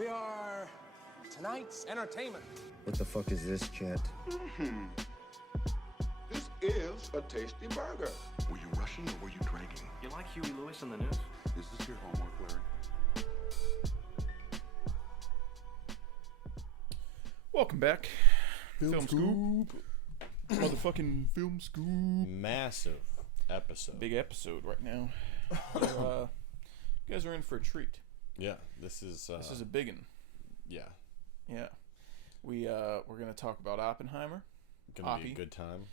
We are tonight's entertainment. What the fuck is this, chat? This is a tasty burger. Were you rushing or were you dragging? You like Huey Lewis on the news? Is this your homework, Larry? Welcome back. Film Scoop. Motherfucking Film Scoop. Massive episode. Big episode right now. You guys are in for a treat. Yeah, this is a big one. Yeah. Yeah. We're gonna talk about Oppenheimer. Gonna be a good time.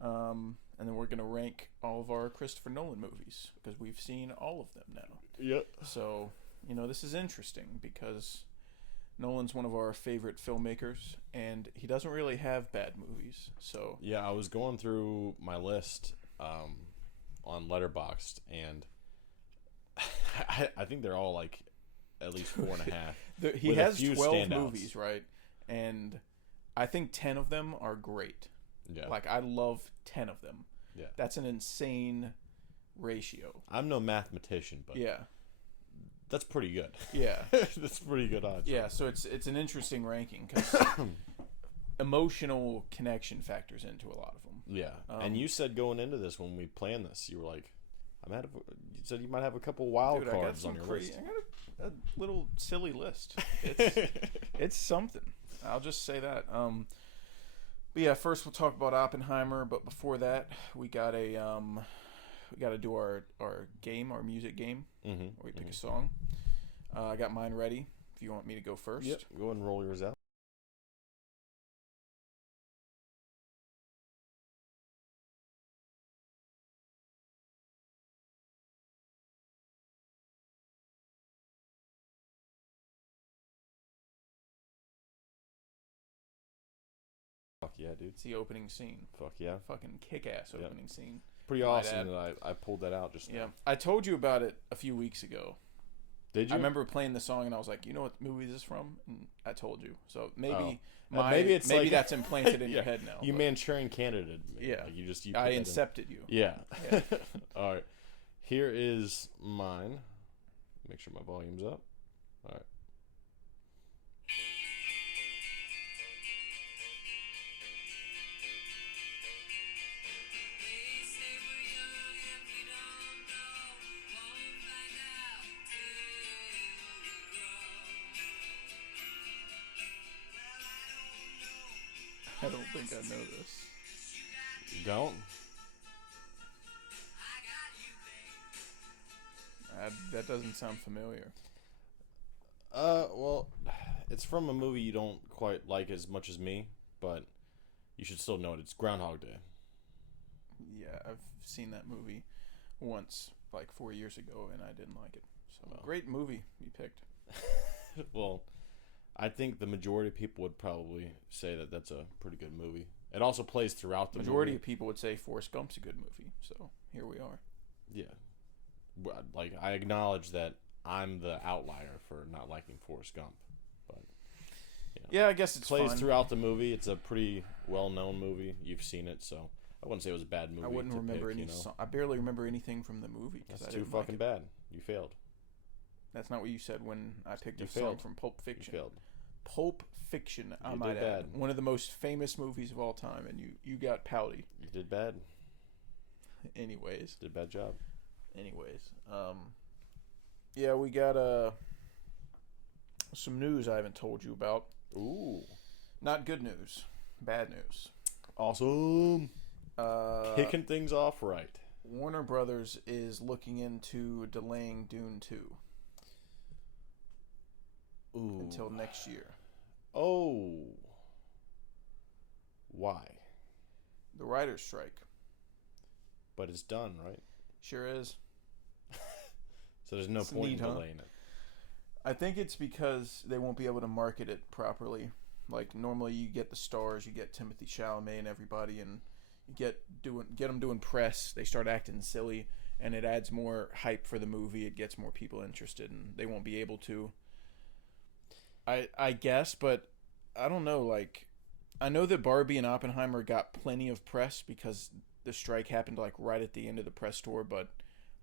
And then we're gonna rank all of our Christopher Nolan movies because we've seen all of them now. Yep. So, this is interesting because Nolan's one of our favorite filmmakers, and he doesn't really have bad movies. So yeah, I was going through my list on Letterboxd, and I think they're all like at least 4.5. He has 12 movies, right? And I think 10 of them are great. Yeah. Like, I love 10 of them. Yeah. That's an insane ratio. I'm no mathematician, but yeah, that's pretty good. Yeah. That's pretty good odds. Yeah, so it's an interesting ranking because emotional connection factors into a lot of them. Yeah. And you said going into this when we planned this, you were like, you said you might have a couple wild cards on your list. I got a little silly list. It's something. I'll just say that. But yeah, first we'll talk about Oppenheimer. But before that, we got to do our music game, where we pick a song. I got mine ready. If you want me to go first, yep. Go ahead and roll yours out. Fuck yeah, dude. It's the opening scene. Fuck yeah. Fucking kick-ass opening scene. Pretty awesome that I pulled that out just now. Yeah. I told you about it a few weeks ago. Did you? I remember playing the song and I was like, you know what movie this is from? And I told you. So maybe maybe that's implanted in your head now. You Manchurian Candidate me. Yeah. Like you I incepted you. Yeah. All right. Here is mine. Make sure my volume's up. All right. I don't think I know this. You don't? That doesn't sound familiar. Well, it's from a movie you don't quite like as much as me, but you should still know it. It's Groundhog Day. Yeah, I've seen that movie once, like 4 years ago, and I didn't like it. So great movie you picked. Well, I think the majority of people would probably say that that's a pretty good movie. It also plays throughout the majority movie. of people would say Forrest Gump's a good movie. So here we are. Yeah. Like, I acknowledge that I'm the outlier for not liking Forrest Gump. But yeah, I guess it plays fun. throughout the movie. It's a pretty well-known movie. You've seen it, so I wouldn't say it was a bad movie. I wouldn't remember any song. I barely remember anything from the movie. That's too fucking bad. You failed. That's not what you said when I picked a failed. song from Pulp Fiction. You failed. Pulp Fiction, I You might did add. bad. One of the most famous movies of all time, and you got pouty. You did bad. Anyways. Did a bad job. Yeah, we got some news I haven't told you about. Ooh. Not good news. Bad news. Awesome. Kicking things off right. Warner Brothers is looking into delaying Dune 2. Ooh. Until next year. Oh. Why? The writer's strike. But it's done, right? Sure is. So there's no point in delaying it. I think it's because they won't be able to market it properly. Like, normally you get the stars, you get Timothée Chalamet and everybody, and you get them doing press. They start acting silly, and it adds more hype for the movie. It gets more people interested, and they won't be able to. I guess, but I don't know. Like, I know that Barbie and Oppenheimer got plenty of press because the strike happened like right at the end of the press tour, but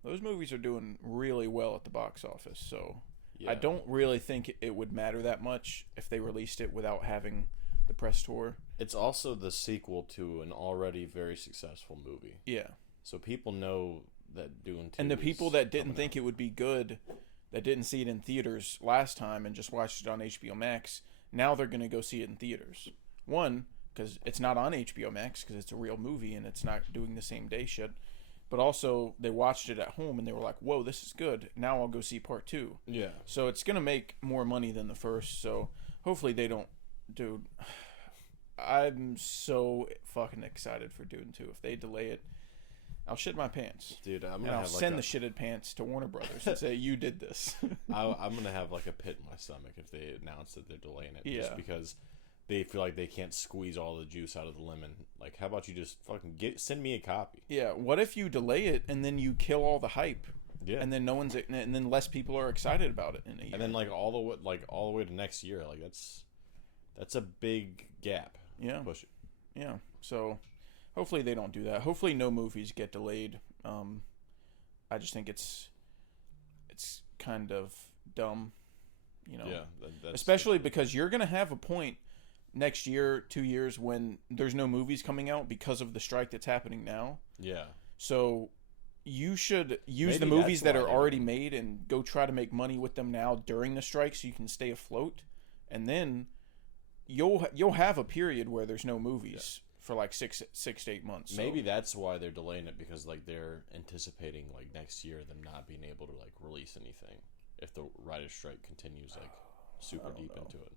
those movies are doing really well at the box office. So I don't really think it would matter that much if they released it without having the press tour. It's also the sequel to an already very successful movie. Yeah. So people know that Dune 2 And the people that didn't think out. it would be good, that didn't see it in theaters last time and just watched it on HBO Max, now they're going to go see it in theaters. One, because it's not on HBO Max because it's a real movie and it's not doing the same day shit. But also, they watched it at home and they were like, whoa, this is good. Now I'll go see part 2. Yeah. So it's going to make more money than the first. So hopefully they don't. Dude, I'm so fucking excited for Dune 2. If they delay it, I'll shit my pants. Dude, I'm and gonna I'll have send like the shitted pants to Warner Brothers and say, you did this. I'm gonna have like a pit in my stomach if they announce that they're delaying it. Yeah. Just because they feel like they can't squeeze all the juice out of the lemon. Like, how about you just fucking send me a copy? Yeah. What if you delay it and then you kill all the hype? Yeah. And then and then less people are excited about it in a year. And then like all the way to next year, like that's a big gap. Yeah. Push it. Yeah. So hopefully they don't do that. Hopefully no movies get delayed. I just think it's kind of dumb, you know. Yeah. That's especially because you're gonna have a point next year, 2 years, when there's no movies coming out because of the strike that's happening now. Yeah. So you should use Maybe the movies that's that why are they already made and go try to make money with them now during the strike so you can stay afloat, and then you'll have a period where there's no movies for like 6 to 8 months. So. Maybe that's why they're delaying it, because like they're anticipating like next year them not being able to like release anything if the writer's strike continues like super deep into it.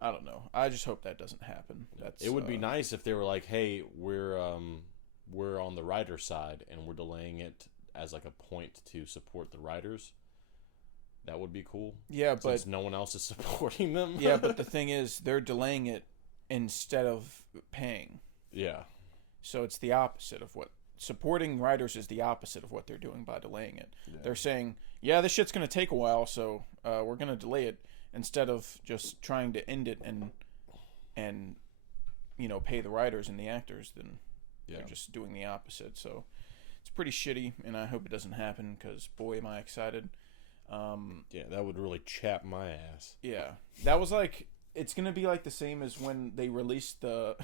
I don't know. I just hope that doesn't happen. It would be nice if they were like, "Hey, we're on the writer's side and we're delaying it as like a point to support the writers." That would be cool. Yeah, but since no one else is supporting them. Yeah, but the thing is, they're delaying it instead of paying. Yeah. So it's the opposite of what supporting writers is the opposite of what they're doing by delaying it. Yeah. They're saying, "Yeah, this shit's gonna take a while, so we're gonna delay it," instead of just trying to end it and you know pay the writers and the actors. Then they're just doing the opposite. So it's pretty shitty, and I hope it doesn't happen because boy, am I excited. Yeah, that would really chap my ass. Yeah, that was like it's gonna be like the same as when they released the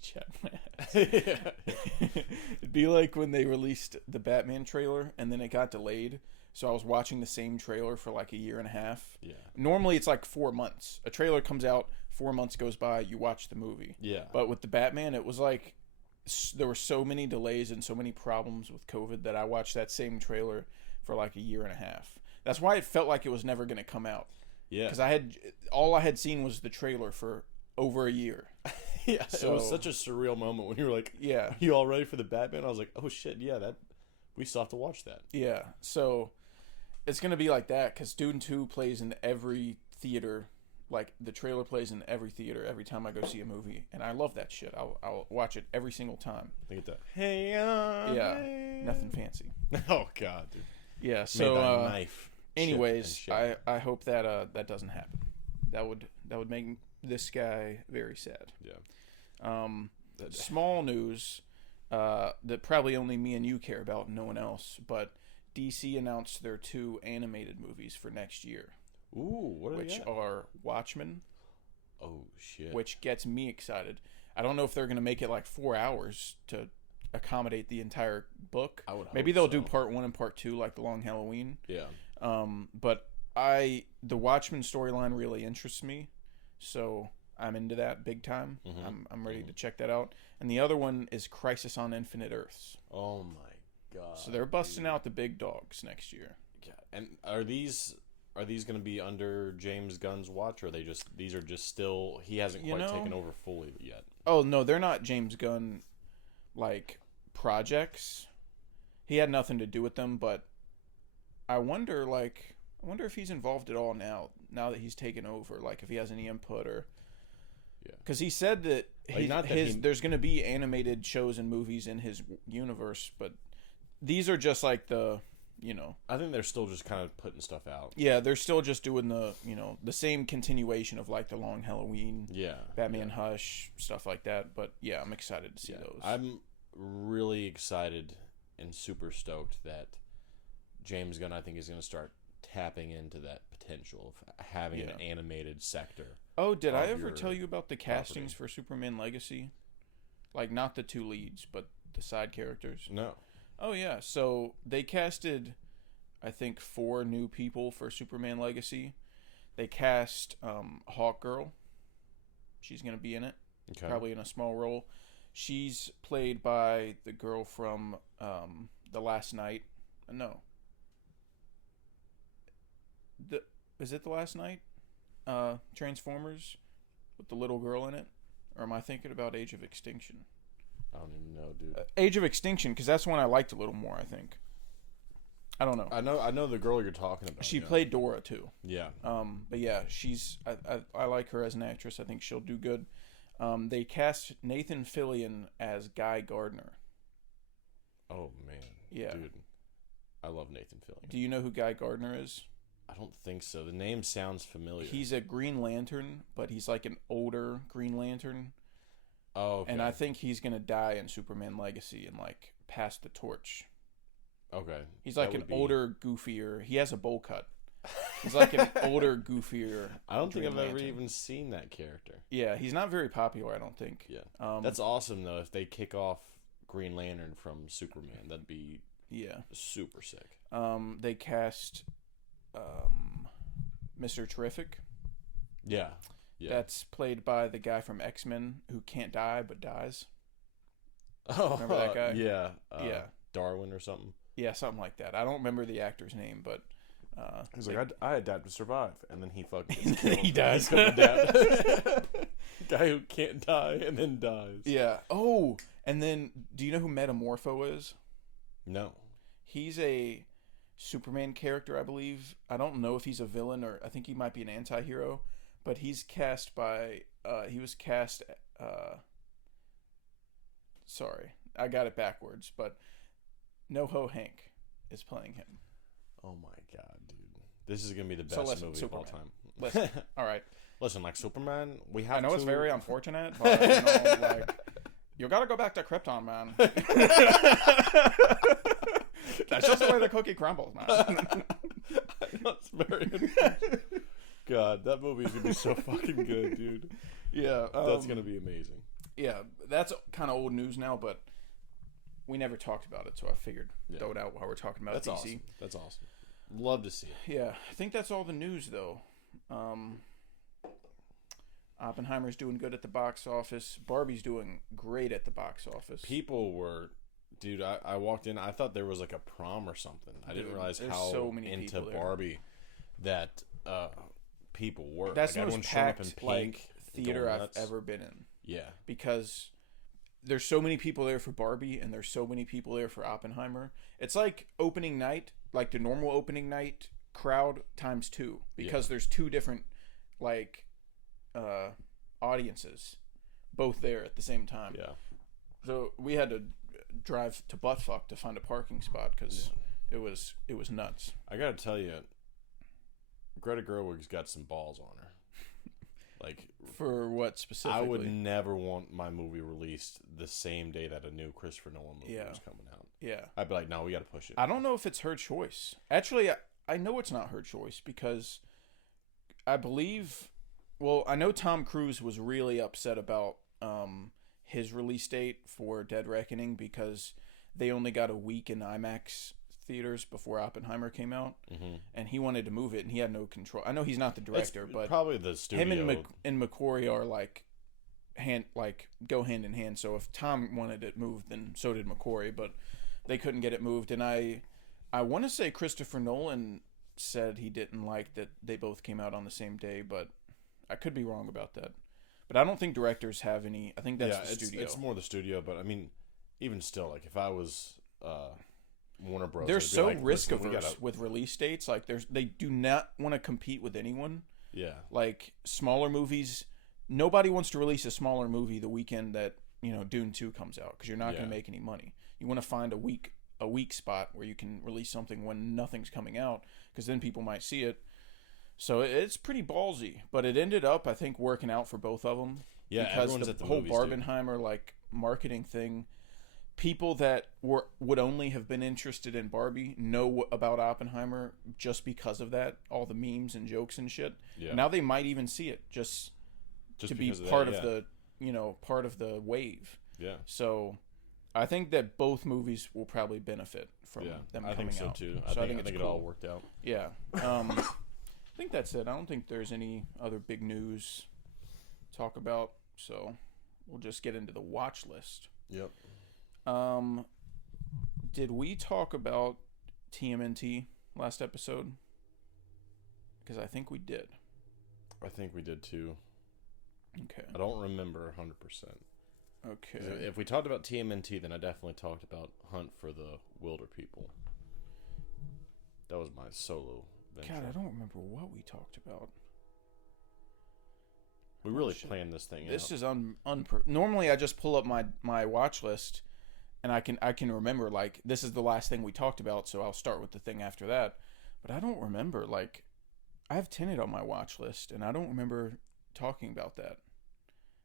chap my ass. It'd be like when they released the Batman trailer and then it got delayed. So I was watching the same trailer for like a year and a half. Yeah. Normally it's like 4 months. A trailer comes out, 4 months goes by, you watch the movie. Yeah. But with the Batman, it was like there were so many delays and so many problems with COVID that I watched that same trailer for like a year and a half. That's why it felt like it was never going to come out. Yeah. Because I had seen was the trailer for over a year. Yeah. So, it was such a surreal moment when you were like, "Yeah, you all ready for the Batman?" I was like, "Oh shit, yeah, that we still have to watch that." Yeah. So it's going to be like that because Dune 2 plays in every theater. Like the trailer plays in every theater every time I go see a movie, and I love that shit. I'll watch it every single time. I think it's hey, nothing fancy. Oh god, dude. Yeah. So knife. Anyways, I hope that that doesn't happen. That would make this guy very sad. Yeah. Small news that probably only me and you care about, and no one else. But DC announced their 2 animated movies for next year. Ooh, what are which they? Are Watchmen. Oh shit! Which gets me excited. I don't know if they're gonna make it like 4 hours to accommodate the entire book. I would hope Maybe they'll so. do part 1 and part 2 like the Long Halloween. Yeah. But the Watchmen storyline really interests me, so I'm into that big time. Mm-hmm. I'm ready to check that out. And the other one is Crisis on Infinite Earths. Oh my god! So they're busting out the big dogs next year. God. And are these going to be under James Gunn's watch, or are these are just still he hasn't quite taken over fully yet? Oh no, they're not James Gunn like projects. He had nothing to do with them, but I wonder if he's involved at all now that he's taken over, like if he has any input or because he said that there's going to be animated shows and movies in his universe, but these are just like I think they're still just kind of putting stuff out. Yeah, they're still just doing the same continuation of like the Long Halloween, Batman Hush, stuff like that. But yeah, I'm excited to see those. I'm really excited and super stoked that James Gunn, I think, is going to start tapping into that potential of having an animated sector. Oh, did I of ever your tell you about the castings property. for Superman Legacy? Like, not the two leads, but the side characters. No. Oh, yeah. So they casted, I think, 4 new people for Superman Legacy. They cast Hawkgirl. She's going to be in it. Okay. Probably in a small role. She's played by the girl from The Last Night. No. Is it The Last Night? Transformers? With the little girl in it? Or am I thinking about Age of Extinction? I don't even know, dude. Age of Extinction, because that's one I liked a little more, I think. I don't know. I know the girl you're talking about. She played Dora, too. Yeah. But yeah, I like her as an actress. I think she'll do good. They cast Nathan Fillion as Guy Gardner. Oh, man. Yeah. Dude. I love Nathan Fillion. Do you know who Guy Gardner is? I don't think so. The name sounds familiar. He's a Green Lantern, but he's like an older Green Lantern. Oh, okay. And I think he's going to die in Superman Legacy and, like, pass the torch. Okay. He's like an older, goofier... He has a bowl cut. He's like an older, goofier... I don't think Green I've ever Lantern. even seen that character. Yeah, he's not very popular, I don't think. Yeah. That's awesome, though. If they kick off Green Lantern from Superman, that'd be super sick. They cast Mr. Terrific. Yeah. Yeah. That's played by the guy from X-Men who can't die but dies. Oh, remember that guy? Yeah. Yeah. Darwin or something. Yeah, something like that. I don't remember the actor's name, but... He's like, I adapt to survive. And then he fucking gets killed. He dies. He couldn't adapt. Guy who can't die and then dies. Yeah. Oh, and then, do you know who Metamorpho is? No. He's a Superman character, I believe. I don't know if he's a villain or... I think he might be an anti-hero. But he's cast by... he was cast... sorry, I got it backwards. But NoHo Hank is playing him. Oh my god, dude. This is going to be the best movie Superman. of all time. Listen, all right. Listen, like Superman, we have I know to... it's very unfortunate, but, like... You gotta go back to Krypton, man. That's just the way the cookie crumbles, man. That's very... God, that movie is going to be so fucking good, dude. Yeah. That's going to be amazing. Yeah, that's kind of old news now, but we never talked about it, so I figured throw it out while we're talking about That's DC. awesome. That's awesome. Love to see it. Yeah, I think that's all the news, though. Oppenheimer's doing good at the box office. Barbie's doing great at the box office. People were... Dude, I walked in, I thought there was like a prom or something. I didn't realize how so many into people there. Barbie that people were. That's like, the most packed theater I've ever been in. Yeah. Because there's so many people there for Barbie and there's so many people there for Oppenheimer. It's like opening night, like the normal opening night crowd times 2 because there's 2 different like audiences both there at the same time. Yeah. So we had to drive to buttfuck to find a parking spot because it was nuts. I gotta tell you, Greta Gerwig's got some balls on her. Like, for what specifically? I would never want my movie released the same day that a new Christopher Nolan movie was coming out. Yeah. I'd be like, no, we gotta push it. I don't know if it's her choice. Actually, I know it's not her choice because I believe... Well, I know Tom Cruise was really upset about his release date for Dead Reckoning because they only got a week in IMAX theaters before Oppenheimer came out, and he wanted to move it, and he had no control. I know he's not the director, but probably the studio. Him and McQuarrie are go hand in hand. So if Tom wanted it moved, then so did McQuarrie, but they couldn't get it moved. And I want to say Christopher Nolan said he didn't like that they both came out on the same day, but I could be wrong about that. But I don't think directors have any. I think that's the studio. It's more the studio, but I mean, even still, like if I was Warner Bros. They're so like, risk averse with release dates. Like they do not want to compete with anyone. Yeah. Like smaller movies, nobody wants to release a smaller movie the weekend that Dune 2 comes out because you're not going to make any money. You want to find a weak spot where you can release something when nothing's coming out because then people might see it. So it's pretty ballsy, but it ended up, I think, working out for both of them. Yeah, because everyone's the at the whole movies, Barbenheimer marketing thing, people that would only have been interested in Barbie know about Oppenheimer just because of that, all the memes and jokes and shit. Yeah. Now they might even see it just to be part of the, part of the wave. Yeah. So I think that both movies will probably benefit from them coming out. I think so too. So I think it's it cool. all worked out. Yeah. I think that's it. I don't think there's any other big news to talk about. So we'll just get into the watch list. Yep. Did we talk about TMNT last episode? Because I think we did. I think we did too. Okay. I don't remember 100%. Okay. If we talked about TMNT, then I definitely talked about Hunt for the Wilder People. That was my solo venture. God, I don't remember what we talked about. We really planned this thing out. This is normally I just pull up my watch list and I can remember, like, this is the last thing we talked about, so I'll start with the thing after that. But I don't remember, like, I have Tenet on my watch list and I don't remember talking about that.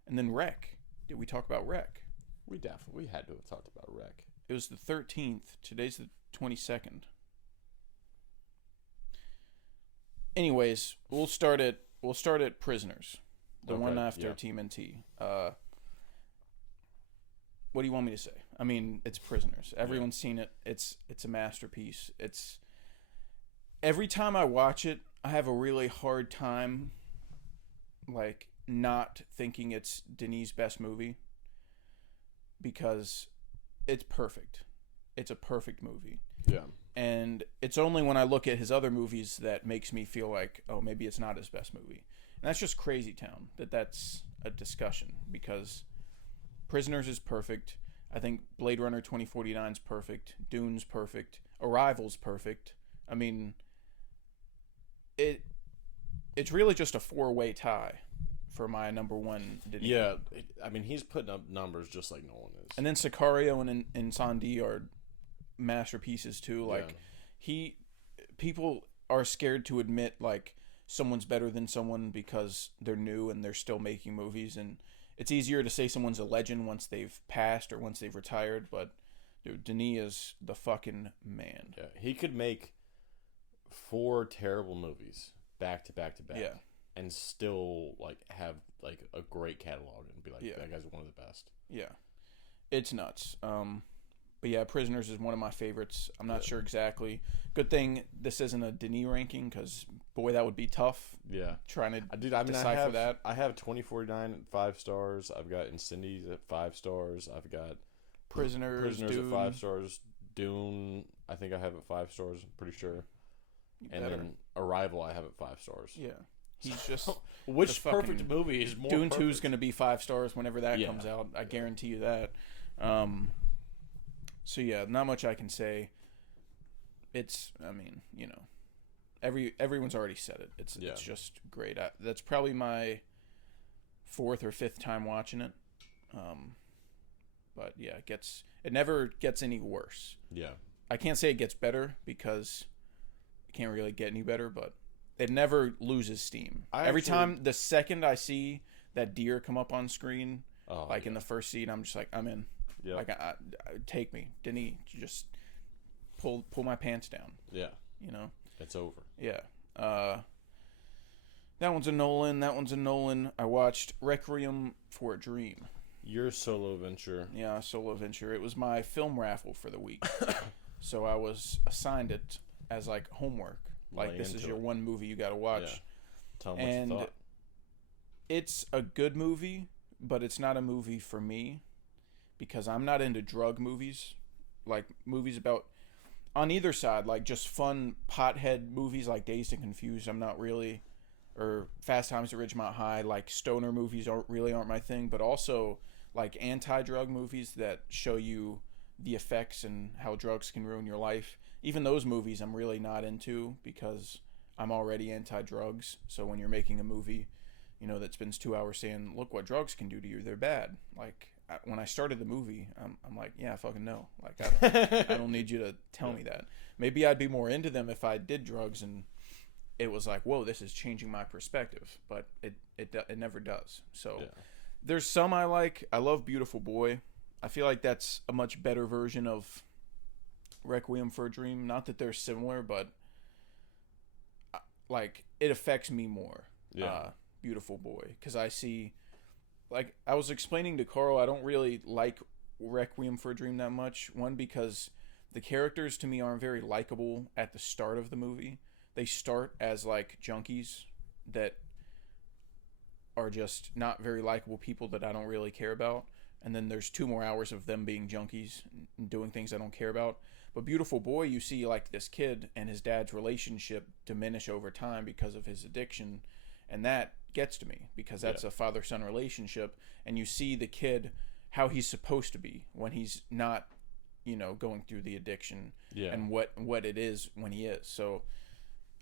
And then Rec. Did we talk about Rec? We had to have talked about Rec. It was the 13th. Today's the 22nd. Anyways, we'll start at Prisoners. The one after TMNT. What do you want me to say? I mean, it's Prisoners. Everyone's seen it. It's a masterpiece. It's every time I watch it, I have a really hard time, like, not thinking it's Denis' best movie, because it's perfect. It's a perfect movie. Yeah. And it's only when I look at his other movies that makes me feel like, oh, maybe it's not his best movie. And that's just Crazy Town, that's a discussion, because Prisoners is perfect. I think Blade Runner 2049 is perfect. Dune's perfect. Arrival's perfect. I mean, it's really just a 4-way tie for my number one. Yeah, I mean, he's putting up numbers just like Nolan is. And then Sicario and Insandi are masterpieces too. Like, people are scared to admit, like, someone's better than someone because they're new and they're still making movies, and it's easier to say someone's a legend once they've passed or once they've retired. But dude, Denis is the fucking man. Yeah, he could make 4 terrible movies back to back to back. Yeah. And still, like, have, like, a great catalog and be like, that guy's one of the best. Yeah. It's nuts. But yeah, Prisoners is one of my favorites. I'm not sure exactly. Good thing this isn't a Denis ranking, because, boy, that would be tough. Yeah. Trying to decipher that. I have 2049 at 5 stars. I've got Incendies at 5 stars. I've got Prisoners Dune. At 5 stars. Dune, I think I have at 5 stars. I'm pretty sure. Then Arrival, I have at 5 stars. Yeah. He's just which perfect movie is more Dune perfect? 2 is going to be 5 stars whenever that comes out. I guarantee you that. So yeah, not much I can say. It's, I mean, you know, everyone's already said it. It's just great. That's probably my 4th or 5th time watching it. But yeah, it never gets any worse. Yeah. I can't say it gets better because it can't really get any better, but it never loses steam. Every time, the second I see that deer come up on screen, in the first scene, I'm just like, I'm in. Yeah. Like, take me, Denis. Just pull my pants down. Yeah. You know. It's over. Yeah. That one's a Nolan. I watched Requiem for a Dream. Your solo venture. Yeah, solo venture. It was my film raffle for the week, so I was assigned it as, like, homework. Like, this is your one movie you got to watch. Yeah. Tell them what you thought. It's a good movie, but it's not a movie for me, because I'm not into drug movies. Like, movies about, on either side, like, just fun pothead movies like Dazed and Confused, I'm not really, or Fast Times at Ridgemont High, like, stoner movies aren't my thing, but also, like, anti-drug movies that show you the effects and how drugs can ruin your life. Even those movies I'm really not into, because I'm already anti-drugs. So when you're making a movie, you know, that spends 2 hours saying, look what drugs can do to you, they're bad. Like, when I started the movie, I'm like, yeah, fucking no. Like, I don't need you to tell me that. Maybe I'd be more into them if I did drugs and it was like, whoa, this is changing my perspective. But it never does. So there's some I like. I love Beautiful Boy. I feel like that's a much better version of Requiem for a Dream. Not that they're similar, but like it affects me more. Yeah. Beautiful Boy, because I see, like I was explaining to Carl, I don't really like Requiem for a Dream that much. One, because the characters to me aren't very likable at the start of the movie. They start as like junkies that are just not very likable people that I don't really care about. And then there's 2 more hours of them being junkies and doing things I don't care about. But Beautiful Boy, you see like this kid and his dad's relationship diminish over time because of his addiction. And that gets to me because that's a father-son relationship. And you see the kid, how he's supposed to be when he's not, going through the addiction and what it is when he is. So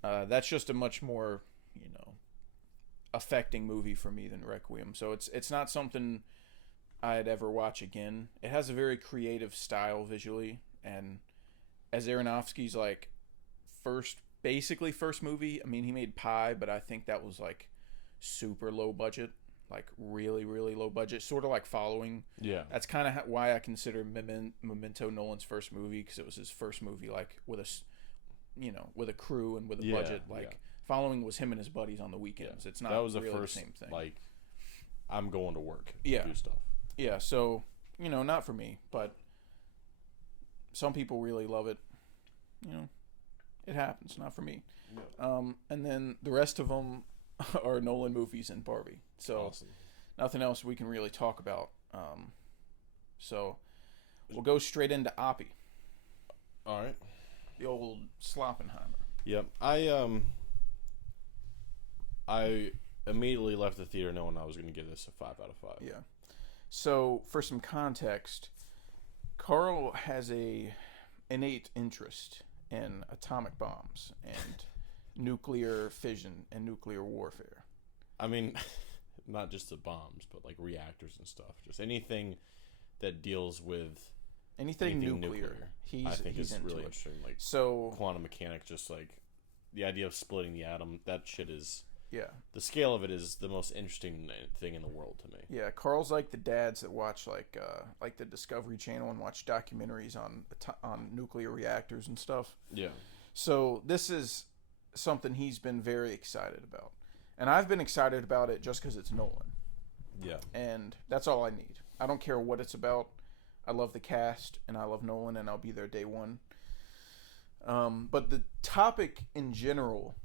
that's just a much more, affecting movie for me than Requiem. So it's not something I'd ever watch again. It has a very creative style visually, and as Aronofsky's like first movie, I mean he made Pi, but I think that was like super low budget, like really really low budget, sort of like Following. Yeah, that's kind of why I consider Memento Nolan's first movie, because it was his first movie like with a crew and with a budget. Like Following was him and his buddies on the weekends. It's not that was really the first the same thing. Like I'm going to work to do stuff. Yeah, so not for me, but some people really love it. It happens. Not for me. And then the rest of them are Nolan movies and Barbie. So Awesome. Nothing else we can really talk about. So we'll go straight into Oppie, All right. the old Sloppenheimer. Yep. I immediately left the theater knowing I was going to give this a 5 out of 5. Yeah. So for some context, Carl has a innate interest in atomic bombs and nuclear fission and nuclear warfare. I mean, not just the bombs, but like reactors and stuff. Just anything that deals with anything nuclear. I think he's is into really it. interesting. Like So quantum mechanics, just like the idea of splitting the atom. That shit is. yeah. The scale of it is the most interesting thing in the world to me. Yeah, Carl's like the dads that watch like the Discovery Channel and watch documentaries on nuclear reactors and stuff. Yeah. So this is something he's been very excited about, and I've been excited about it just because it's Nolan. Yeah. And that's all I need. I don't care what it's about. I love the cast and I love Nolan, and I'll be there day one. But the topic in general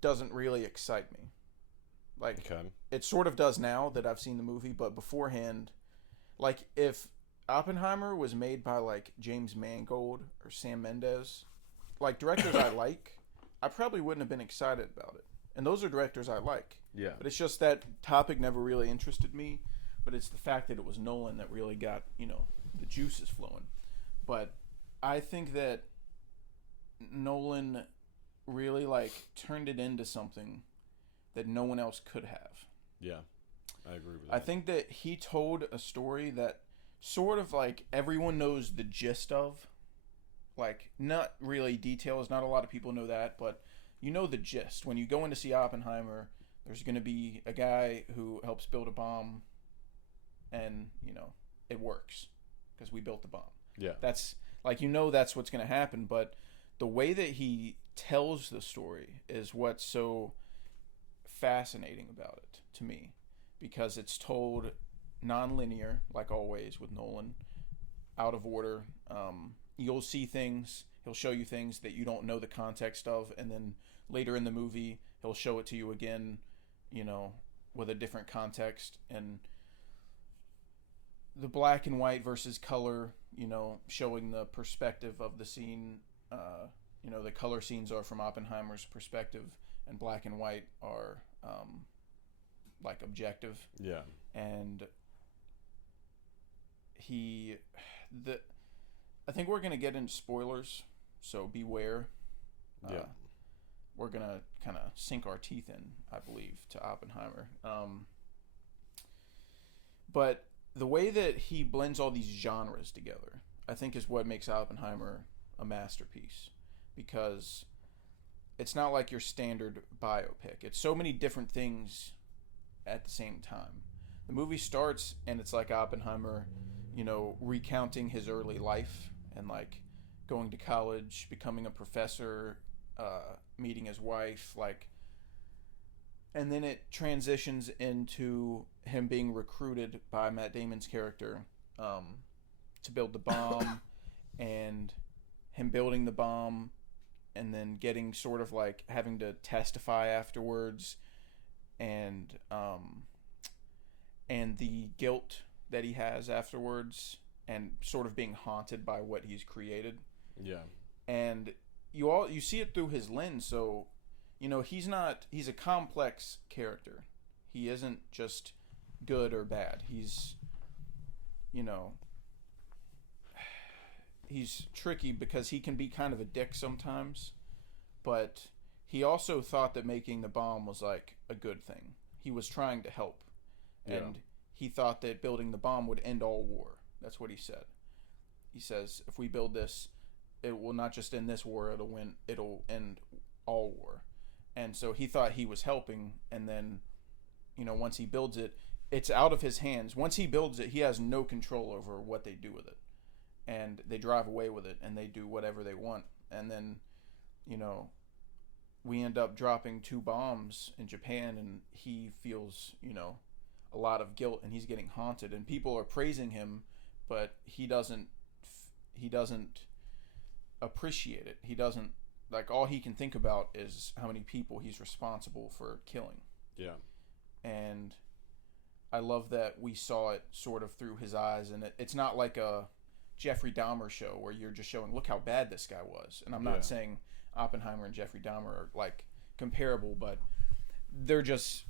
doesn't really excite me. Like, Okay. it sort of does now that I've seen the movie, but beforehand, like, if Oppenheimer was made by, like, James Mangold or Sam Mendes, like, directors I like, I probably wouldn't have been excited about it. And those are directors I like. Yeah. But it's just that topic never really interested me, but it's the fact that it was Nolan that really got, the juices flowing. But I think that Nolan really like turned it into something that no one else could have. Yeah. I agree with that. I think that he told a story that sort of like everyone knows the gist of. Like, not really details, not a lot of people know that, but you know the gist. When you go in to see Oppenheimer, there's going to be a guy who helps build a bomb, and, it works because we built the bomb. Yeah. That's, like, that's what's going to happen, but the way that he tells the story is what's so fascinating about it to me, because it's told non-linear, like always with Nolan, out of order. You'll see things, he'll show you things that you don't know the context of, and then later in the movie he'll show it to you again, with a different context. And the black and white versus color, showing the perspective of the scene. The color scenes are from Oppenheimer's perspective, and black and white are like objective. Yeah. And I think we're gonna get into spoilers, so beware. Yeah. We're gonna kind of sink our teeth in, I believe, to Oppenheimer. But the way that he blends all these genres together, I think, is what makes Oppenheimer a masterpiece, because it's not like your standard biopic. It's so many different things at the same time. The movie starts and it's like Oppenheimer, recounting his early life and like going to college, becoming a professor, meeting his wife, like, and then it transitions into him being recruited by Matt Damon's character to build the bomb, and him building the bomb, and then getting sort of like having to testify afterwards, and the guilt that he has afterwards, and sort of being haunted by what he's created. Yeah. And you see it through his lens, so he's a complex character. He isn't just good or bad. He's tricky because he can be kind of a dick sometimes, but he also thought that making the bomb was like a good thing. He was trying to help. And he thought that building the bomb would end all war. That's what he said. He says, if we build this, it will not just end this war, it'll end all war. And so he thought he was helping, and then, once he builds it, it's out of his hands. Once he builds it, he has no control over what they do with it. And they drive away with it, and they do whatever they want. And then, we end up dropping 2 bombs in Japan, and he feels, a lot of guilt, and he's getting haunted, and people are praising him, but he doesn't appreciate it. He doesn't, like, all he can think about is how many people he's responsible for killing. Yeah. And I love that we saw it sort of through his eyes, and it's not like a Jeffrey Dahmer show where you're just showing, look how bad this guy was. And I'm not saying Oppenheimer and Jeffrey Dahmer are like comparable, but they're just,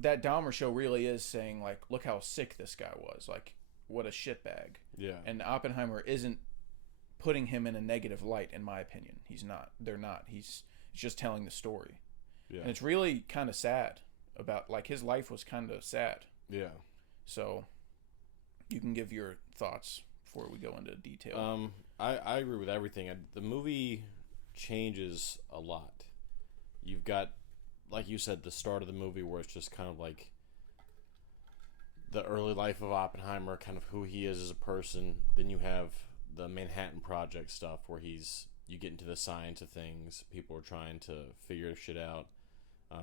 that Dahmer show really is saying, like, look how sick this guy was, like, what a shitbag. Yeah. And Oppenheimer isn't putting him in a negative light, in my opinion. He's not. They're not. He's just telling the story. Yeah. And it's really kind of sad about, like, his life was kind of sad. Yeah. So you can give your thoughts before we go into detail. I agree with everything. The movie changes a lot. You've got, like you said, the start of the movie where it's just kind of like the early life of Oppenheimer, kind of who he is as a person. Then you have the Manhattan Project stuff where you get into the science of things. People are trying to figure shit out.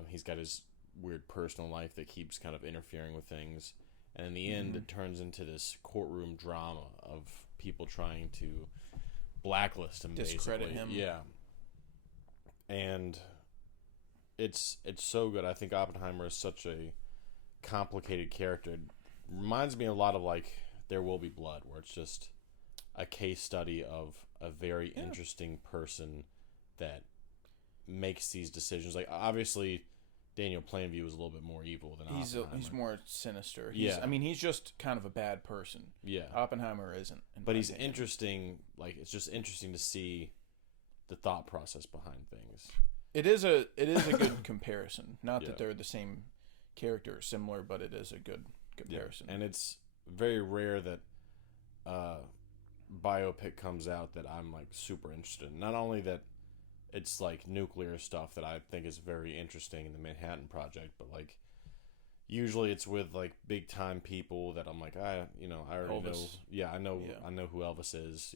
He's got his weird personal life that keeps kind of interfering with things. And in the end, it turns into this courtroom drama of people trying to blacklist him, discredit basically. him. Yeah. And it's so good. I think Oppenheimer is such a complicated character. It reminds me a lot of, like, There Will Be Blood, where it's just a case study of a very interesting person that makes these decisions. Like, obviously, Daniel Plainview is a little bit more evil than Oppenheimer. He's more sinister. Yeah. He's just kind of a bad person. Yeah. Oppenheimer isn't. But he's interesting. Like, it's just interesting to see the thought process behind things. It is a good comparison. Not that they're the same character or similar, but it is a good comparison. Yeah. And it's very rare that biopic comes out that I'm, like, super interested in. Not only that it's, like, nuclear stuff that I think is very interesting in the Manhattan Project, but, like, usually it's with, like, big time people that I'm like, I already Elvis. know. Yeah, I know who Elvis is.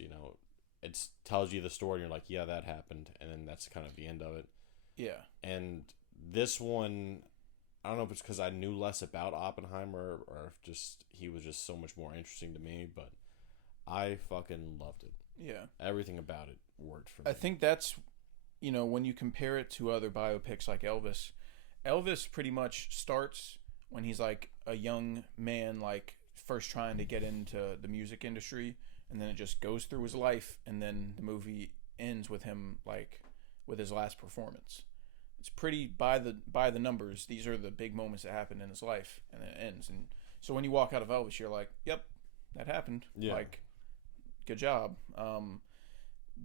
It tells you the story, and you're like, yeah, that happened, and then that's kind of the end of it. Yeah. And this one, I don't know if it's because I knew less about Oppenheimer or if just he was just so much more interesting to me, but I fucking loved it. Yeah. Everything about it worked for me. I think that's, when you compare it to other biopics like Elvis pretty much starts when he's like a young man, like first trying to get into the music industry, and then it just goes through his life, and then the movie ends with him, like, with his last performance. It's pretty by the numbers. These are the big moments that happen in his life, and then it ends. And so when you walk out of Elvis, you're like, yep, that happened. Yeah. Like, good job.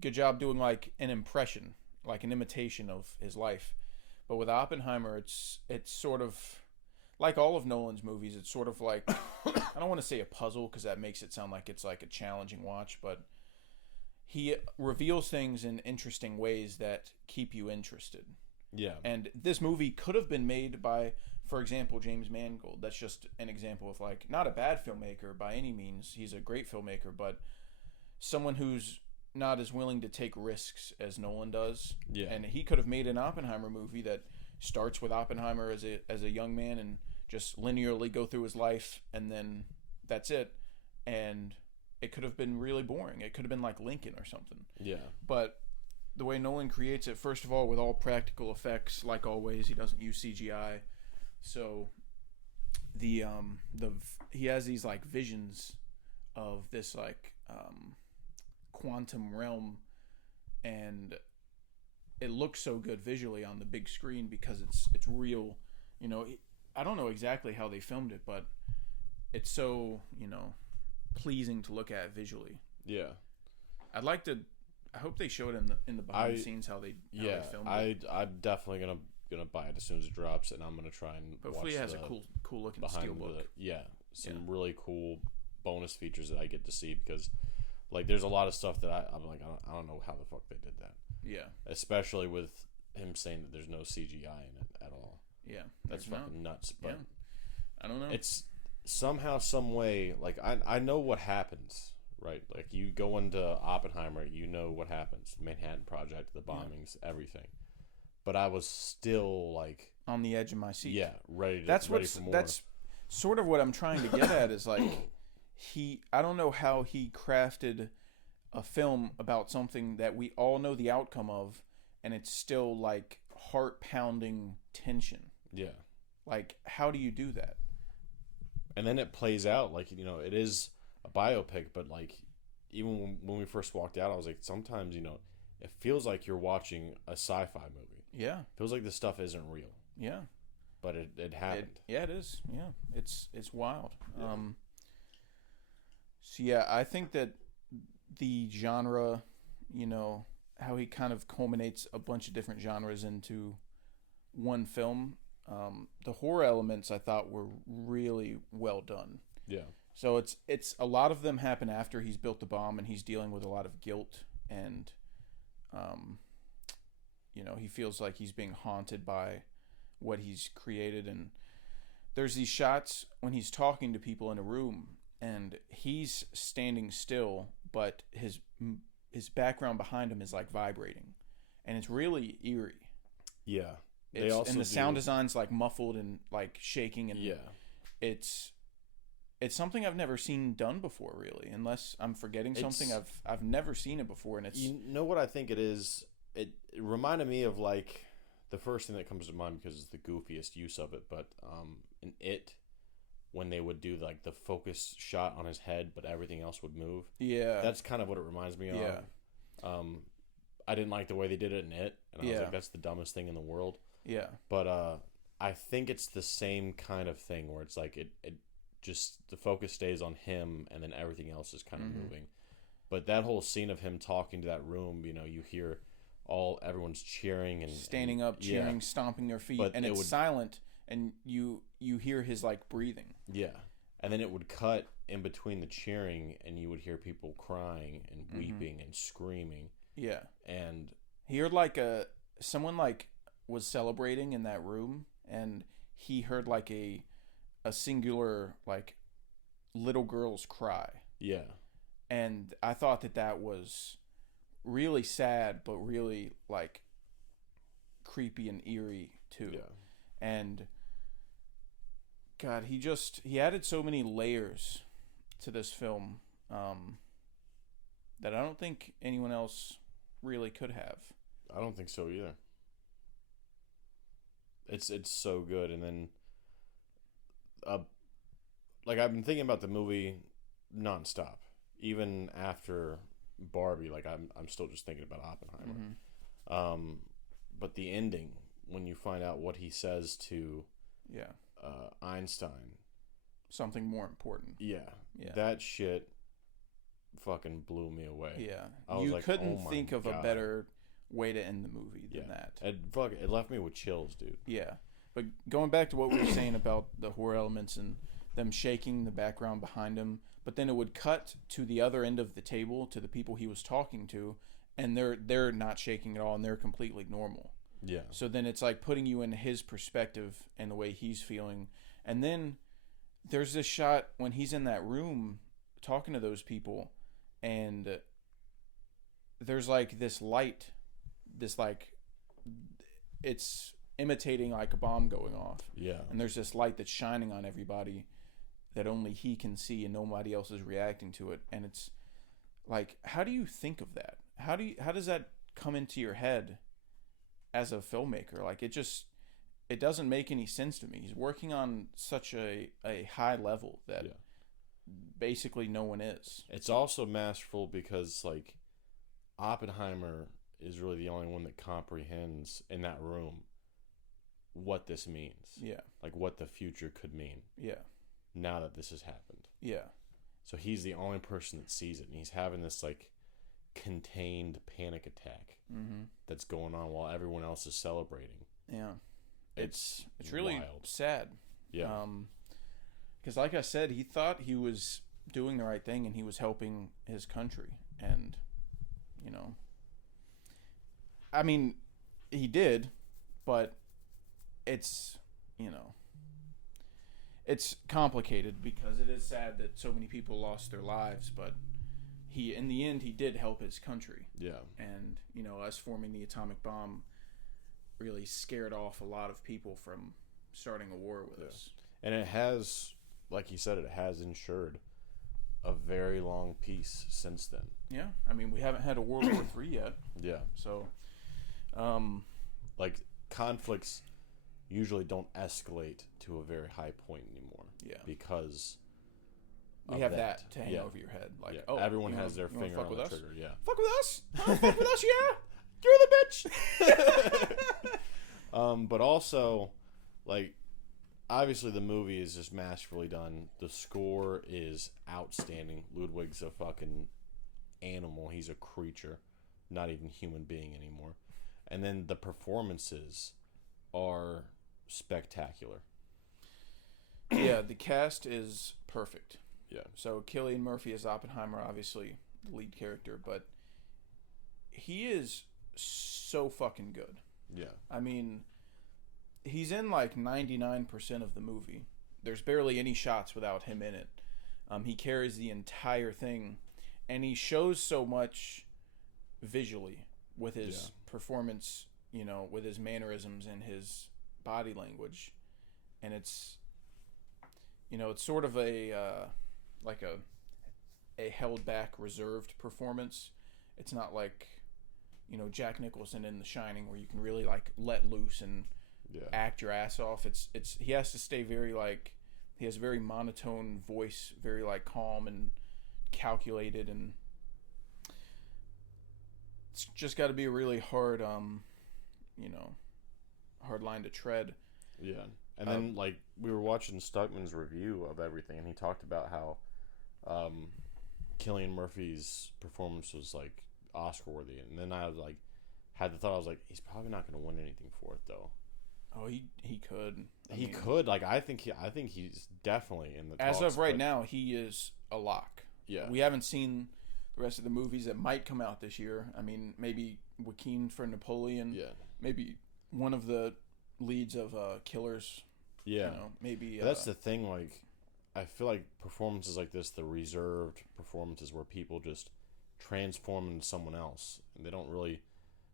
Good job doing, like, an impression, like an imitation of his life. But with Oppenheimer, it's sort of like all of Nolan's movies. It's sort of like, I don't want to say a puzzle because that makes it sound like it's like a challenging watch, but he reveals things in interesting ways that keep you interested. Yeah. And this movie could have been made by for example, James Mangold. That's just an example of like not a bad filmmaker by any means. He's a great filmmaker, but someone who's not as willing to take risks as Nolan does. Yeah. And he could have made an Oppenheimer movie that starts with Oppenheimer as a young man and just linearly go through his life, and then that's it. And it could have been really boring. It could have been like Lincoln or something. Yeah. But the way Nolan creates it, first of all, with all practical effects, like always, he doesn't use CGI. So he has these like visions of this like quantum realm, and it looks so good visually on the big screen because it's real. You know, I don't know exactly how they filmed it, but it's so, you know, pleasing to look at visually. Yeah. I hope they show it in the behind the scenes how they filmed it. I'm definitely gonna buy it as soon as it drops, and I'm gonna try and hopefully watch it has a cool looking behind steelbook. Some really cool bonus features that I get to see, because like there's a lot of stuff that I'm like I don't know how the fuck they did that. Yeah. Especially with him saying that there's no CGI in it at all. Yeah. That's fucking nuts. But yeah. I don't know. It's somehow, some way, like I know what happens, right? Like you go into Oppenheimer, you know what happens. Manhattan Project, the bombings, everything. But I was still like on the edge of my seat. Yeah, ready for more. That's sort of what I'm trying to get at is like I don't know how he crafted a film about something that we all know the outcome of, and it's still like heart-pounding tension. Yeah. Like, how do you do that? And then it plays out like, you know, it is a biopic, but like even when we first walked out, I was like, sometimes, you know, it feels like you're watching a sci-fi movie. Yeah. It feels like this stuff isn't real. Yeah. But it happened. It is. Yeah. It's wild. Yeah. So yeah, I think that the genre, you know, how he kind of culminates a bunch of different genres into one film. The horror elements I thought were really well done. Yeah. So it's a lot of them happen after he's built the bomb and he's dealing with a lot of guilt, and you know, he feels like he's being haunted by what he's created. And there's these shots when he's talking to people in a room and he's standing still, but his background behind him is like vibrating, and it's really eerie. Yeah. And the sound design's like muffled and like shaking, and yeah, it's something I've never seen done before, really, unless I'm forgetting something. I've never seen it before, and it's, you know what I think it is. It reminded me of like the first thing that comes to mind because it's the goofiest use of it, but in It, when they would do like the focus shot on his head, but everything else would move. Yeah, that's kind of what it reminds me of. Yeah. I didn't like the way they did it in It, and I was like, that's the dumbest thing in the world. Yeah. But I think it's the same kind of thing where it's like it just the focus stays on him and then everything else is kind of moving. But that whole scene of him talking to that room, you know, you hear everyone's cheering and standing up, cheering, stomping their feet, and it's silent, and you hear his like breathing. Yeah. And then it would cut in between the cheering and you would hear people crying and weeping and screaming. Yeah. And he heard like someone like was celebrating in that room, and he heard like a singular like little girl's cry. Yeah. And I thought that was really sad, but really like creepy and eerie too. Yeah. And God, he added so many layers to this film that I don't think anyone else really could have. I don't think so either. It's so good. And then like I've been thinking about the movie nonstop, even after Barbie. Like I'm still just thinking about Oppenheimer. But the ending, when you find out what he says to Einstein, something more important. Yeah, that shit fucking blew me away. Yeah, I was you like, couldn't oh think of God. a better way to end the movie than that. It left me with chills, dude. Yeah, but going back to what we were saying about the horror elements and them shaking the background behind him, but then it would cut to the other end of the table to the people he was talking to, and they're not shaking at all, and they're completely normal. Yeah. So then it's like putting you in his perspective and the way he's feeling. And then there's this shot when he's in that room talking to those people, and there's like this light, this like, it's imitating like a bomb going off. Yeah. And there's this light that's shining on everybody that only he can see and nobody else is reacting to it. And it's like, how do you think of that? How does that come into your head as a filmmaker? Like, it doesn't make any sense to me. He's working on such a high level that basically no one is. It's also masterful because, like, Oppenheimer is really the only one that comprehends in that room what this means. Yeah. Like, what the future could mean. Yeah. Now that this has happened. Yeah. So he's the only person that sees it, and he's having this, like, contained panic attack that's going on while everyone else is celebrating. Yeah. It's really wild. sad. Yeah. Because like I said, he thought he was doing the right thing and he was helping his country. And, you know, I mean, he did, but it's, you know, it's complicated because it is sad that so many people lost their lives, but in the end, he did help his country. Yeah. And, you know, us forming the atomic bomb really scared off a lot of people from starting a war with us. And it has, like you said, it has ensured a very long peace since then. Yeah. I mean, we haven't had a World War III yet. Yeah. So, like, conflicts usually don't escalate to a very high point anymore. Yeah. Because we have that to hang over your head. Like, oh, everyone you has know, their finger on the us? trigger. Yeah. Fuck with us? Huh? Fuck with us, yeah? You're the bitch. But also, like, obviously the movie is just masterfully done. The score is outstanding. Ludwig's a fucking animal. He's a creature, not even human being anymore. And then the performances are spectacular. Yeah, the cast is perfect. Yeah. So Cillian Murphy is Oppenheimer, obviously the lead character, but he is so fucking good. Yeah. I mean, he's in like 99% of the movie. There's barely any shots without him in it. He carries the entire thing, and he shows so much visually with his performance, you know, with his mannerisms and his body language. And it's, you know, it's sort of a like a held back, reserved performance. It's not like, you know, Jack Nicholson in The Shining where you can really like let loose and act your ass off. It's he has to stay very like, he has a very monotone voice, very like calm and calculated, and it's just got to be a really hard you know, hard line to tread. Yeah. And then, like, we were watching Stuckman's review of everything, and he talked about how Cillian Murphy's performance was, like, Oscar-worthy. And then I was, like, had the thought, I was like, he's probably not going to win anything for it, though. Oh, he could. He could. Like, I think he's definitely in the as talks, of right now, he is a lock. Yeah. We haven't seen the rest of the movies that might come out this year. I mean, maybe Joaquin for Napoleon. Yeah. Maybe one of the leads of Killers. Yeah. You know, maybe. But that's the thing, like, I feel like performances like this, the reserved performances where people just transform into someone else, and they don't really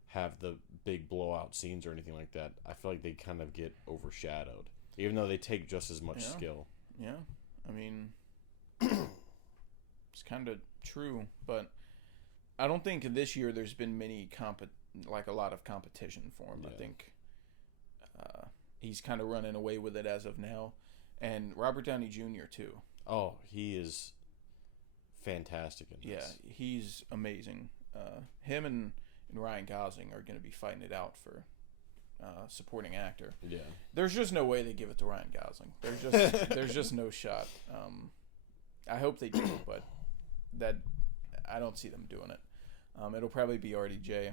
have the big blowout scenes or anything like that, I feel like they kind of get overshadowed, even though they take just as much skill. Yeah. I mean, it's kind of true, but I don't think this year there's been a lot of competition for him. Yeah. I think he's kind of running away with it as of now. And Robert Downey Jr. too. Oh, he is fantastic in this. Yeah, he's amazing. Him and Ryan Gosling are going to be fighting it out for supporting actor. Yeah. There's just no way they give it to Ryan Gosling. There's just no shot. I hope they do, but I don't see them doing it. It'll probably be RDJ.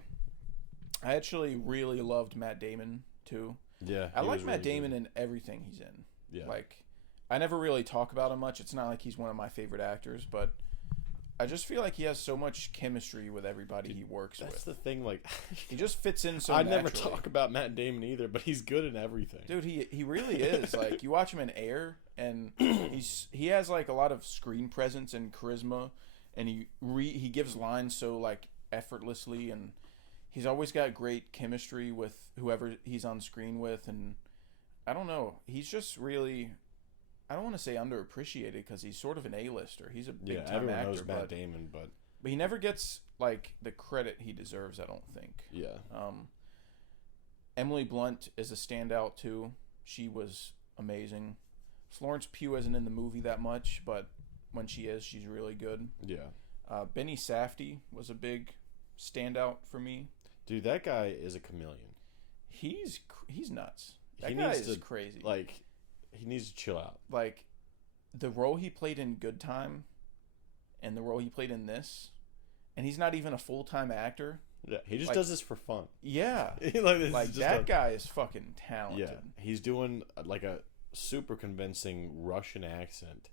I actually really loved Matt Damon too. Yeah, I like Matt Damon in everything he's in. Yeah. Like, I never really talk about him much. It's not like he's one of my favorite actors, but I just feel like he has so much chemistry with everybody he works That's with. the thing. Like, He just fits in so I naturally. never talk about Matt Damon either, but he's good in everything. Dude, he really is. Like, you watch him in Air, and he has like a lot of screen presence and charisma, and he gives lines so like effortlessly, and he's always got great chemistry with whoever he's on screen with, and I don't know, he's just really, I don't want to say underappreciated because he's sort of an A-lister. He's a big time everyone actor, knows Matt Damon, but he never gets like the credit he deserves, I don't think. yeah. Emily Blunt is a standout too. She was amazing. Florence Pugh isn't in the movie that much, but when she is, she's really good. Yeah. Benny Safdie was a big standout for me. Dude, that guy is a chameleon. He's nuts. That He guy needs is to, crazy. Like, he needs to chill out. Like, the role he played in Good Time and the role he played in this, and he's not even a full-time actor. Yeah, he just Like, does this for fun. Yeah. like that guy is fucking talented. Yeah, he's doing like a super convincing Russian accent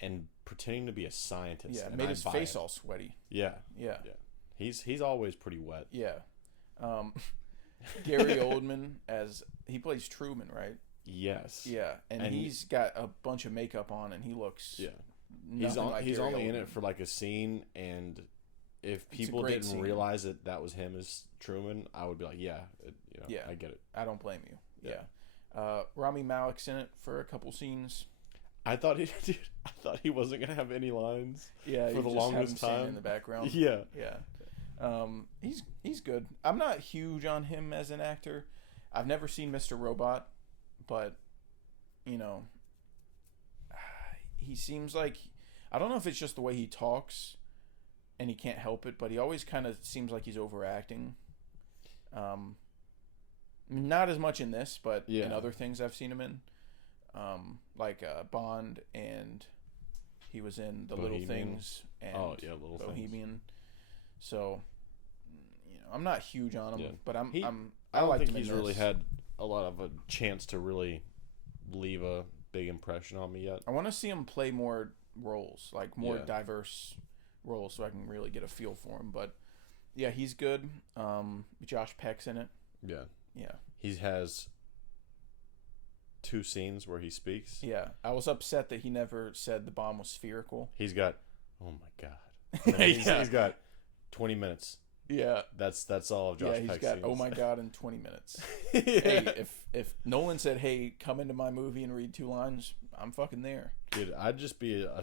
and pretending to be a scientist. Yeah, and made I his buy face it. all sweaty. Yeah, Yeah. he's always pretty wet. Yeah. Gary Oldman he plays Truman, right? Yes. Yeah, and he's got a bunch of makeup on, and he looks He's Gary only in Oldman. it for like a scene, and if It's a people great didn't scene. realize that was him as Truman, I would be like, yeah, I get it. I don't blame you. Yeah. Rami Malek's in it for a couple scenes. I thought he wasn't gonna have any lines. Yeah, for you the just longest have him standing time in the background. Yeah. Yeah. He's good. I'm not huge on him as an actor. I've never seen Mr. Robot, but he seems like, I don't know if it's just the way he talks and he can't help it, but he always kind of seems like he's overacting. Not as much in this, but in other things I've seen him in, like Bond, and he was in The Little Things and Little Bohemian. Things. So, I'm not huge on him, but I don't like think him in he's really this. had a lot of a chance to really leave a big impression on me yet. I want to see him play more roles, like more Yeah. diverse roles, so I can really get a feel for him. But yeah, he's good. Josh Peck's in it. Yeah. Yeah. He has 2 scenes where he speaks. Yeah. I was upset that he never said the bomb was spherical. He's got, oh my god. And then he's got 20 minutes. Yeah. That's all of Josh He's Peck's got scenes. oh my god in 20 minutes. Hey, if Nolan said, "Hey, come into my movie and read 2 lines," I'm fucking there. Dude, I'd just be a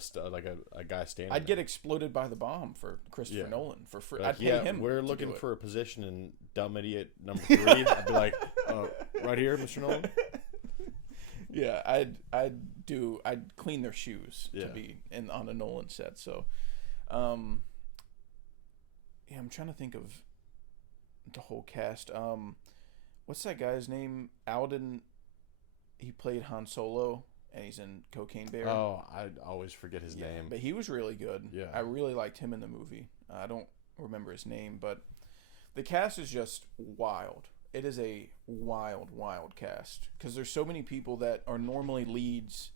guy standing. I'd there. get exploded by the bomb for Christopher Nolan for free. Like, I'd pay him. We're to looking do it. for a position in Dumb Idiot number 3. I'd be like, right here, Mr. Nolan. Yeah, I'd clean their shoes to be on a Nolan set. So, I'm trying to think of the whole cast. What's that guy's name? Alden. He played Han Solo, and he's in Cocaine Bear. Oh, I always forget his name. But he was really good. Yeah. I really liked him in the movie. I don't remember his name, but the cast is just wild. It is a wild, wild cast because there's so many people that are normally leads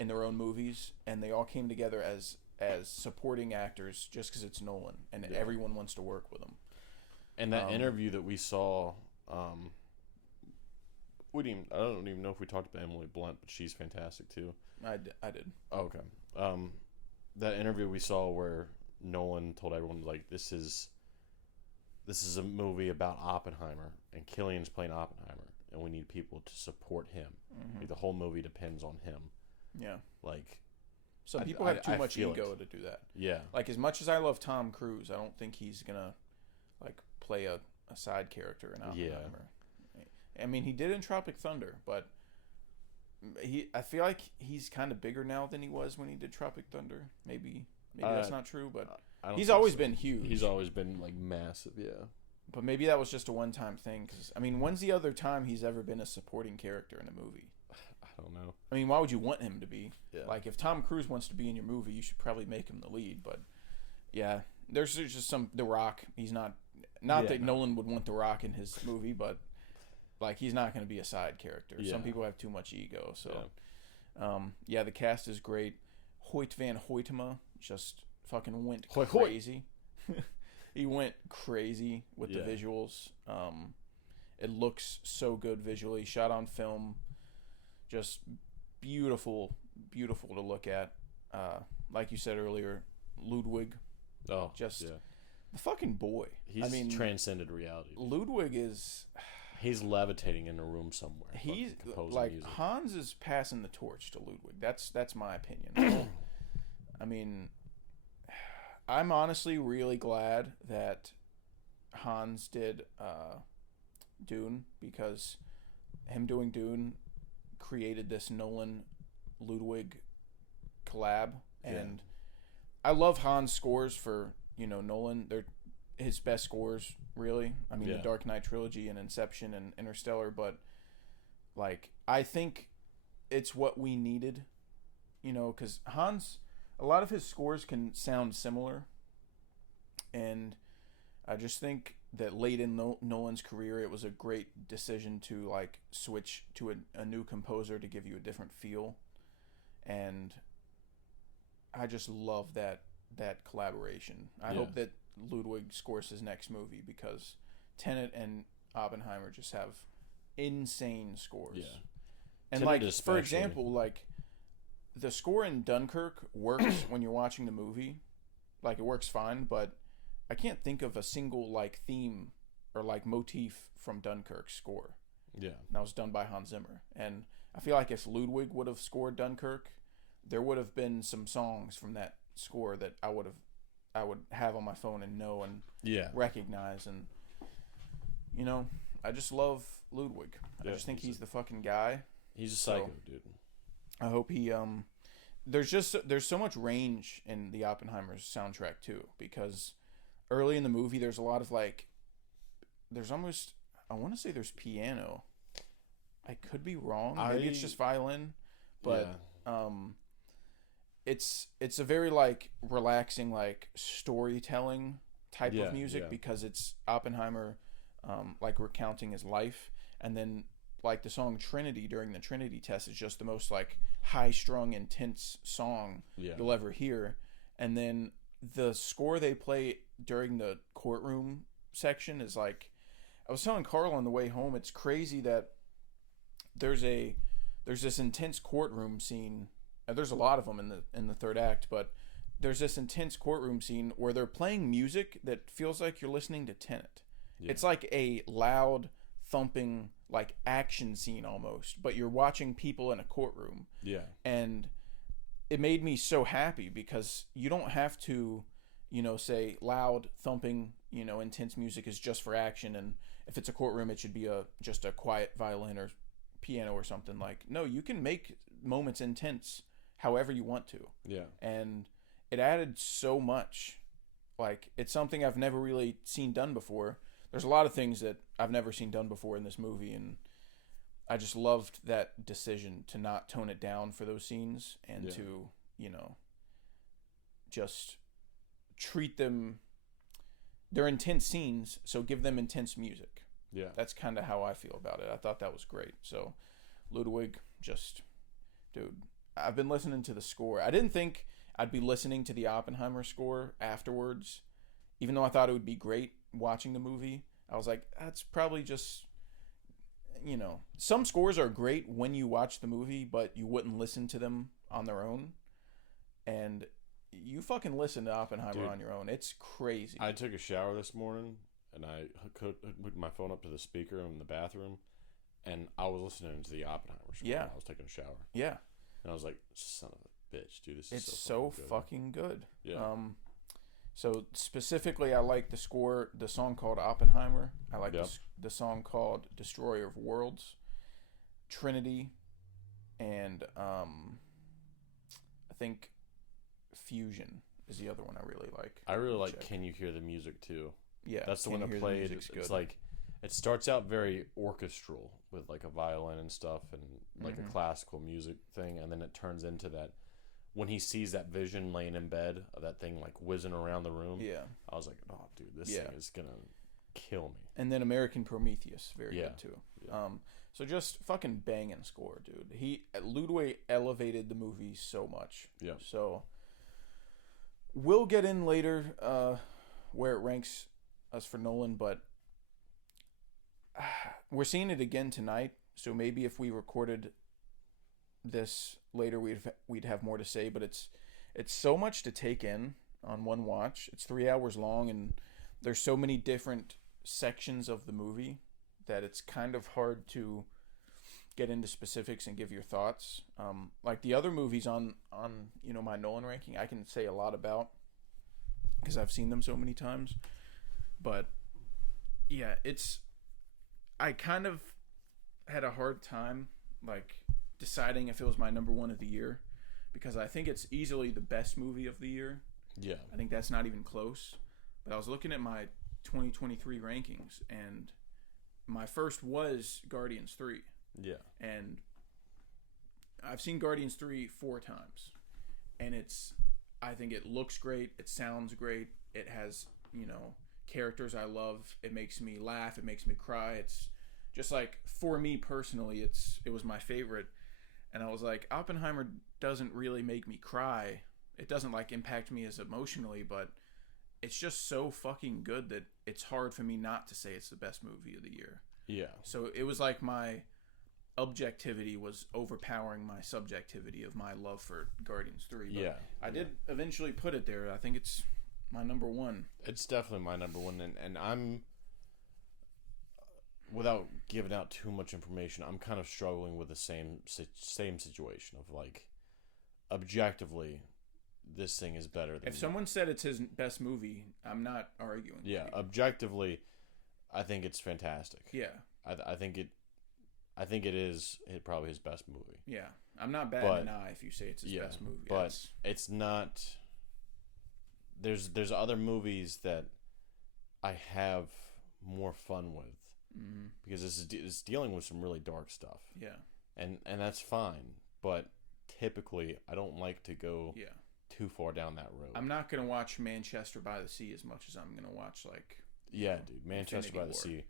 in their own movies, and they all came together as supporting actors just because it's Nolan, and everyone wants to work with him. And that interview that we saw, I don't even know if we talked about Emily Blunt, but she's fantastic too. I did. Oh, okay. That interview we saw where Nolan told everyone, like, this is a movie about Oppenheimer, and Cillian's playing Oppenheimer, and we need people to support him. Mm-hmm. Like, the whole movie depends on him. Yeah. Like, Some people have too much feel ego to do that. yeah. Like, as much as I love Tom Cruise, I don't think he's gonna like play a side character in Oppenheimer. I mean, he did in Tropic Thunder, but I feel like he's kind of bigger now than he was when he did Tropic Thunder. Maybe that's not true, but he's always been huge. He's always been, like, massive, yeah. But maybe that was just a one-time thing. Because I mean, when's the other time he's ever been a supporting character in a movie? I don't know. I mean, why would you want him to be? Yeah. Like, if Tom Cruise wants to be in your movie, you should probably make him the lead. But yeah, there's just The Rock. He's not that Nolan would want The Rock in his movie, but like, he's not going to be a side character. Yeah. Some people have too much ego. So the cast is great. Hoyt van Hoytema, just fucking went Hoi, hoi. crazy. He went crazy with the visuals. It looks so good visually, shot on film, just beautiful to look at. Like you said earlier, Ludwig, the fucking boy. He's transcended reality. Ludwig is... He's levitating in a room somewhere. He's like music. Hans is passing the torch to Ludwig. That's my opinion. I mean, I'm honestly really glad that Hans did Dune, because him doing Dune created this Nolan Ludwig collab, and I love Hans' scores for Nolan. They're his best scores, really. I mean, the Dark Knight trilogy and Inception and Interstellar, but like I think it's what we needed, because Hans, a lot of his scores can sound similar, and I just think that late in Nolan's career, it was a great decision to like switch to a new composer to give you a different feel, and I just love that collaboration. I hope that Ludwig scores his next movie, because Tenet and Oppenheimer just have insane scores. Yeah. And Tenet, like, for example, like the score in Dunkirk works when you're watching the movie. Like, it works fine, but I can't think of a single like theme or like motif from Dunkirk's score. Yeah. And that was done by Hans Zimmer. And I feel like if Ludwig would have scored Dunkirk, there would have been some songs from that score that I would have on my phone and know and recognize, and I just love Ludwig. I just think he's the fucking guy. He's a psycho, dude. I hope he there's so much range in the Oppenheimer's soundtrack too, because early in the movie there's a lot of like there's almost, I want to say there's piano. I could be wrong. Maybe it's just violin, but it's a very like relaxing like storytelling type of music, because it's Oppenheimer like recounting his life, and then like the song Trinity during the Trinity test is just the most like high-strung, intense song you'll ever hear. And then the score they play during the courtroom section is like, I was telling Carl on the way home, it's crazy that there's this intense courtroom scene. There's a lot of them in the third act, but there's this intense courtroom scene where they're playing music that feels like you're listening to Tenet. It's like a loud, thumping, like action scene almost, but you're watching people in a courtroom. Yeah. And it made me so happy, because you don't have to, say loud, thumping, intense music is just for action, and if it's a courtroom, it should be just a quiet violin or piano or something. Like, no, you can make moments intense however you want to. Yeah. And it added so much. Like, it's something I've never really seen done before. There's a lot of things that I've never seen done before in this movie, and I just loved that decision to not tone it down for those scenes, and to, just treat them, they're intense scenes, so give them intense music. Yeah. That's kind of how I feel about it. I thought that was great. So Ludwig, just, dude, I've been listening to the score. I didn't think I'd be listening to the Oppenheimer score afterwards, even though I thought it would be great watching the movie. I was like, that's probably just, some scores are great when you watch the movie, but you wouldn't listen to them on their own. And you fucking listen to Oppenheimer on your own. It's crazy. I took a shower this morning, and I hooked my phone up to the speaker in the bathroom, and I was listening to the Oppenheimer score. Yeah. I was taking a shower. Yeah. And I was like, son of a bitch, dude, this is so fucking good. Yeah. So specifically, I like the song called Oppenheimer. I like the song called Destroyer of Worlds, Trinity, and I think Fusion is the other one I really like. I really like Can You Hear the Music too? Yeah. That's the one that played. It's like, it starts out very orchestral with like a violin and stuff and like a classical music thing, and then it turns into that. When he sees that vision laying in bed of that thing like whizzing around the room, I was like, "Oh, dude, this thing is gonna kill me." And then American Prometheus, very good too. Yeah. So just fucking banging score, dude. Ludwig elevated the movie so much. Yeah. So we'll get in later where it ranks us for Nolan, but we're seeing it again tonight. So maybe if we recorded this later, we'd have more to say. But it's so much to take in on one watch. It's 3 hours long, and there's so many different sections of the movie that it's kind of hard to get into specifics and give your thoughts. Like the other movies on my Nolan ranking, I can say a lot about because I've seen them so many times. But yeah, I kind of had a hard time like deciding if it was my number one of the year, because I think it's easily the best movie of the year. Yeah. I think that's not even close. But I was looking at my 2023 rankings, and my first was Guardians 3. Yeah. And I've seen Guardians 3 4 times. And I think it looks great. It sounds great. It has, characters I love. It makes me laugh. It makes me cry. It's just like, for me personally, it was my favorite. And I was like, Oppenheimer doesn't really make me cry. It doesn't like impact me as emotionally, but it's just so fucking good that it's hard for me not to say it's the best movie of the year. Yeah. So it was like my objectivity was overpowering my subjectivity of my love for Guardians 3. But yeah. I did eventually put it there. I think it's my number one. It's definitely my number one, and I'm, without giving out too much information, I'm kind of struggling with the same situation of like, objectively, this thing is better than. If someone said it's his best movie, I'm not arguing. Yeah, objectively, I think it's fantastic. Yeah, I think it is probably his best movie. Yeah, I'm not batting an eye if you say it's his best movie. But it's not. There's other movies that I have more fun with, because it's dealing with some really dark stuff. Yeah, and that's fine. But typically, I don't like to go too far down that road. I'm not gonna watch Manchester by the Sea as much as I'm gonna watch dude, Manchester by the Sea.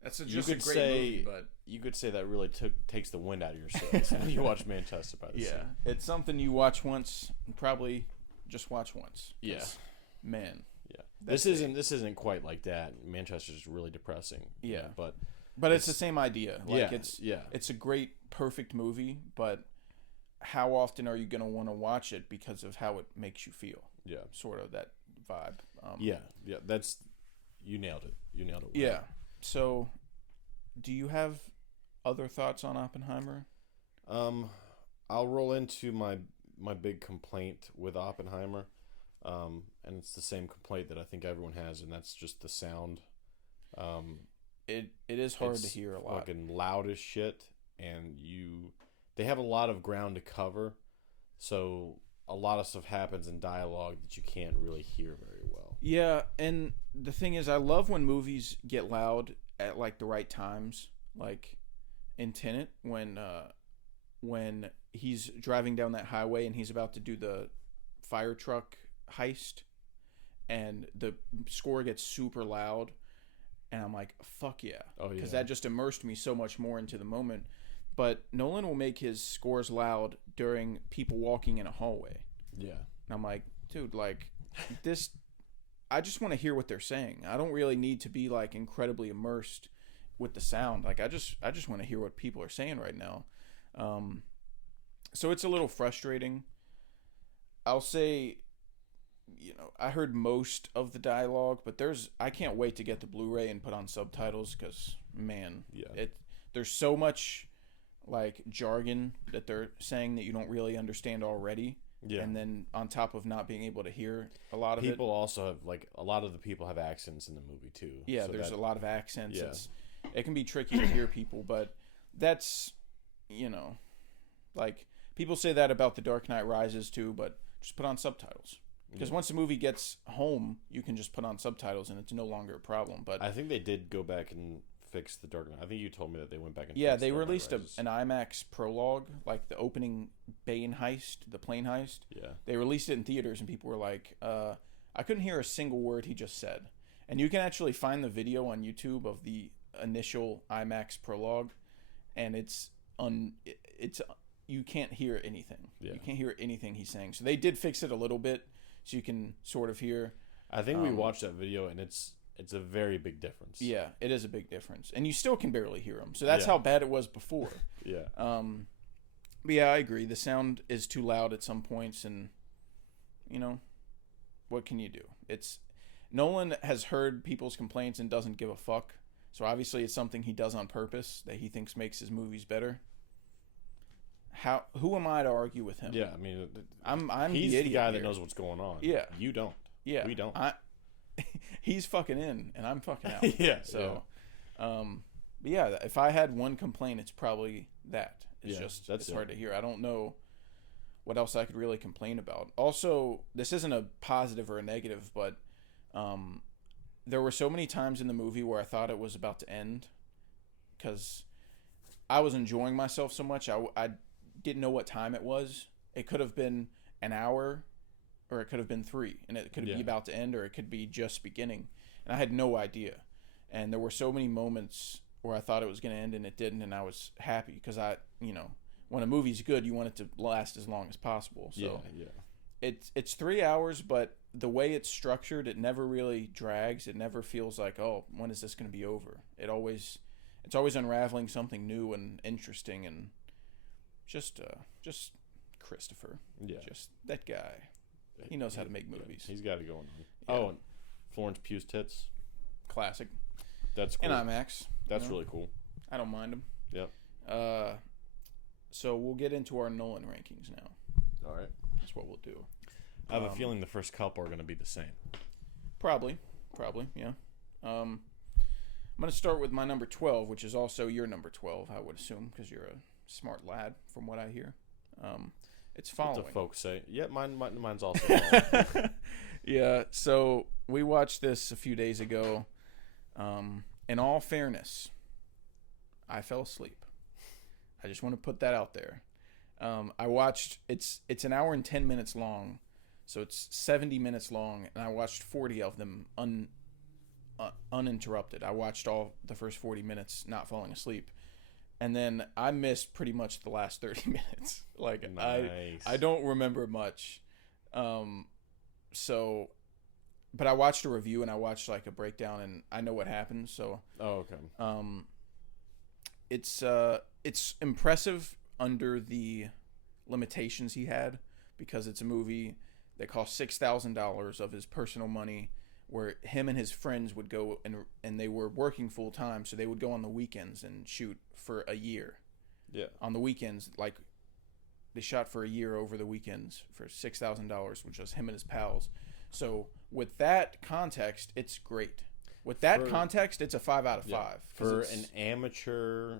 That's just a great movie, but you could say that really takes the wind out of your sails when you watch Manchester by the Sea. Yeah, it's something you watch once and probably just watch once. Yeah, man. Yeah, this isn't quite like that. Manchester's really depressing. Yeah, but it's the same idea. Like it's a great, perfect movie, but how often are you gonna want to watch it because of how it makes you feel? Yeah, sort of that vibe. That's you nailed it. You nailed it. Yeah. So, do you have other thoughts on Oppenheimer? I'll roll into my big complaint with Oppenheimer, and it's the same complaint that I think everyone has, and that's just the sound. It is hard to hear a lot. Fucking loud as shit, and they have a lot of ground to cover, so a lot of stuff happens in dialogue that you can't really hear very well. Yeah, and the thing is, I love when movies get loud at like the right times, like in Tenet when he's driving down that highway and he's about to do the fire truck heist, and the score gets super loud, and I'm like, fuck yeah, because that just immersed me so much more into the moment. But Nolan will make his scores loud during people walking in a hallway. Yeah, and I'm like, dude, like this. I just want to hear what they're saying. I don't really need to be like incredibly immersed with the sound. Like I just want to hear what people are saying right now. So it's a little frustrating. I'll say, I heard most of the dialogue, but I can't wait to get the Blu-ray and put on subtitles, because man, there's so much like jargon that they're saying that you don't really understand already. Yeah. And then on top of not being able to hear a lot of it. People also have, like, a lot of the people have accents in the movie, too. Yeah, so there's a lot of accents. Yeah. It can be tricky to hear people, but that's, like, people say that about The Dark Knight Rises, too, but just put on subtitles. Because once the movie gets home, you can just put on subtitles, and it's no longer a problem. But I think they did go back and fix The Dark Knight. I think you told me that they went back and fixed they released an IMAX prologue, like the opening Bane heist, the plane heist. Yeah, they released it in theaters, and people were like, I couldn't hear a single word he just said. And you can actually find the video on YouTube of the initial IMAX prologue, and it's you can't hear anything. Yeah. You can't hear anything he's saying. So they did fix it a little bit, so you can sort of hear. I think we watched that video, and it's a very big difference. Yeah, it is a big difference, and you still can barely hear them. So that's Yeah. how bad it was before. Yeah. But yeah, I agree. The sound is too loud at some points, and what can you do? Nolan has heard people's complaints and doesn't give a fuck. So obviously, it's something he does on purpose that he thinks makes his movies better. Who am I to argue with him? Yeah, I mean, I'm he's the the guy idiot that here. knows what's going on. Yeah. You don't. Yeah, We don't. He's fucking in, and I'm fucking out. Yeah. So, but yeah, if I had one complaint, it's probably that. It's hard to hear. I don't know what else I could really complain about. Also, this isn't a positive or a negative, but there were so many times in the movie where I thought it was about to end because I was enjoying myself so much. I didn't know what time it was. It could have been an hour, or it could have been 3, and it could be about to end, or it could be just beginning, and I had no idea. And there were so many moments where I thought it was going to end and it didn't, and I was happy because when a movie's good, you want it to last as long as possible. So it's 3 hours, but the way it's structured, it never really drags. It never feels like, oh, when is this going to be over? It's always unraveling something new and interesting, and just Christopher, just that guy. He knows how to make movies. He's got it going on. Yeah. Oh, and Florence Pugh's tits. Classic. That's cool. And IMAX. That's really cool. I don't mind them. Yep. So we'll get into our Nolan rankings now. All right. That's what we'll do. I have a feeling the first couple are going to be the same. Probably, yeah. I'm going to start with my number 12, which is also your number 12, I would assume, because you're a smart lad, from what I hear. It's following. What the folks say. Yeah, mine's also following. Yeah, so we watched this a few days ago. In all fairness, I fell asleep. I just want to put that out there. I watched, it's an hour and 10 minutes long, so it's 70 minutes long, and I watched 40 of them uninterrupted. I watched all the first 40 minutes not falling asleep. And then I missed pretty much the last 30 minutes. Like, nice. I don't remember much. But I watched a review and I watched like a breakdown, and I know what happened. So, okay. It's impressive under the limitations he had, because it's a movie that cost $6,000 of his personal money, where him and his friends would go and they were working full time, so they would go on the weekends and shoot for a year. Yeah. On the weekends, like they shot for a year over the weekends for $6,000, which was him and his pals. So with that context, it's great. With that context, it's a 5 out of 5. For an amateur,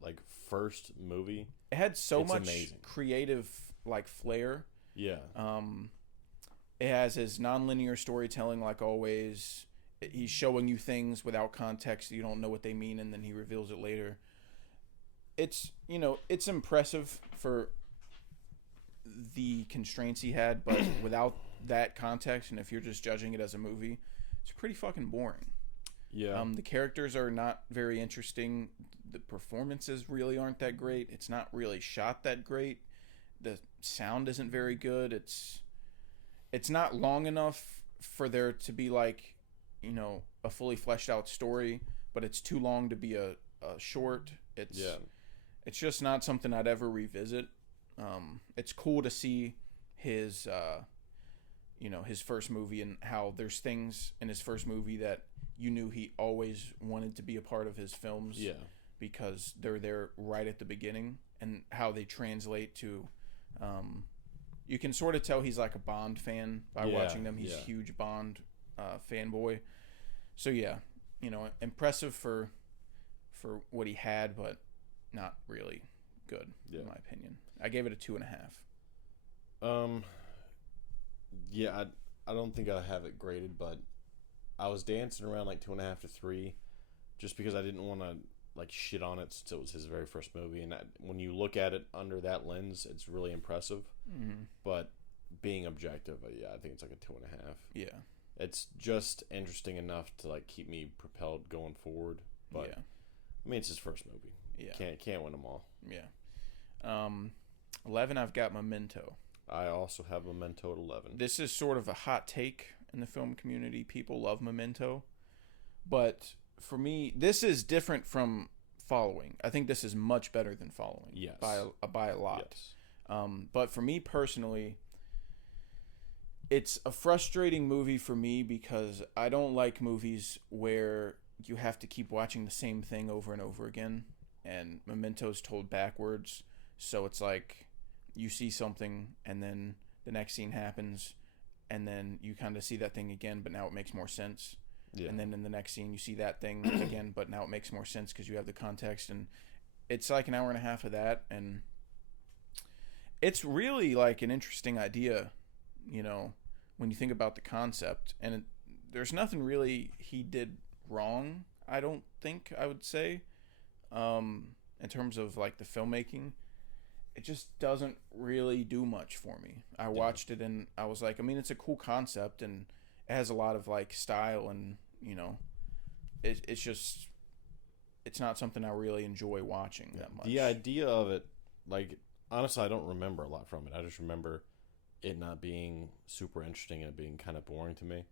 like, first movie, it had so much amazing. Creative, like, flair. Yeah. It has his non-linear storytelling, like always. He's showing you things without context. You don't know what they mean, and then he reveals it later. It's impressive for the constraints he had, but without that context, and if you're just judging it as a movie, it's pretty fucking boring. Yeah. The characters are not very interesting. The performances really aren't that great. It's not really shot that great. The sound isn't very good. It's not long enough for there to be like, a fully fleshed out story, but it's too long to be a short. It's just not something I'd ever revisit. It's cool to see his his first movie, and how there's things in his first movie that you knew he always wanted to be a part of his films. Yeah. Because they're there right at the beginning, and how they translate to, you can sort of tell he's like a Bond fan by watching them. He's a huge Bond fanboy. So yeah, impressive for what he had, but not really good in my opinion. I gave it a 2.5. Yeah, I don't think I have it graded, but I was dancing around like 2.5 to 3, just because I didn't want to like shit on it since it was his very first movie, and when you look at it under that lens, it's really impressive. Mm-hmm. But being objective, I think it's like a 2.5. Yeah, it's just interesting enough to like keep me propelled going forward. But I mean, it's his first movie. Yeah, can't win them all. Yeah. 11, I've got Memento. I also have Memento at 11. This is sort of a hot take in the film community. People love Memento. But for me, this is different from Following. I think this is much better than Following. Yes. By a lot. Yes. But for me personally, it's a frustrating movie for me because I don't like movies where you have to keep watching the same thing over and over again. And Memento's told backwards. So it's like you see something and then the next scene happens and then you kind of see that thing again, but now it makes more sense. Yeah. And then in the next scene you see that thing again, but now it makes more sense because you have the context. And it's like an hour and a half of that, and it's really like an interesting idea, you know, when you think about the concept. And there's nothing really he did wrong, I don't think I would say, in terms of like the filmmaking. It just doesn't really do much for me. I watched it and I was like, I mean, it's a cool concept and it has a lot of like style, and you know, it's just, it's not something I really enjoy watching that much. The idea of it, like, honestly, I don't remember a lot from it. I just remember it not being super interesting and it being kind of boring to me.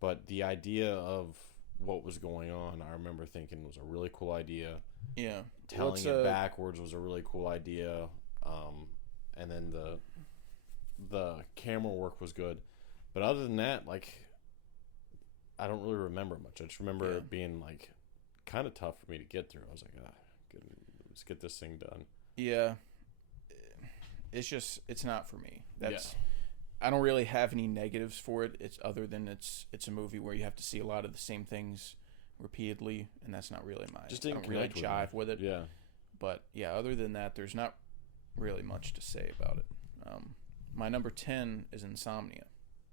But the idea of what was going on, I remember thinking was a really cool idea. Yeah. Telling it backwards was a really cool idea. And then the camera work was good. But other than that, like, I don't really remember much. I just remember it being, like, kind of tough for me to get through. I was like, let's get this thing done. Yeah. It's just, it's not for me. I don't really have any negatives for it. It's other than it's a movie where you have to see a lot of the same things repeatedly, and that's not really I don't really jive with it. Yeah. But yeah, other than that, there's not really much to say about it. My number 10 is Insomnia.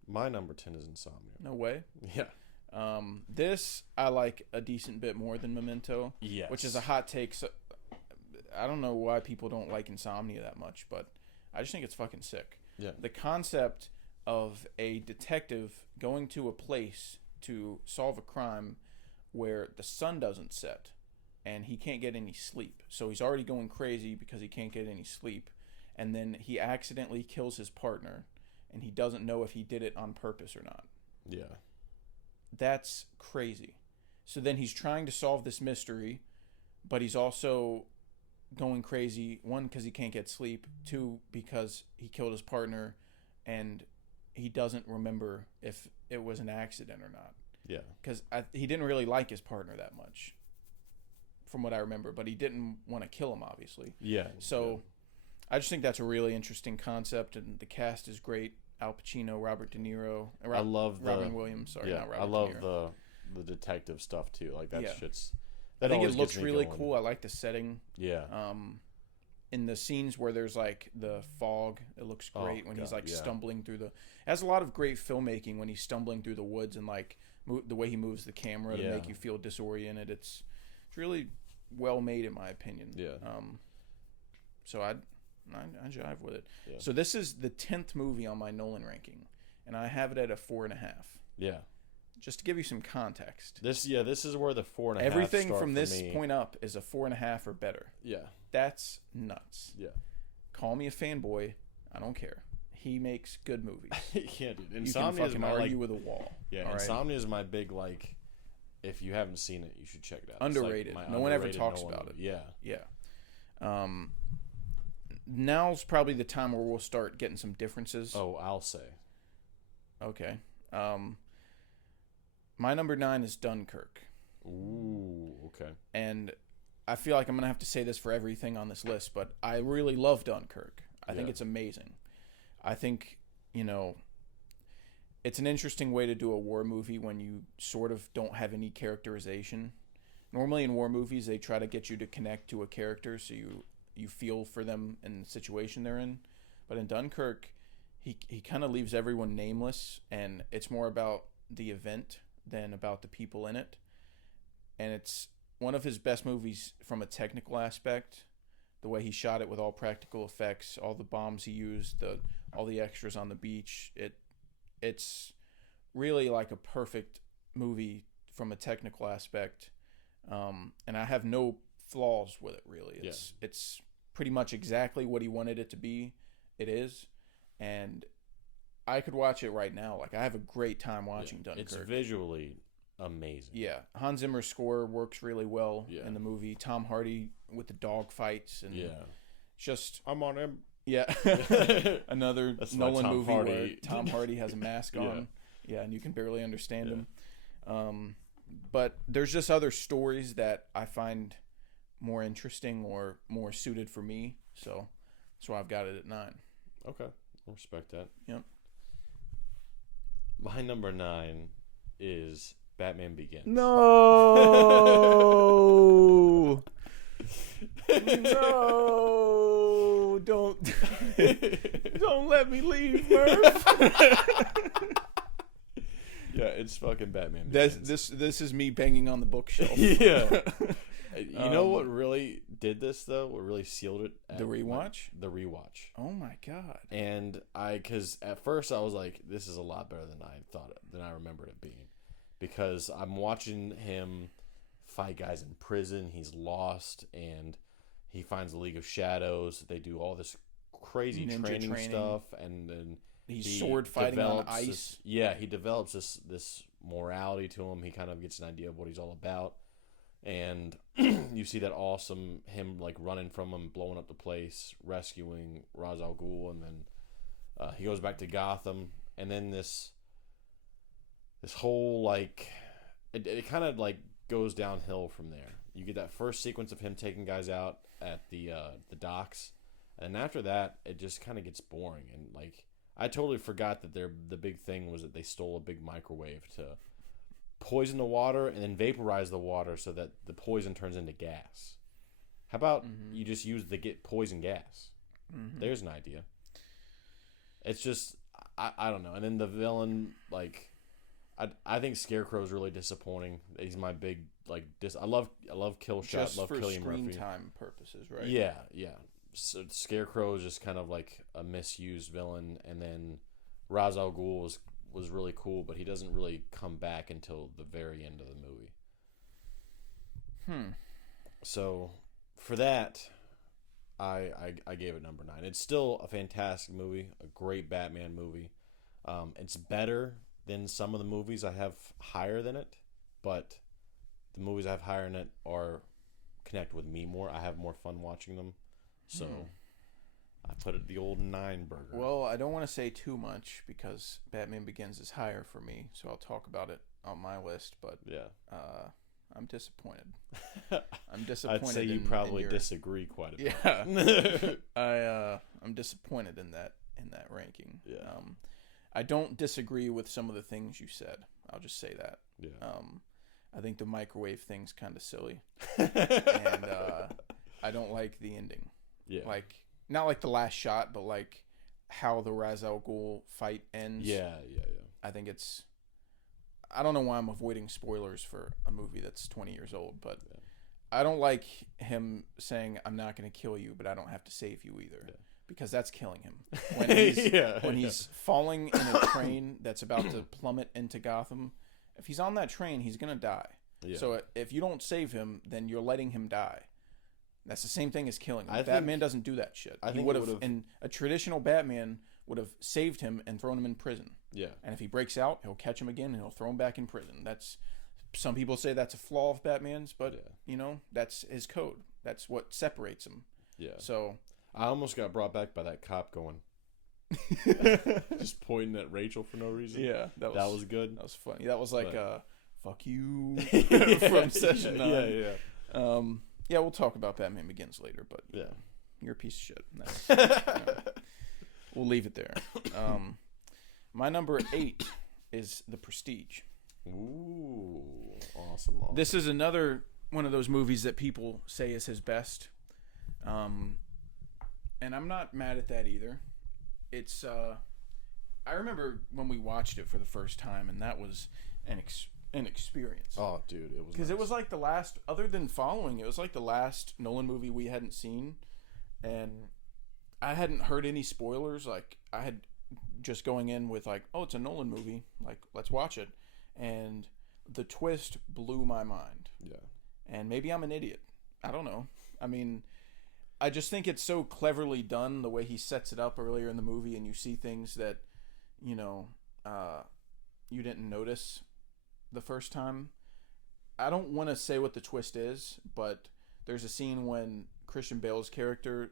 My number 10 is Insomnia. No way. Yeah. This I like a decent bit more than Memento. Yes. Which is a hot take. So I don't know why people don't like Insomnia that much, but I just think it's fucking sick. Yeah. The concept of a detective going to a place to solve a crime where the sun doesn't set and he can't get any sleep. So he's already going crazy because he can't get any sleep. And then he accidentally kills his partner and he doesn't know if he did it on purpose or not. Yeah. That's crazy. So then he's trying to solve this mystery, but he's also going crazy, one, because he can't get sleep, two, because he killed his partner and he doesn't remember if it was an accident or not. Yeah. Because he didn't really like his partner that much, from what I remember, but he didn't want to kill him, obviously. Yeah. So I just think that's a really interesting concept, and the cast is great. Al Pacino, Robert De Niro, I love Robin Williams. Sorry, not Robert I love De Niro. the detective stuff too. Like that shit's. I think it always looks gets me really going. cool. I like the setting. Yeah. In the scenes where there's like the fog, it looks great when he's like yeah. stumbling through the. It has a lot of great filmmaking when he's stumbling through the woods and like the way he moves the camera to make you feel disoriented. It's really well made in my opinion. Yeah. So I jive with it. Yeah. So this is the 10th movie on my Nolan ranking, and I have it at a 4.5. Yeah. Just to give you some context. This is where the 4.5. Everything start from for this me. point up is a 4.5 or better. Yeah. That's nuts. Yeah. Call me a fanboy. I don't care. He makes good movies. Yeah, dude. You can Insomnia is fucking my argue with a wall. Yeah, all right? Insomnia is my big like. If you haven't seen it, you should check it out. Underrated. It's like No one ever underrated talks Nolan about it. movie. Yeah. Yeah. Now's probably the time where we'll start getting some differences. Oh, I'll say. Okay. My number 9 is Dunkirk. Ooh, okay. And I feel like I'm going to have to say this for everything on this list, but I really love Dunkirk. I think it's amazing. I think, you know, it's an interesting way to do a war movie when you sort of don't have any characterization. Normally in war movies, they try to get you to connect to a character so you feel for them and the situation they're in. But in Dunkirk, he kind of leaves everyone nameless, and it's more about the event than about the people in it. And it's one of his best movies from a technical aspect. The way he shot it with all practical effects, all the bombs he used, all the extras on the beach. It's really like a perfect movie from a technical aspect. And I have no flaws with it, really. It's pretty much exactly what he wanted it to be. It is. and I could watch it right now. Like, I have a great time watching Dunkirk. It's visually amazing. Yeah, Hans Zimmer's score works really well in the movie. Tom Hardy with the dog fights and just I'm on him. Yeah, another That's Nolan Tom movie Hardy. where Tom Hardy has a mask on. Yeah, and you can barely understand him. But there's just other stories that I find more interesting or more suited for me. So that's why I've got it at 9. Okay, I respect that. Yep. My number 9 is Batman Begins. No. No. Don't let me leave, Murph. Yeah, it's fucking Batman Begins. This is me banging on the bookshelf. Yeah. You know what really did this though? What really sealed it? The rewatch? The rewatch. Oh my god. And because at first I was like, this is a lot better than I remembered it being, because I'm watching him fight guys in prison. He's lost, and he finds the League of Shadows. They do all this crazy training stuff, and then he's sword fighting on ice. He develops this morality to him. He kind of gets an idea of what he's all about. And you see that awesome him like running from him, blowing up the place, rescuing Ra's al Ghul, and then he goes back to Gotham, and then this whole like it kind of like goes downhill from there. You get that first sequence of him taking guys out at the docks, and after that it just kind of gets boring. And like I totally forgot that the big thing was that they stole a big microwave to poison the water and then vaporize the water so that the poison turns into gas. How about you just use the poison gas? There's an idea. It's just I don't know. And then the villain, like I think Scarecrow's really disappointing. He's my big like I love Kill Shot, just love for Cillian screen Murphy. time purposes, right? Yeah. So Scarecrow is just kind of like a misused villain, and then Ra's al Ghul was really cool, but he doesn't really come back until the very end of the movie. So for that, I gave it number 9. It's still a fantastic movie, a great Batman movie. It's better than some of the movies I have higher than it, but the movies I have higher in it connect with me more. I have more fun watching them, so I put it the old 9 burger. Well, I don't want to say too much because Batman Begins is higher for me, so I'll talk about it on my list. But I'm disappointed. I'm disappointed. I'd say you probably disagree quite a bit. Yeah, I'm disappointed in that ranking. Yeah. I don't disagree with some of the things you said. I'll just say that. Yeah. I think the microwave thing's kind of silly, and I don't like the ending. Yeah. Like, not like the last shot, but like how the Ra's al Ghul fight ends. Yeah. I think it's. I don't know why I'm avoiding spoilers for a movie that's 20 years old, but I don't like him saying, "I'm not going to kill you, but I don't have to save you either," because that's killing him. When he's falling in a train that's about to plummet into Gotham, if he's on that train, he's going to die. Yeah. So if you don't save him, then you're letting him die. That's the same thing as killing him. Batman doesn't do that shit. He would have, in a traditional Batman, would have saved him and thrown him in prison. Yeah. And if he breaks out, he'll catch him again and he'll throw him back in prison. That's, some people say that's a flaw of Batman's, but you know, that's his code. That's what separates him. Yeah. So I almost got brought back by that cop going, just pointing at Rachel for no reason. Yeah, that was good. That was funny. That was like "fuck you" from Session 9. Yeah, we'll talk about Batman Begins later, but you're a piece of shit. We'll leave it there. My number 8 is The Prestige. Ooh, awesome. This is another one of those movies that people say is his best. And I'm not mad at that either. It's I remember when we watched it for the first time, and that was an experience. Oh, dude, it was because it was like the last, other than Following, it was like the last Nolan movie we hadn't seen, and I hadn't heard any spoilers. Like, I had just going in with like, oh, it's a Nolan movie, like, let's watch it, and the twist blew my mind. Yeah. And maybe I'm an idiot. I don't know. I mean, I just think it's so cleverly done the way he sets it up earlier in the movie, and you see things that, you know, you didn't notice the first time. I don't want to say what the twist is, but there's a scene when Christian Bale's character,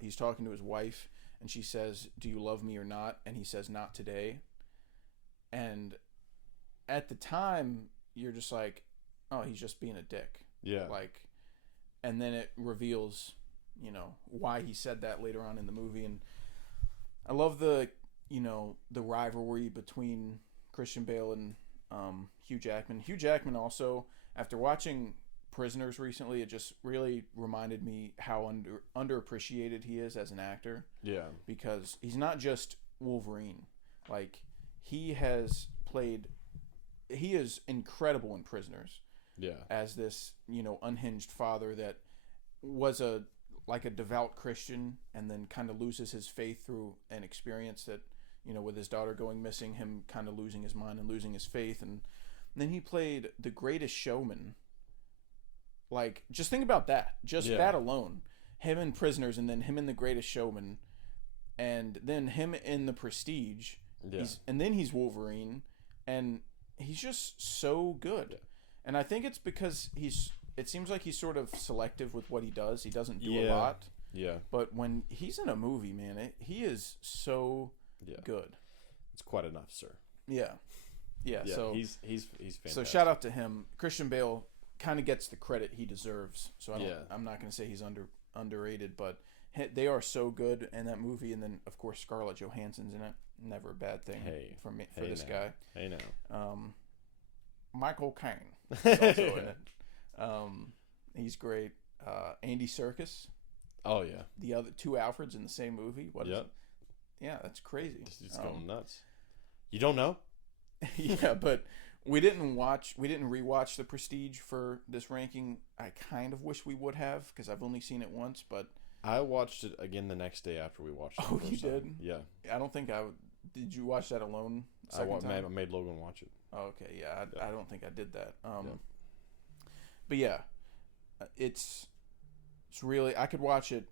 he's talking to his wife, and she says, "Do you love me or not?" And he says, "Not today." And at the time, you're just like, "Oh, he's just being a dick." Yeah. Like, and then it reveals, you know, why he said that later on in the movie. And I love the, you know, the rivalry between Christian Bale and Hugh Jackman. Hugh Jackman also, after watching Prisoners recently, it just really reminded me how underappreciated he is as an actor. Yeah. Because he's not just Wolverine. Like, he is incredible in Prisoners. Yeah. As this, you know, unhinged father that was a devout Christian and then kind of loses his faith through an experience that, you know, with his daughter going missing, him kind of losing his mind and losing his faith. And then he played The Greatest Showman. Like, just think about that. Just that alone. Him in Prisoners, and then him in The Greatest Showman, and then him in The Prestige. Yeah. And then he's Wolverine, and he's just so good. Yeah. And I think it's because it seems like he's sort of selective with what he does. He doesn't do a lot. Yeah. But when he's in a movie, man, he is so good. It's quite enough, sir. Yeah. Yeah. So he's fantastic. So shout out to him. Christian Bale kind of gets the credit he deserves. So I'm not going to say he's underrated, but they are so good in that movie. And then of course Scarlett Johansson's in it. Never a bad thing for this guy. Hey now. Michael Caine is also in it. He's great. Andy Serkis. Oh yeah. The other two Alfreds in the same movie. What is it? Yeah, that's crazy. It's going nuts. You don't know? Yeah, but we didn't rewatch The Prestige for this ranking. I kind of wish we would have, because I've only seen it once, but I watched it again the next day after we watched it. Oh, you did? Yeah. I don't think did you watch that alone? I made Logan watch it. Oh, okay, yeah. I don't think I did that. But yeah, it's really, I could watch it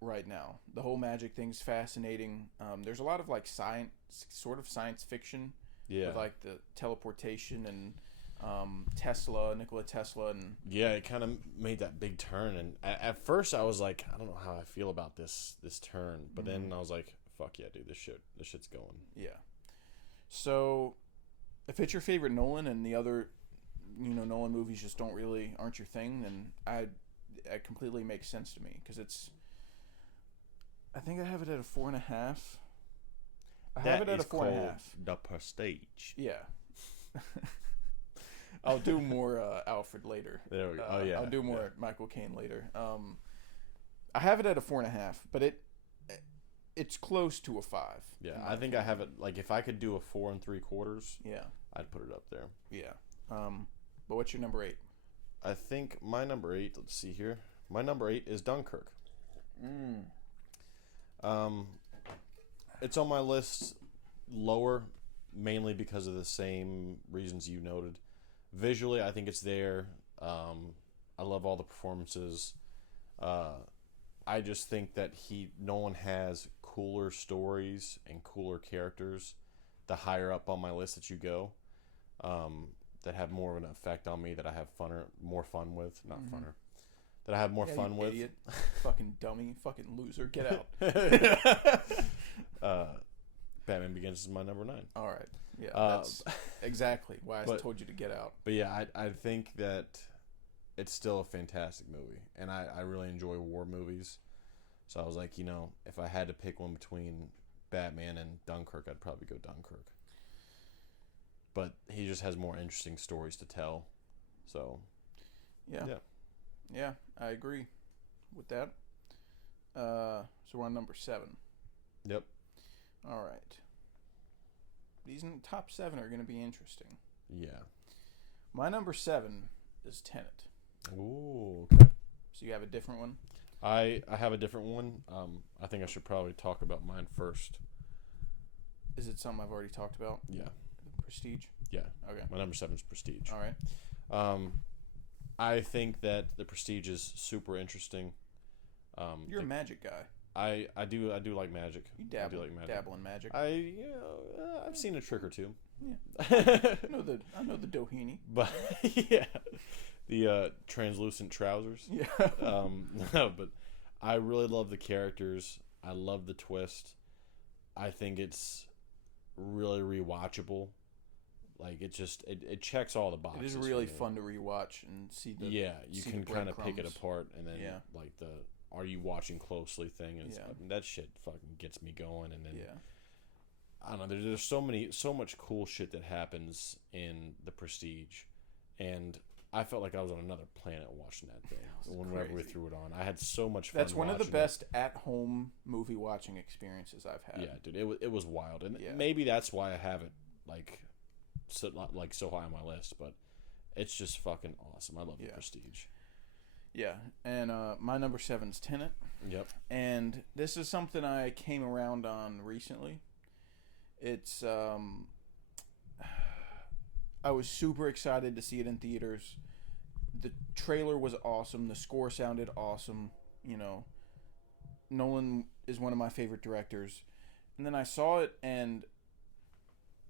right now. The whole magic thing's fascinating. There's a lot of like science fiction. Yeah. With like the teleportation and Nikola Tesla, and it kind of made that big turn. And at first I was like, I don't know how I feel about this turn, but then I was like, fuck yeah, dude, this shit's going. Yeah. So, if it's your favorite Nolan and the other, you know, Nolan movies just aren't your thing, then it completely makes sense to me, because I think I have it at a 4.5. I have it at a 4.5. The Prestige. Yeah. I'll do more Alfred later. There we go. Oh yeah. I'll do more Michael Caine later. I have it at a 4.5, but it's close to a 5. Yeah, I think I have it, like, if I could do a 4 3/4. Yeah. I'd put it up there. Yeah. But what's your number 8? I think my number 8. Let's see here. My number 8 is Dunkirk. It's on my list lower, mainly because of the same reasons you noted. Visually, I think it's there. I love all the performances. I just think that Nolan has cooler stories and cooler characters the higher up on my list that you go, that have more of an effect on me, that I have more fun with. Not funner. That I have more fun with. Idiot. Fucking dummy. Fucking loser. Get out. Batman Begins is my number 9. All right. Yeah, that's exactly why I told you to get out. But yeah, I think that it's still a fantastic movie, and I really enjoy war movies. So I was like, you know, if I had to pick one between Batman and Dunkirk, I'd probably go Dunkirk. But he just has more interesting stories to tell. So yeah, I agree with that. So we're on number 7. Yep. All right. These top 7 are going to be interesting. Yeah. My number 7 is Tenet. Ooh, okay. So you have a different one? I have a different one. I think I should probably talk about mine first. Is it something I've already talked about? Yeah. Prestige? Yeah. Okay. My number 7 is Prestige. All right. I think that The Prestige is super interesting. You're a magic guy. I do like magic. You I do like magic. dabble in magic. I've seen a trick or two. Yeah. I know the Doheny. But yeah, the translucent trousers. Yeah. No, but I really love the characters. I love the twist. I think it's really rewatchable. Like it checks all the boxes. It is really fun to rewatch and see the you can kind of pick it apart and then like the are you watching closely thing and that shit fucking gets me going. And then I don't know, there's so much cool shit that happens in The Prestige, and I felt like I was on another planet watching that thing whenever we threw it on. I had so much fun. That's one of the best at-home movie watching experiences I've had. Yeah, dude, it was wild, and maybe that's why I have it so high on my list. But it's just fucking awesome. I love The Prestige. Yeah, and my number 7's Tenet. Yep. And this is something I came around on recently. It's I was super excited to see it in theaters. The trailer was awesome. The score sounded awesome. You know, Nolan is one of my favorite directors. And then I saw it and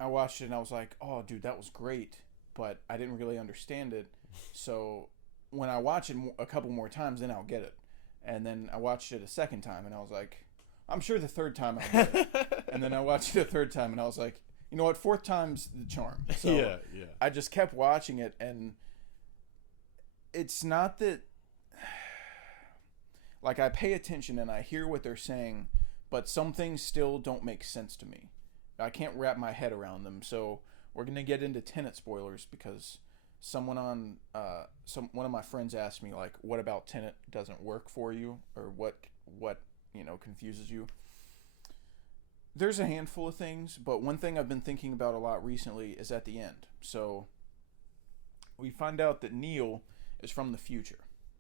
I watched it and I was like, oh, dude, that was great. But I didn't really understand it. So when I watch it a couple more times, then I'll get it. And then I watched it a second time and I was like, I'm sure the third time I'll get it. And then I watched it a third time and I was like, you know what? Fourth time's the charm. So yeah. I just kept watching it, and it's not that like I pay attention and I hear what they're saying, but some things still don't make sense to me. I can't wrap my head around them. So we're gonna get into Tenet spoilers because someone on one of my friends asked me like, what about Tenet doesn't work for you, or what confuses you? There's a handful of things, but one thing I've been thinking about a lot recently is at the end. So we find out that Neil is from the future,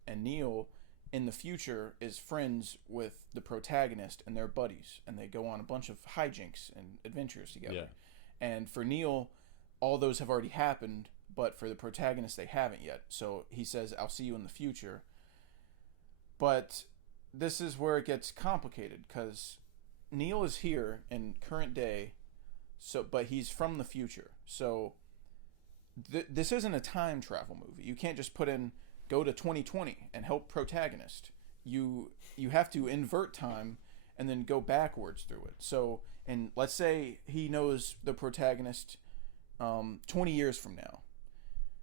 and Neil in the future is friends with the protagonist and they're buddies, and they go on a bunch of hijinks and adventures together. Yeah. And for Neil, all those have already happened, but for the protagonist, they haven't yet. So he says, I'll see you in the future. But this is where it gets complicated, because Neil is here in current day, but he's from the future. So this isn't a time travel movie. You can't just put in go to 2020 and help protagonist. You have to invert time and then go backwards through it. So, and let's say he knows the protagonist 20 years from now.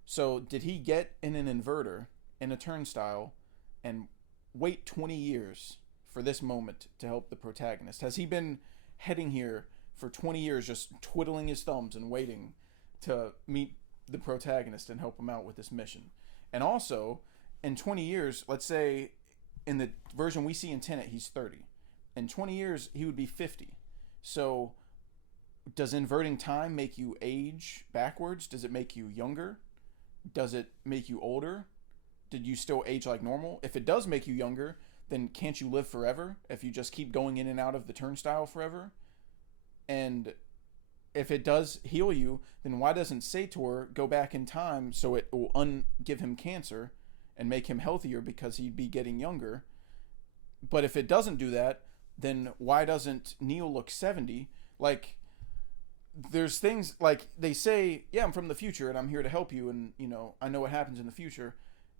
So did he get in an inverter in a turnstile and wait 20 years for this moment to help the protagonist? Has he been heading here for 20 years just twiddling his thumbs and waiting to meet the protagonist and help him out with this mission? And also, in 20 years, let's say in the version we see in Tenet, he's 30. In 20 years, he would be 50. So does inverting time make you age backwards? Does it make you younger? Does it make you older? Did you still age like normal? If it does make you younger, then can't you live forever if you just keep going in and out of the turnstile forever? And if it does heal you, then why doesn't Sator go back in time so it will give him cancer and make him healthier because he'd be getting younger? But if it doesn't do that, then why doesn't Neil look 70? Like, there's things like they say, yeah, I'm from the future and I'm here to help you, and I know what happens in the future.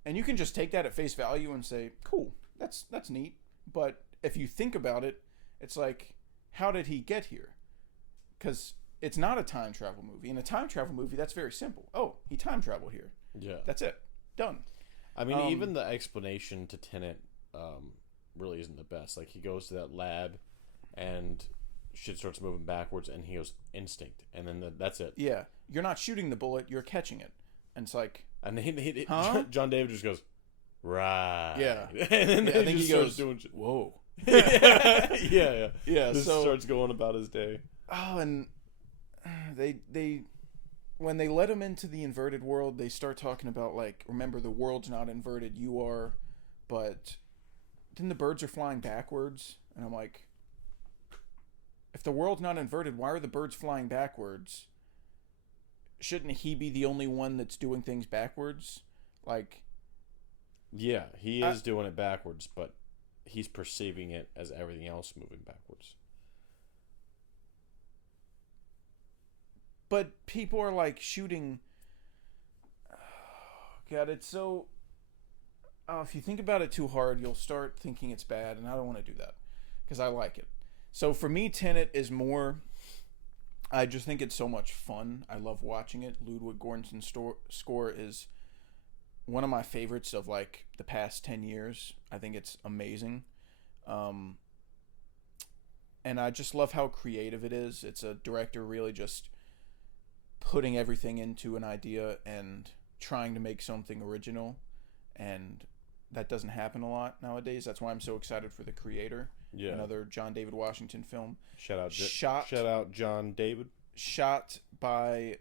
And you can just take that at face value and say, cool, that's neat. But if you think about it, it's like, how did he get here? Because it's not a time travel movie. In a time travel movie, that's very simple. Oh, he time traveled here. Yeah. That's it. Done. I mean, even the explanation to Tenet really isn't the best. Like, he goes to that lab and shit starts moving backwards and he goes, instinct. And then that's it. Yeah. You're not shooting the bullet, you're catching it. And it's like... And huh? John David just goes, right. Yeah. And then he goes, doing shit. whoa. Yeah. Just so starts going about his day. Oh, and they when they let him into the inverted world, they start talking about, like, remember, the world's not inverted, you are. But then the birds are flying backwards, and I'm like, if the world's not inverted, why are the birds flying backwards? Shouldn't he be the only one that's doing things backwards? Like, yeah, he is doing it backwards, but he's perceiving it as everything else moving backwards. But people are like shooting. God, it's so. If you think about it too hard, you'll start thinking it's bad, and I don't want to do that because I like it. So for me, Tenet is more. I just think it's so much fun. I love watching it. Ludwig Göransson's score is one of my favorites of like the past 10 years. I think it's amazing. And I just love how creative it is. It's a director really just putting everything into an idea and trying to make something original. And that doesn't happen a lot nowadays. That's why I'm so excited for The Creator. Yeah. Another John David Washington film. Shout out John David. Shot by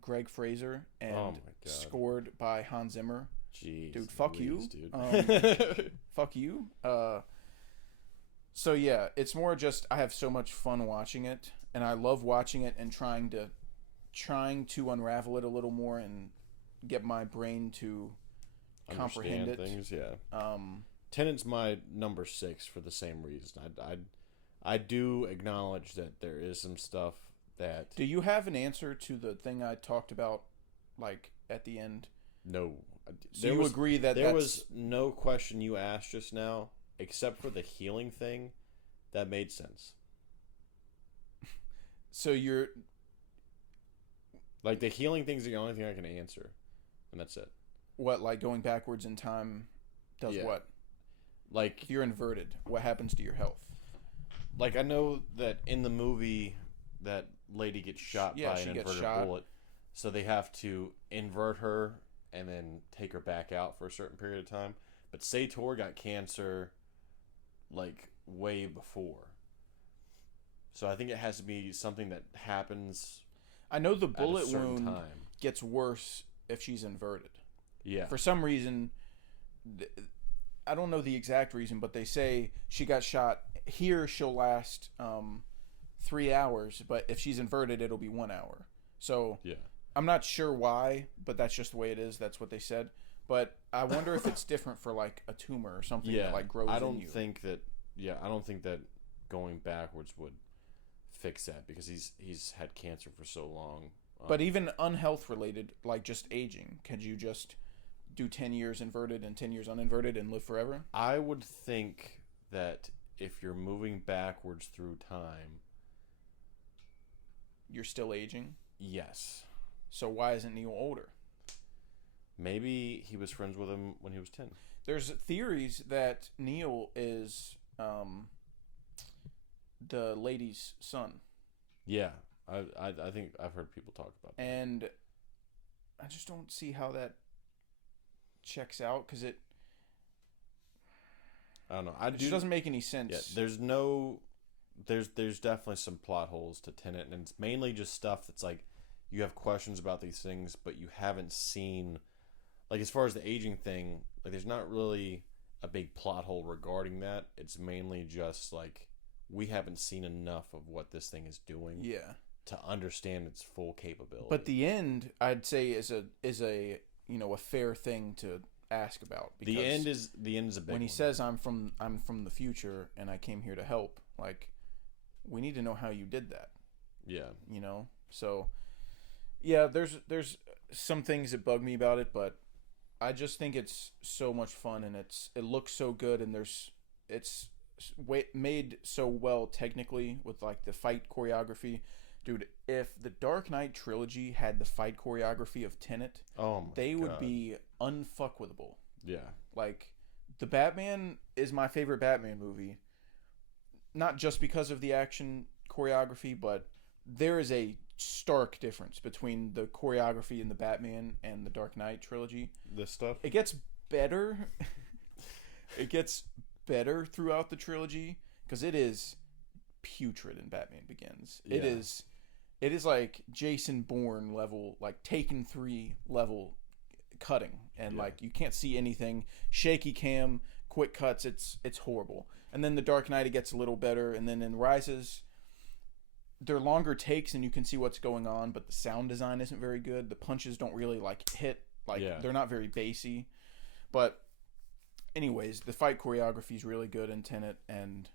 Greg Fraser and Oh my God. scored by Hans Zimmer. Jeez, Dude, fuck Louise, you. Dude. Fuck you. So yeah, it's more just I have so much fun watching it, and I love watching it and trying to unravel it a little more and get my brain to comprehend it. Things, yeah. Tenet's my number 6 for the same reason. I do acknowledge that there is some stuff that. Do you have an answer to the thing I talked about, like at the end? No. So you agree that there was no question you asked just now, except for the healing thing, that made sense. So you're like the healing thing's the only thing I can answer, and that's it. What, like going backwards in time does what? Like if you're inverted, what happens to your health? Like I know that in the movie that lady gets shot by an inverted bullet, so they have to invert her and then take her back out for a certain period of time. But Sator got cancer like way before. So I think it has to be something that happens. I know the bullet wound gets worse if she's inverted. Yeah. For some reason, I don't know the exact reason, but they say she got shot. Here she'll last 3 hours, but if she's inverted, it'll be 1 hour. So yeah. I'm not sure why, but that's just the way it is. That's what they said. But I wonder if it's different for like a tumor or something that like grows in you. I don't think that going backwards would fix that because he's had cancer for so long. But even unhealth related, like just aging, could you just do 10 years inverted and 10 years uninverted and live forever? I would think that if you're moving backwards through time, you're still aging? Yes. So why isn't Neo older? Maybe he was friends with him when he was 10. There's theories that Neo is the lady's son. Yeah, I think I've heard people talk about that. And I just don't see how that checks out because I don't know. It just doesn't make any sense. Yeah, there's definitely some plot holes to Tenet, and it's mainly just stuff that's like you have questions about these things, but you haven't seen. Like as far as the aging thing, like there's not really a big plot hole regarding that. It's mainly just like we haven't seen enough of what this thing is doing. Yeah. To understand its full capability. But the end, I'd say, is a a fair thing to ask about. Because the end is a big when he one. says I'm from the future and I came here to help, like we need to know how you did that. Yeah. So yeah, there's some things that bug me about it, but I just think it's so much fun and it looks so good and it's made so well technically with like the fight choreography. Dude, if the Dark Knight trilogy had the fight choreography of Tenet, they would be unfuckwithable. Yeah. Like, the Batman is my favorite Batman movie. Not just because of the action choreography, but there is a stark difference between the choreography in the Batman and the Dark Knight trilogy. This stuff? It gets better. It gets better throughout the trilogy because it is putrid in Batman Begins. Yeah. It is like Jason Bourne level, like Taken 3 level cutting, and like you can't see anything. Shaky cam, quick cuts. It's horrible. And then the Dark Knight, it gets a little better, and then in Rises, they're longer takes and you can see what's going on, but the sound design isn't very good. The punches don't really like hit, like they're not very bassy. But anyways, the fight choreography is really good in Tenet, and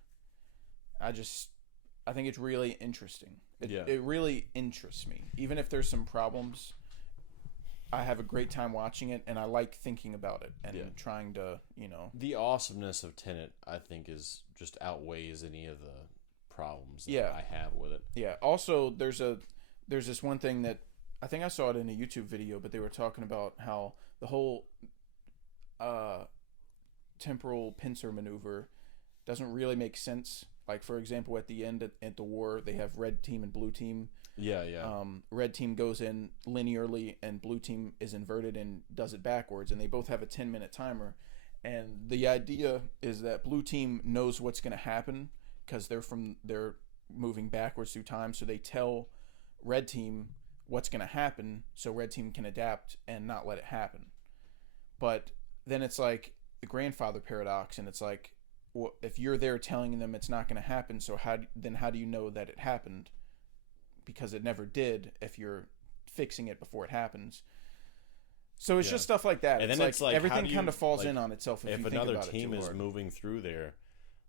I think it's really interesting. It really interests me. Even if there's some problems, I have a great time watching it, and I like thinking about it and trying to, The awesomeness of Tenet, I think, is just outweighs any of the problems that I have with it. Yeah. Also, there's this one thing that I think I saw it in a YouTube video, but they were talking about how the whole temporal pincer maneuver doesn't really make sense. Like, for example, at the end at the war, they have red team and blue team. Yeah. Red team goes in linearly, and blue team is inverted and does it backwards, and they both have a 10-minute timer. And the idea is that blue team knows what's going to happen because they're moving backwards through time, so they tell red team what's going to happen, so red team can adapt and not let it happen. But then it's like the grandfather paradox, and it's like, well, if you're there telling them it's not going to happen, so how do you know that it happened? Because it never did if you're fixing it before it happens. So it's just stuff like that. And it's then like it's like, everything kind of falls in on itself if you think another about team it too is hard. moving through there.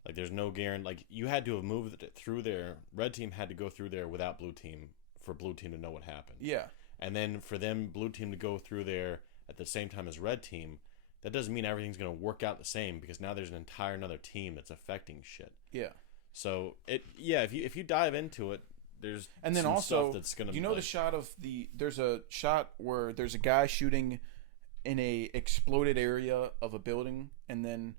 Like, there's no guarantee. Like, you had to have moved it through there. Red team had to go through there without blue team for blue team to know what happened. Yeah. And then for them, blue team to go through there at the same time as red team, that doesn't mean everything's going to work out the same, because now there's an entire another team that's affecting shit. Yeah. So if you dive into it, there's and then some also stuff that's going to. You know, the shot of there's a shot where there's a guy shooting in a exploded area of a building, and then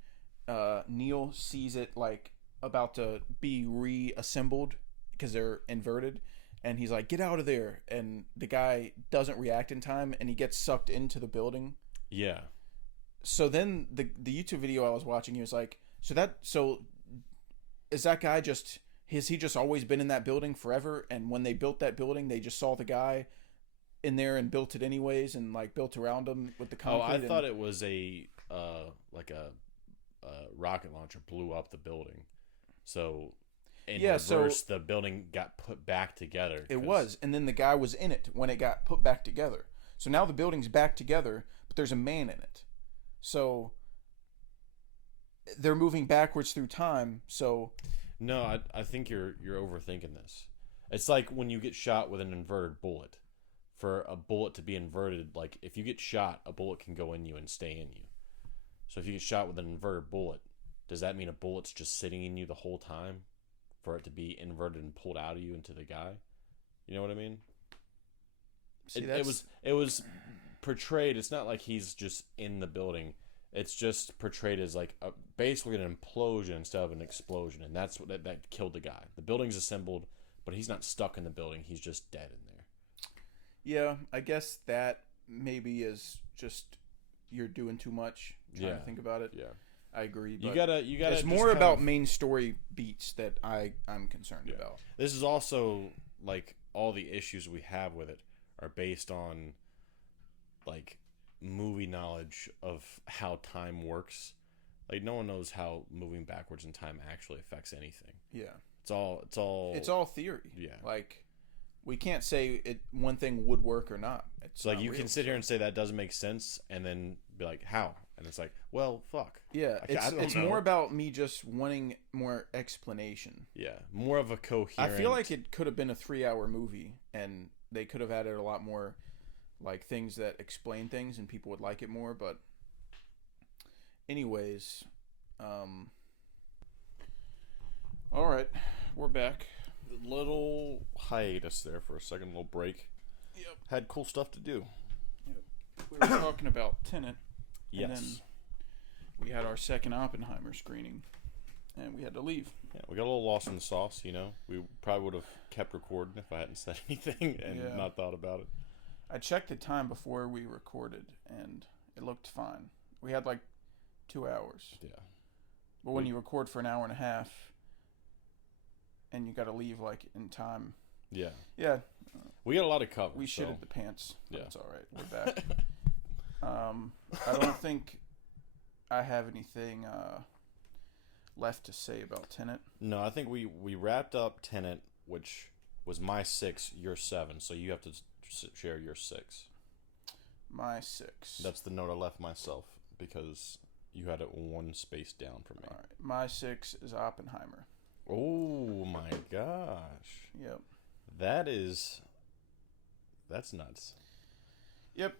Neil sees it like about to be reassembled because they're inverted, and he's like, "Get out of there!" And the guy doesn't react in time, and he gets sucked into the building. Yeah. So then the YouTube video I was watching, he was like, so is that guy has he just always been in that building forever? And when they built that building, they just saw the guy in there and built it anyways, and like built around him with the concrete. Oh, I thought it was a rocket launcher blew up the building. So in reverse, the building got put back together. It was, and then the guy was in it when it got put back together. So now the building's back together, but there's a man in it. So they're moving backwards through time. So no, I think you're overthinking this. It's like when you get shot with an inverted bullet. For a bullet to be inverted, like if you get shot, a bullet can go in you and stay in you. So if you get shot with an inverted bullet, does that mean a bullet's just sitting in you the whole time for it to be inverted and pulled out of you into the guy? You know what I mean? See, it was portrayed. It's not like he's just in the building. It's just portrayed as like basically an implosion instead of an explosion, and that's what that killed the guy. The building's assembled, but he's not stuck in the building. He's just dead in there. Yeah, I guess that maybe is just you're doing too much trying to think about it. Yeah, I agree. But you gotta. It's more about main story beats that I'm concerned about. This is also like all the issues we have with it are based on like movie knowledge of how time works. Like, no one knows how moving backwards in time actually affects anything. Yeah, it's all theory. Yeah, like we can't say one thing would work or not. It's like you can sit here and say that doesn't make sense, and then be like, how? And it's like, well, fuck. Yeah, it's more about me just wanting more explanation. Yeah, more of a coherent. I feel like it could have been a 3-hour movie, and they could have added a lot more like things that explain things, and people would like it more. But anyways, all right, we're back. Little hiatus there for a second, little break. Yep. Had cool stuff to do. Yep. We were talking about Tenet. Yes. And then we had our second Oppenheimer screening, and we had to leave. Yeah, we got a little lost in the sauce, you know. We probably would have kept recording if I hadn't said anything and not thought about it. I checked the time before we recorded, and it looked fine. We had like 2 hours. Yeah. But when you record for an hour and a half, and you got to leave like in time. Yeah. Yeah. We got a lot of cover. We shitted the pants. Yeah. That's all right. We're back. I don't think I have anything left to say about Tenet. No, I think we wrapped up Tenet, which was my 6, your 7. So you have to share your 6. My 6. That's the note I left myself because You had it one space down from me. All right. My 6 is Oppenheimer. Oh my gosh. Yep. That's nuts. Yep.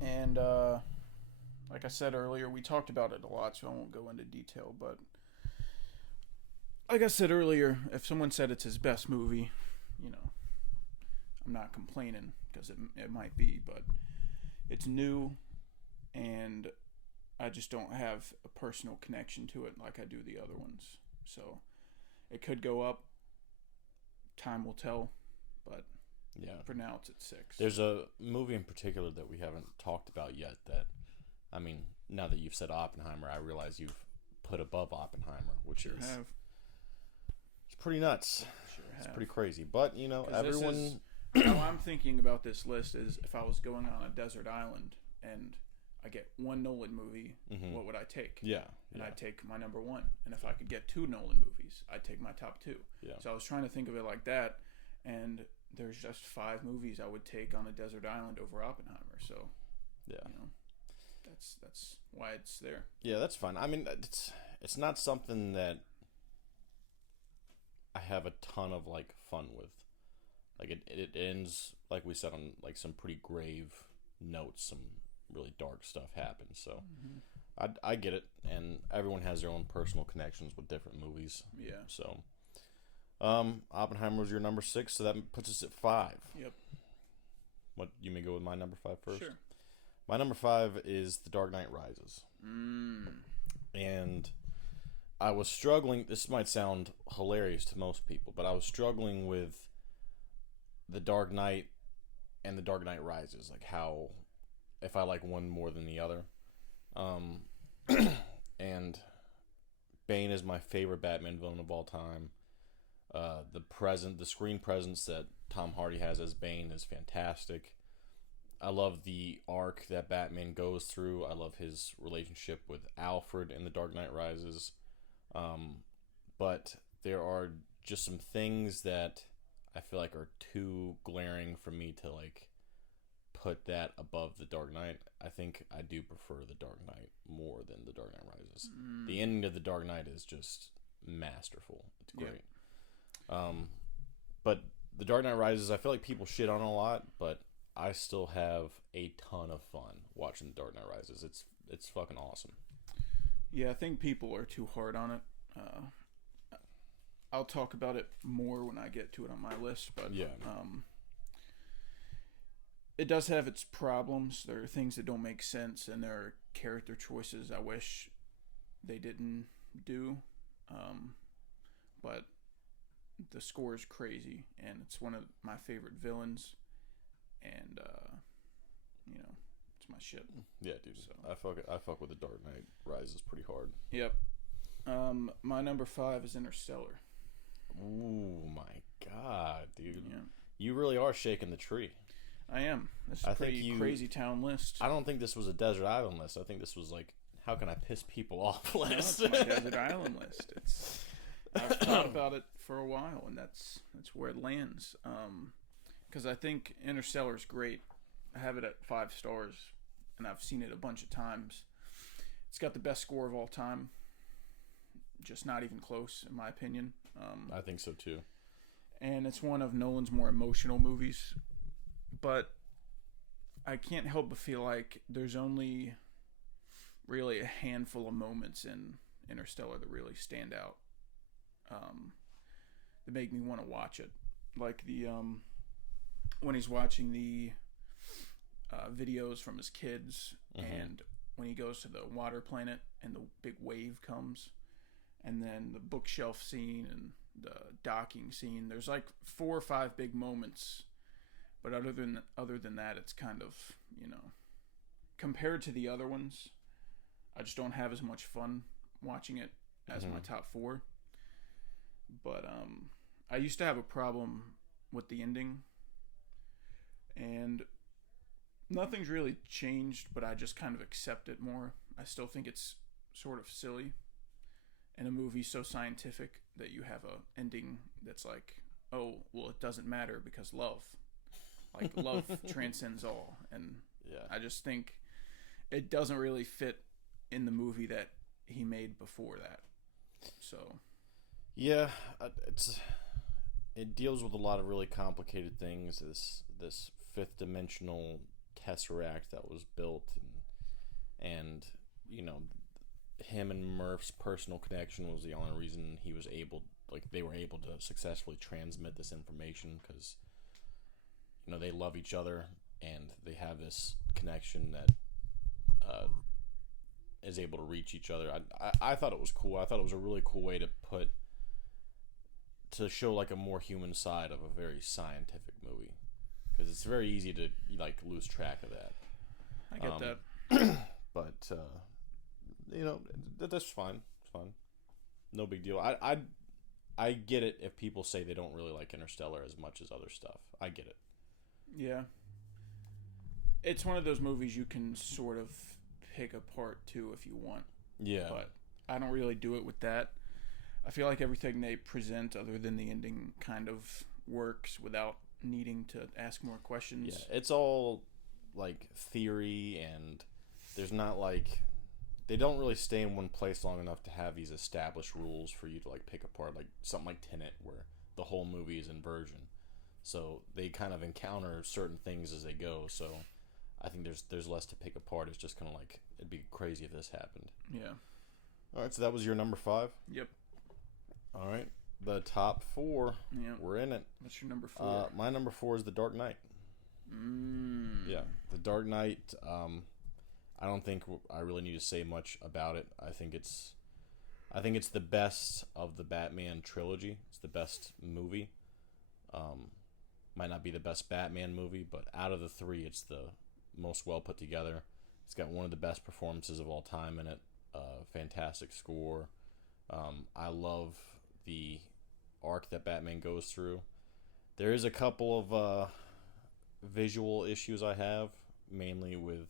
And like I said earlier, we talked about it a lot, so I won't go into detail, but like I said earlier, if someone said it's his best movie, I'm not complaining, because it might be, but it's new, and I just don't have a personal connection to it like I do the other ones. So it could go up. Time will tell, but yeah, for now it's at 6. There's a movie in particular that we haven't talked about yet that, I mean, now that you've said Oppenheimer, I realize you've put above Oppenheimer, which is it's pretty nuts. It's pretty crazy. But, everyone... How I'm thinking about this list is, if I was going on a desert island and I get one Nolan movie, what would I take? Yeah. And I'd take my number 1. And if I could get 2 Nolan movies, I'd take my top 2. Yeah. So I was trying to think of it like that, and there's just 5 movies I would take on a desert island over Oppenheimer. So, yeah, that's why it's there. Yeah, that's fine. I mean, it's not something that I have a ton of fun with. It ends, like we said, on some pretty grave notes. Some really dark stuff happens. So I get it, and everyone has their own personal connections with different movies. Yeah. So Oppenheimer was your number 6, so that puts us at 5. Yep. What, you may go with my number 5 first? Sure. My number 5 is The Dark Knight Rises. And I was struggling. This might sound hilarious to most people, but I was struggling with The Dark Knight and The Dark Knight Rises, how, if I like one more than the other. And Bane is my favorite Batman villain of all time. The screen presence that Tom Hardy has as Bane is fantastic. I love the arc that Batman goes through. I love his relationship with Alfred in The Dark Knight Rises. But there are just some things that I feel like are too glaring for me to put that above The Dark Knight. I think I do prefer The Dark Knight more than The Dark Knight Rises. The ending of The Dark Knight is just masterful. It's great. Yep. But The Dark Knight Rises, I feel like people shit on a lot, but I still have a ton of fun watching The Dark Knight Rises. It's fucking awesome. Yeah, I think people are too hard on it. I'll talk about it more when I get to it on my list, but yeah. It does have its problems. There are things that don't make sense, and there are character choices I wish they didn't do. But the score is crazy, and it's one of my favorite villains, and it's my shit. Yeah, dude. So I fuck with The Dark Knight Rises pretty hard. Yep. My number 5 is Interstellar. Ooh, my God, dude. Yeah. You really are shaking the tree. I am. This is a pretty crazy town list. I don't think this was a desert island list. I think this was how can I piss people off list. No, it's my desert island list. I've thought about it for a while, and that's where it lands. Because I think Interstellar's great. I have it at 5 stars, and I've seen it a bunch of times. It's got the best score of all time. Just not even close, in my opinion. I think so too. And it's one of Nolan's more emotional movies. But I can't help but feel like there's only really a handful of moments in Interstellar that really stand out. That make me want to watch it. Like the when he's watching the videos from his kids, and when he goes to the water planet and the big wave comes, and then the bookshelf scene and the docking scene. There's 4 or 5 big moments, but other than that, it's kind of, compared to the other ones, I just don't have as much fun watching it as my top 4. But I used to have a problem with the ending, and nothing's really changed, but I just kind of accept it more. I still think it's sort of silly in a movie so scientific that you have a ending that's oh, well, it doesn't matter because love. Love transcends all. And yeah. I just think it doesn't really fit in the movie that he made before that. So Yeah, it deals with a lot of really complicated things. This fifth dimensional tesseract that was built, and him and Murph's personal connection was the only reason they were able to successfully transmit this information, because they love each other and they have this connection that is able to reach each other. I thought it was cool. I thought it was a really cool way to show like a more human side of a very scientific movie, because it's very easy to lose track of that. I get that. But that's fine. It's fine. No big deal. I get it if people say they don't really like Interstellar as much as other stuff. I get it. Yeah. It's one of those movies you can sort of pick apart too if you want. Yeah. But I don't really do it with that. I feel like everything they present, other than the ending, kind of works without needing to ask more questions. Yeah, it's all like theory, and there's not they don't really stay in one place long enough to have these established rules for you to pick apart, like something like Tenet, where the whole movie is inversion. So they kind of encounter certain things as they go. So I think there's less to pick apart. It's just kind of it'd be crazy if this happened. Yeah. All right, so that was your number 5? Yep. All right. The top 4, Yep. We're in it. What's your number 4? My number 4 is The Dark Knight. Yeah, The Dark Knight. I don't think I really need to say much about it. I think it's the best of the Batman trilogy. It's the best movie. Might not be the best Batman movie, but out of the 3, it's the most well put together. It's got one of the best performances of all time in it. Fantastic score. I love the arc that Batman goes through. There is a couple of visual issues I have, mainly with,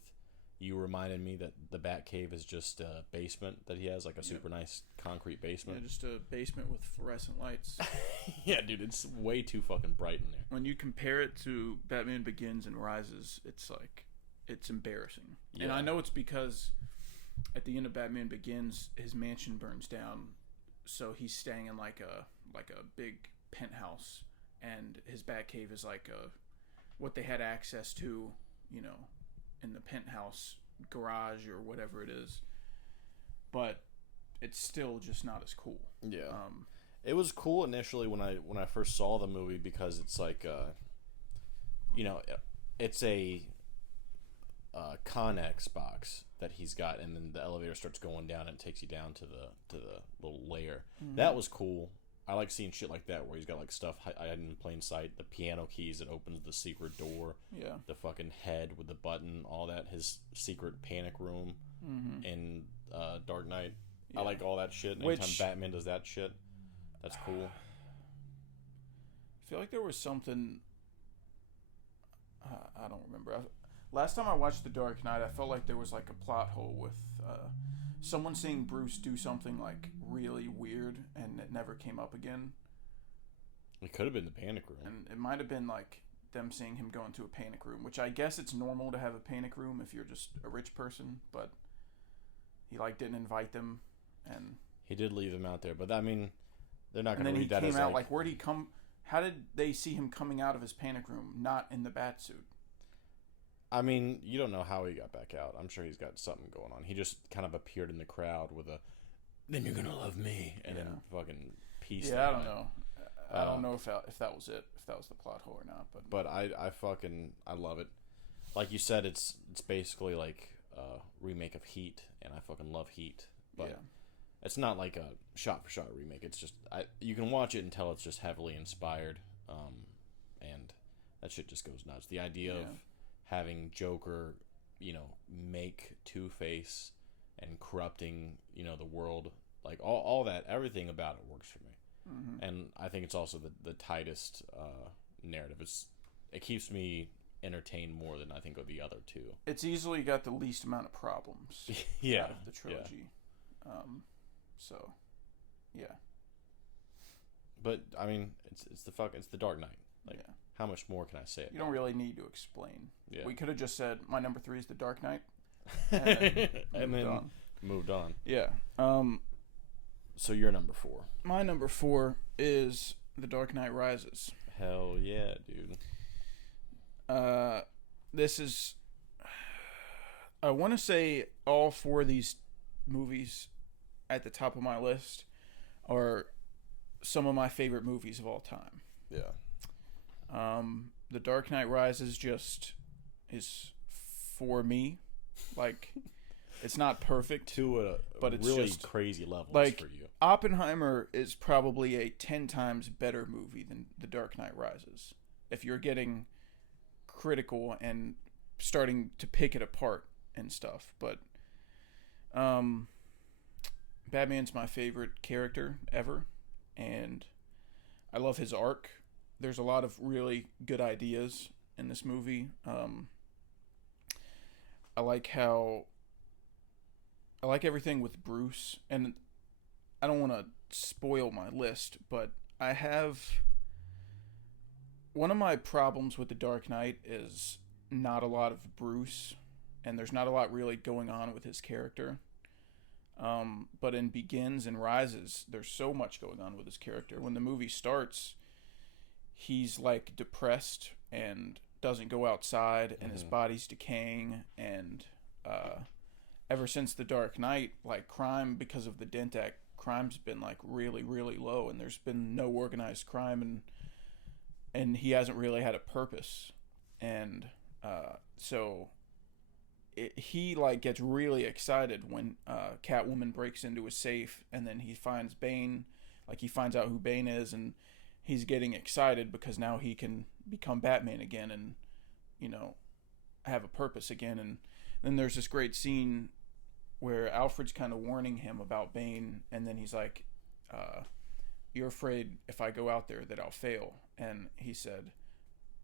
you reminded me that the Batcave is just a basement that he has, like a super nice concrete basement. Yeah, just a basement with fluorescent lights. Yeah, dude, it's way too fucking bright in there. When you compare it to Batman Begins and Rises, it's embarrassing. Yeah. And I know it's because at the end of Batman Begins, his mansion burns down, so he's staying in like a big penthouse, and his Batcave is what they had access to, in the penthouse garage or whatever it is. But it's still just not as cool. Yeah. It was cool initially when I first saw the movie, because it's it's a Connex box that he's got, and then the elevator starts going down and it takes you down to the little layer. Mm-hmm. That was cool. I like seeing shit like that where he's got stuff hiding in plain sight. The piano keys that opens the secret door. Yeah. The fucking head with the button, all that. His secret panic room in Dark Knight. Yeah. I like all that shit. Anytime Batman does that shit, that's cool. I feel like there was something. I don't remember. Last time I watched The Dark Knight, I felt like there was a plot hole with someone seeing Bruce do something really weird, and it never came up again. It could have been the panic room. And it might have been them seeing him go into a panic room, which I guess it's normal to have a panic room if you're just a rich person, but he didn't invite them, and he did leave them out there. But I mean, they're not going to read that as. And then he came out where'd he come? How did they see him coming out of his panic room, not in the bat suit? I mean, you don't know how he got back out. I'm sure he's got something going on. He just kind of appeared in the crowd with a, "Then you're gonna love me," and then fucking piece. Yeah, I don't know. I don't know if that was it, if that was the plot hole or not. But I love it. Like you said, it's basically like a remake of Heat, and I fucking love Heat. But it's not like a shot for shot remake. It's just you can watch it and tell it's just heavily inspired, and that shit just goes nuts. The idea of having Joker, make Two-Face and corrupting, the world, all that, everything about it works for me. Mm-hmm. And I think it's also the tightest narrative. It keeps me entertained more than I think of the other two. It's easily got the least amount of problems out of the trilogy. Yeah. But I mean, it's the Dark Knight. How much more can I say? You don't really need to explain. Yeah. We could have just said my number 3 is The Dark Knight, and then moved on. Yeah. So you're number 4. My number 4 is The Dark Knight Rises. Hell yeah, dude. This is... I want to say all 4 of these movies at the top of my list are some of my favorite movies of all time. Yeah. The Dark Knight Rises just is for me. Like, it's not perfect. To a but it's really just crazy level like for you. Oppenheimer is probably a 10 times better movie than The Dark Knight Rises. If you're getting critical and starting to pick it apart and stuff. But Batman's my favorite character ever, and I love his arc. There's a lot of really good ideas in this movie. I like everything with Bruce, and I don't want to spoil my list, but I have one of my problems with The Dark Knight is not a lot of Bruce, and there's not a lot really going on with his character. But in Begins and Rises, there's so much going on with his character. When the movie starts, he's like depressed and doesn't go outside, and his body's decaying, and ever since The Dark Knight, like, crime, because of the Dent Act, crime's been like really, really low, and there's been no organized crime, and he hasn't really had a purpose. And so he like gets really excited when Catwoman breaks into his safe, and then he finds Bane, like he finds out who Bane is, and he's getting excited because now he can become Batman again and, you know, have a purpose again. And then there's this great scene where Alfred's kind of warning him about Bane, and then he's like, you're afraid if I go out there that I'll fail. And he said,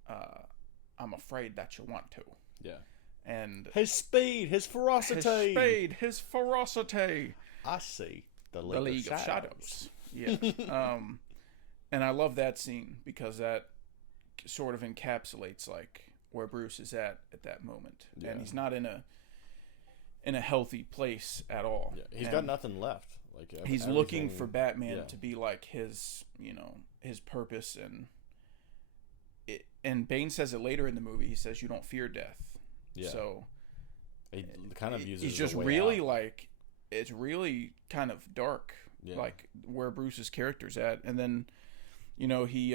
I'm afraid that you want to. Yeah. And his speed, his ferocity. His ferocity. I see the League of Shadows. Yeah. And I love that scene because that sort of encapsulates like where Bruce is at that moment. Yeah. And he's not in a healthy place at all. Yeah. He's got nothing left. Like he's looking for Batman to be like his, you know, his purpose. And Bane says it later in the movie. He says, "You don't fear death." Yeah. So he kind of uses. He's just really like, it's really kind of dark, like where Bruce's character's at. And then, you know, he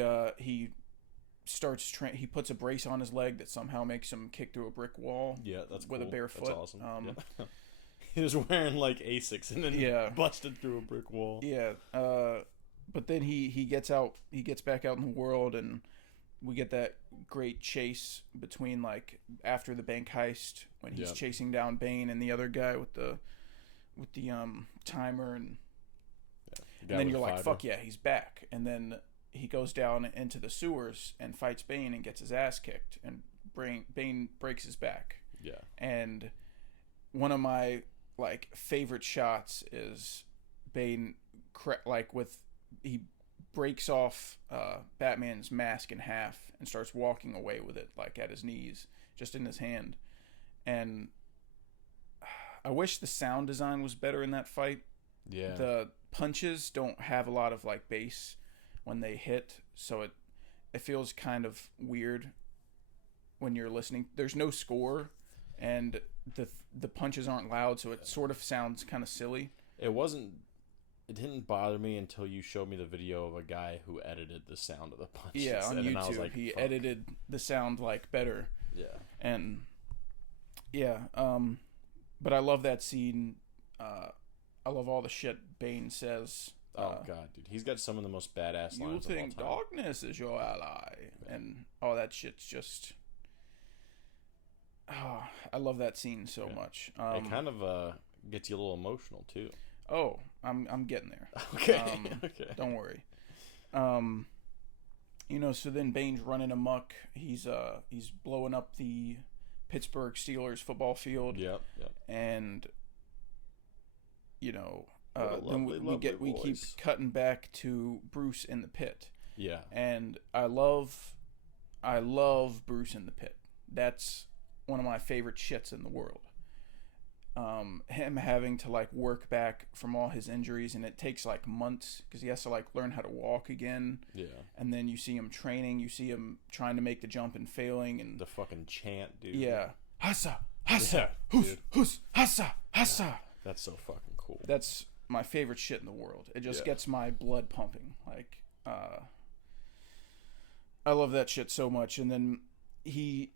starts he puts a brace on his leg that somehow makes him kick through a brick wall. Yeah, that's with cool. a bare foot. That's awesome. He was wearing like Asics and then busted through a brick wall. Yeah. But then he gets out. He gets back out in the world, and we get that great chase between, like, after the bank heist when he's chasing down Bane and the other guy with the timer, and then you're like, fuck yeah, he's back. And then he goes down into the sewers and fights Bane and gets his ass kicked, and Bane breaks his back. Yeah. And one of my like favorite shots is Bane he breaks off Batman's mask in half and starts walking away with it, like at his knees, just in his hand. And I wish the sound design was better in that fight. Yeah. The punches don't have a lot of like bass when they hit, so it feels kind of weird when you're listening. There's no score, and the punches aren't loud, so it sort of sounds kind of silly. It didn't bother me until you showed me the video of a guy who edited the sound of the punches. Yeah, on YouTube. I was like, he edited the sound like better. Yeah. And yeah, but I love that scene. I love all the shit Bane says. Oh god, dude, he's got some of the most badass lines You think of all time. darkness is your ally, and all that shit's just. Oh, I love that scene so much. It kind of gets you a little emotional too. Oh, I'm getting there. Okay. Okay. Don't worry. You know, so then Bane's running amok. He's blowing up the Pittsburgh Steelers football field. Yep. And you know, then we keep cutting back to Bruce in the pit. Yeah. And I love Bruce in the pit. That's one of my favorite shits in the world. him having to like work back from all his injuries, and it takes like months because he has to like learn how to walk again. Yeah. And then you see him training, you see him trying to make the jump and failing, and The fucking chant, dude. yeah, hassa, hassa, Yeah, hus, dude. hus, hassa, hassa. That's so fucking cool. That's my favorite shit in the world. It just Yeah. gets my blood pumping. Like, I love that shit so much. And then he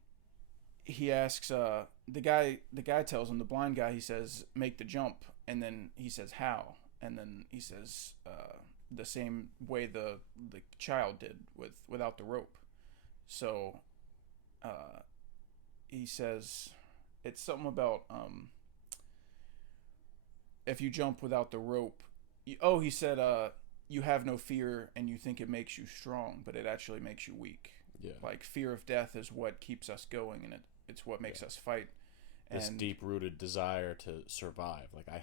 asks the guy tells him, the blind guy, he says, make the jump, and then he says how, and then he says the same way the child did without the rope. So he says it's something about if you jump without the rope, he said you have no fear and you think it makes you strong, but it actually makes you weak. Yeah. Like, fear of death is what keeps us going, and it's what makes us fight. This And deep-rooted desire to survive. Like, I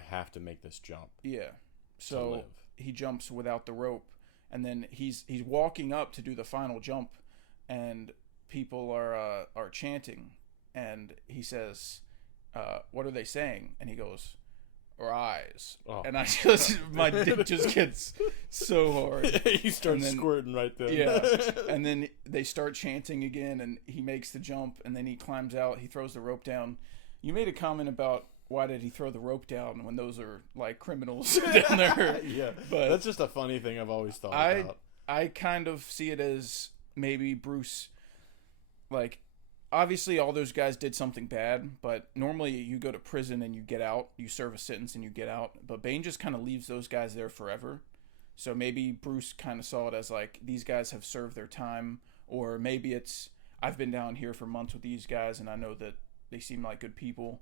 have to make this jump. yeah, To so live. he jumps without the rope, and then he's walking up to do the final jump, and people are chanting, and he says, "What are they saying?" And he goes, "Rise." Oh. And I just my dick just gets so hard. You start And then- squirting right there. Yeah, and then they start chanting again, and he makes the jump, and then he climbs out. He throws the rope down. You made a comment about why did he throw the rope down when those are like criminals down there? Yeah, But that's just a funny thing I've always thought about. I kind of see it as maybe Bruce, like, obviously all those guys did something bad, but normally you go to prison and you get out, you serve a sentence and you get out, but Bane just kind of leaves those guys there forever. So maybe Bruce kind of saw it as like, these guys have served their time, or maybe it's, I've been down here for months with these guys and I know that they seem like good people.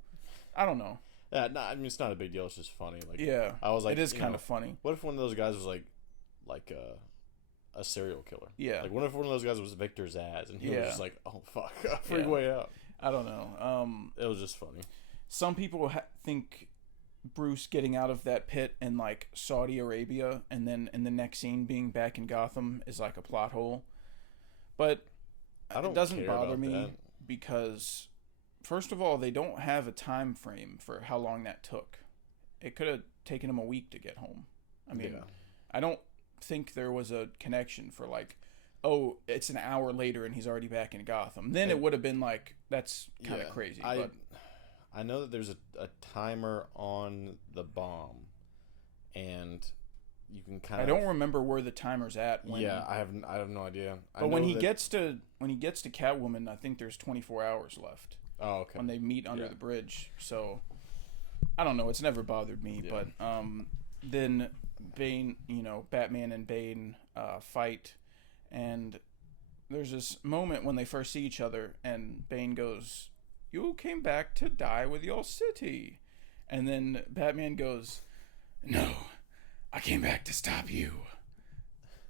I don't know. Yeah, no, I mean, it's not a big deal. It's just funny. Like, Yeah, I was like, it is you kind know, of funny. What if one of those guys was like a serial killer? Yeah. Like, what if one of those guys was Victor Zaz and he was Yeah. just like, oh fuck, free Yeah. way out? I don't know. It was just funny. Some people think Bruce getting out of that pit in like Saudi Arabia and then in the next scene being back in Gotham is like a plot hole, but I don't it doesn't care bother about me that. because first of all, they don't have a time frame for how long that took. It could have taken him a week to get home. I mean, Yeah. I don't think there was a connection for like, oh, it's an hour later and he's already back in Gotham. Then it would have been like, that's kind of Yeah. crazy. But I know that there's a timer on the bomb, and you can kind I of. don't remember where the timer's at. When, Yeah, I have no idea. I But when know he that- gets to Catwoman, I think there's 24 hours left oh, okay. when they meet under Yeah. the bridge. So I don't know. It's never bothered me. Yeah. But then Bane, Batman and Bane fight, and there's this moment when they first see each other, and Bane goes, "You came back to die with your city," and then Batman goes, "No, I came back to stop you."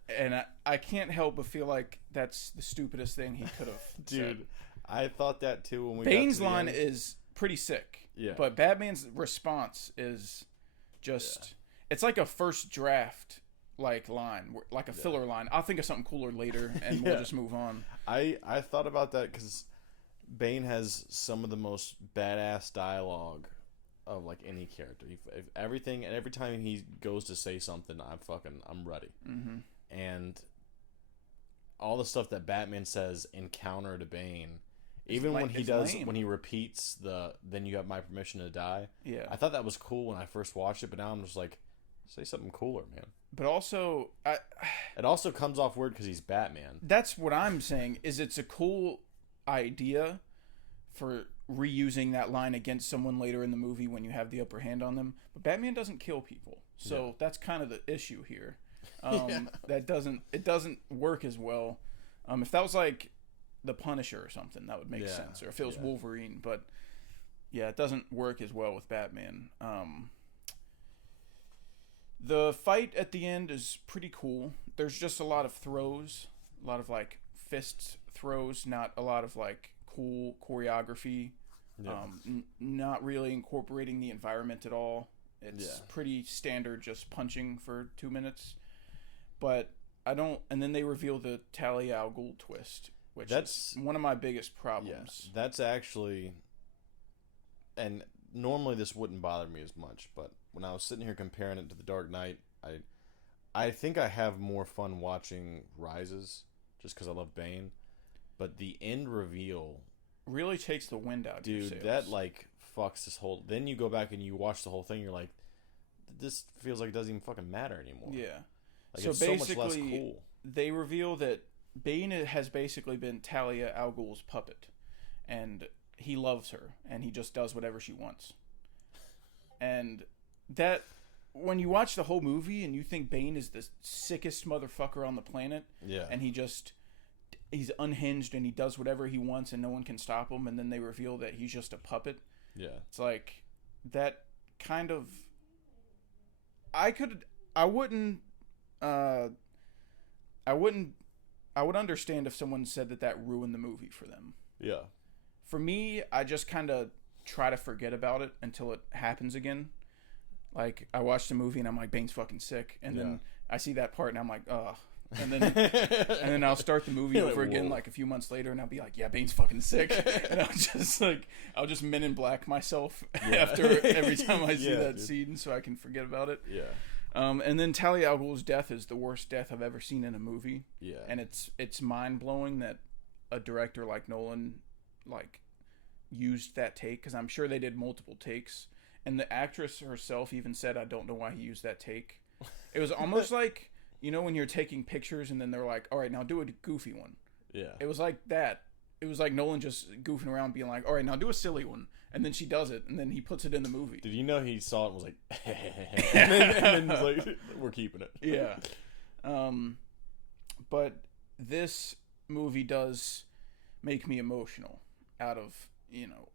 And I can't help but feel like that's the stupidest thing he could have Dude, said. I thought that too when we. Bane's got to the line end. is pretty sick. Yeah. But Batman's response is just it's like a first draft like line, like a filler line. I'll think of something cooler later and we'll Yeah. just move on. I thought about that because Bane has some of the most badass dialogue of like any character. If everything and every time he goes to say something, I'm ready. Mm-hmm. And all the stuff that Batman says in counter to Bane, It's even la- when he it's does lame. when he repeats the "then you have my permission to die," Yeah. I thought that was cool when I first watched it, but now I'm just like, say something cooler, man. But also It also comes off weird because he's Batman. that's what I'm saying is it's a cool idea for reusing that line against someone later in the movie when you have the upper hand on them. But Batman doesn't kill people. So Yeah. that's kind of the issue here. That doesn't work as well. If that was like the Punisher or something, that would make Yeah, sense. Or if it was yeah. Wolverine, but yeah, it doesn't work as well with Batman. The fight at the end is pretty cool. There's just a lot of throws, a lot of like fist throws, not a lot of like cool choreography. Yeah. Not really incorporating the environment at all. It's Yeah. pretty standard, just punching for 2 minutes. But I don't. And then they reveal the Talia al Ghul twist, which That's- is one of my biggest Yeah, problems. that's actually, and normally this wouldn't bother me as much, but when I was sitting here comparing it to The Dark Knight, I think I have more fun watching Rises just because I love Bane, but the end reveal really takes the wind out of your sails. Dude, that like fucks this whole. Then you go back and you watch the whole thing. You're like, this feels like it doesn't even fucking matter anymore. Yeah. Like, so it's basically, so much less cool. They reveal that Bane has basically been Talia al Ghul's puppet, and he loves her, and he just does whatever she wants. And that, when you watch the whole movie and you think Bane is the sickest motherfucker on the planet, yeah, and he's unhinged and he does whatever he wants and no one can stop him, and then they reveal that he's just a puppet. Yeah. It's like that kind of I would understand if someone said that ruined the movie for them. Yeah. For me, I just kind of try to forget about it until it happens again. Like, I watch the movie and I'm like, Bane's fucking sick, and then I see that part and I'm like, ugh. And then I'll start the movie over again like a few months later, and I'll be like, yeah, Bane's fucking sick. And I'll just Men in Black myself after every time I see that scene so I can forget about it. Yeah. And then Talia al Ghul's death is the worst death I've ever seen in a movie. Yeah. And it's mind blowing that a director like Nolan used that take, because I'm sure they did multiple takes. And the actress herself even said, I don't know why he used that take. It was almost like, you know, when you're taking pictures and then they're like, all right, now do a goofy one. Yeah. It was like that. It was like Nolan just goofing around being like, all right, now do a silly one. And then she does it, and then he puts it in the movie. Did you know he saw it and was like, and then was like, we're keeping it. Yeah. But this movie does make me emotional out of, you know,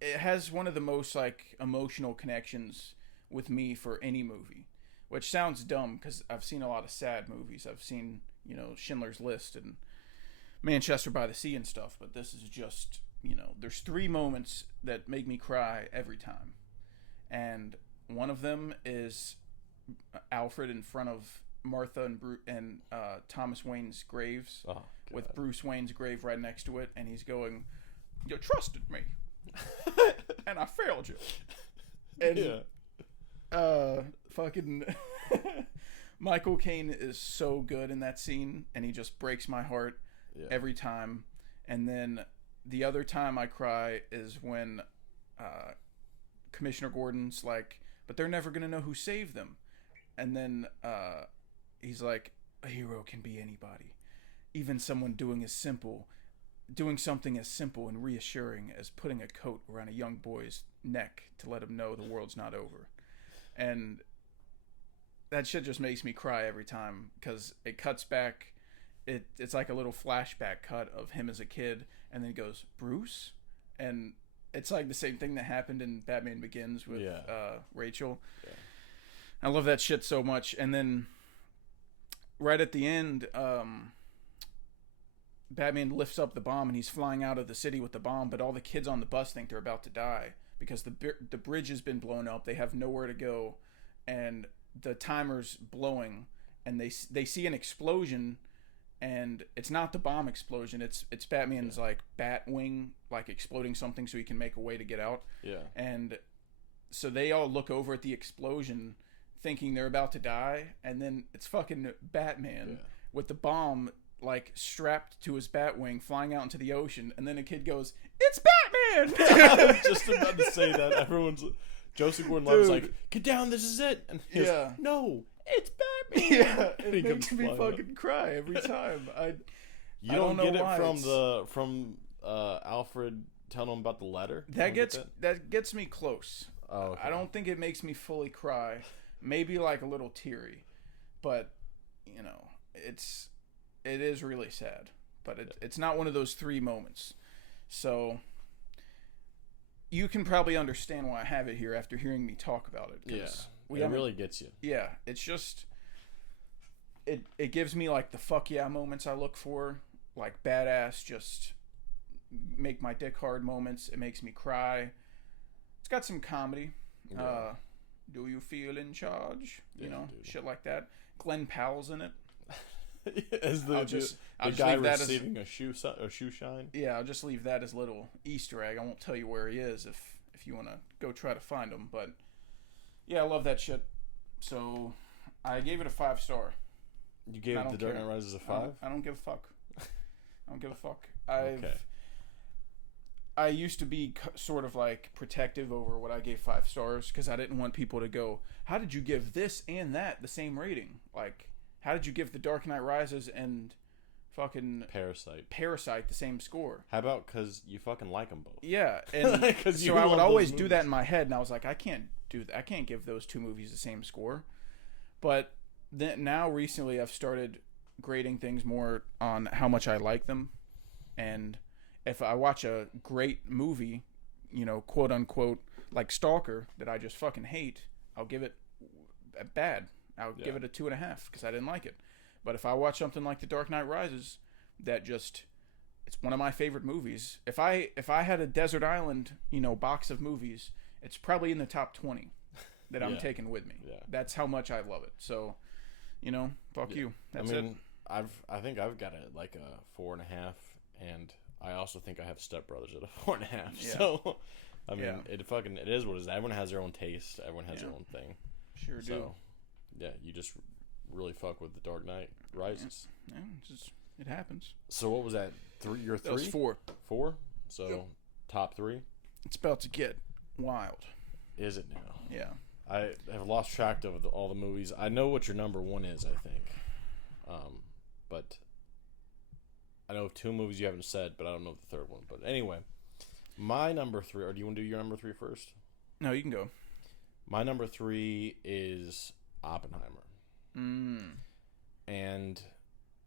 it has one of the most emotional connections with me for any movie, which sounds dumb because I've seen a lot of sad movies. I've seen, you know, Schindler's List and Manchester by the Sea and stuff, but this is just, you know, there's 3 moments that make me cry every time. And one of them is Alfred in front of Martha and Thomas Wayne's graves, with Bruce Wayne's grave right next to it, and he's going, you trusted me, and I failed you. And fucking Michael Caine is so good in that scene, and he just breaks my heart every time. And then the other time I cry is when Commissioner Gordon's like, but they're never gonna know who saved them. And then he's like, a hero can be anybody, even someone doing something as simple and reassuring as putting a coat around a young boy's neck to let him know the world's not over. And that shit just makes me cry every time, because it cuts back. It's like a little flashback cut of him as a kid, and then he goes, Bruce? And it's like the same thing that happened in Batman Begins with Rachel. Yeah. I love that shit so much. And then right at the end, Batman lifts up the bomb and he's flying out of the city with the bomb, but all the kids on the bus think they're about to die because the bridge has been blown up. They have nowhere to go, and the timer's blowing, and they see an explosion, and it's not the bomb explosion. It's Batman's like bat wing exploding something so he can make a way to get out. Yeah. And so they all look over at the explosion thinking they're about to die, and then it's fucking Batman with the bomb strapped to his bat wing flying out into the ocean, and then a kid goes, it's Batman! I was just about to say that. Joseph Gordon-Levitt's like, get down, this is it. And he goes, no, it's Batman. Yeah, it makes me fucking cry every time. You don't get it from Alfred telling him about the letter? That gets me close. Oh, okay. I don't think it makes me fully cry. Maybe a little teary, but you know, it is really sad. But it's not one of those 3 moments. So you can probably understand why I have it here after hearing me talk about it. Yeah, it really gets you. Yeah, it's just it gives me the fuck yeah moments I look for, badass, just make my dick hard moments. It makes me cry. It's got some comedy. Yeah. Do you feel in charge? You know, shit like that. Glenn Powell's in it. As the I'll just guy leave that receiving a shoe shine. Yeah, I'll just leave that as a little Easter egg. I won't tell you where he is if you want to go try to find him. But yeah, I love that shit. So I gave it a 5-star. You gave it The Dark Knight Rises a 5? I don't give a fuck. I don't give a fuck. Okay. I used to be sort of like protective over what I gave 5 stars because I didn't want people to go, how did you give this and that the same rating? Like, how did you give The Dark Knight Rises and fucking Parasite the same score? How about because you fucking like them both? Yeah, and so I would always do that in my head, and I was like, I can't do that. I can't give those 2 movies the same score. But then now recently I've started grading things more on how much I like them, and if I watch a great movie, you know, quote unquote, like Stalker, that I just fucking hate, I'll give it bad. I'll give it a 2.5 because I didn't like it. But if I watch something like The Dark Knight Rises, that just, it's one of my favorite movies. If I had a desert island, you know, box of movies, it's probably in the top 20 that I'm taking with me. Yeah. That's how much I love it. So, you know, fuck you. That's it. I think I've got a 4.5, and I also think I have Step Brothers at a 4.5. Yeah. So, I mean, it is what it is. Everyone has their own taste. Everyone has their own thing. Sure do. Yeah, you just really fuck with The Dark Knight Rises. Yeah, it happens. So what was that? 3? You're 3? That was 4. 4? So top 3? It's about to get wild. Is it now? Yeah. I have lost track of all the movies. I know what your number 1 is, I think. But I know of 2 movies you haven't said, but I don't know the third one. But anyway, my number 3, or do you want to do your number 3 first? No, you can go. My number 3 is Oppenheimer. And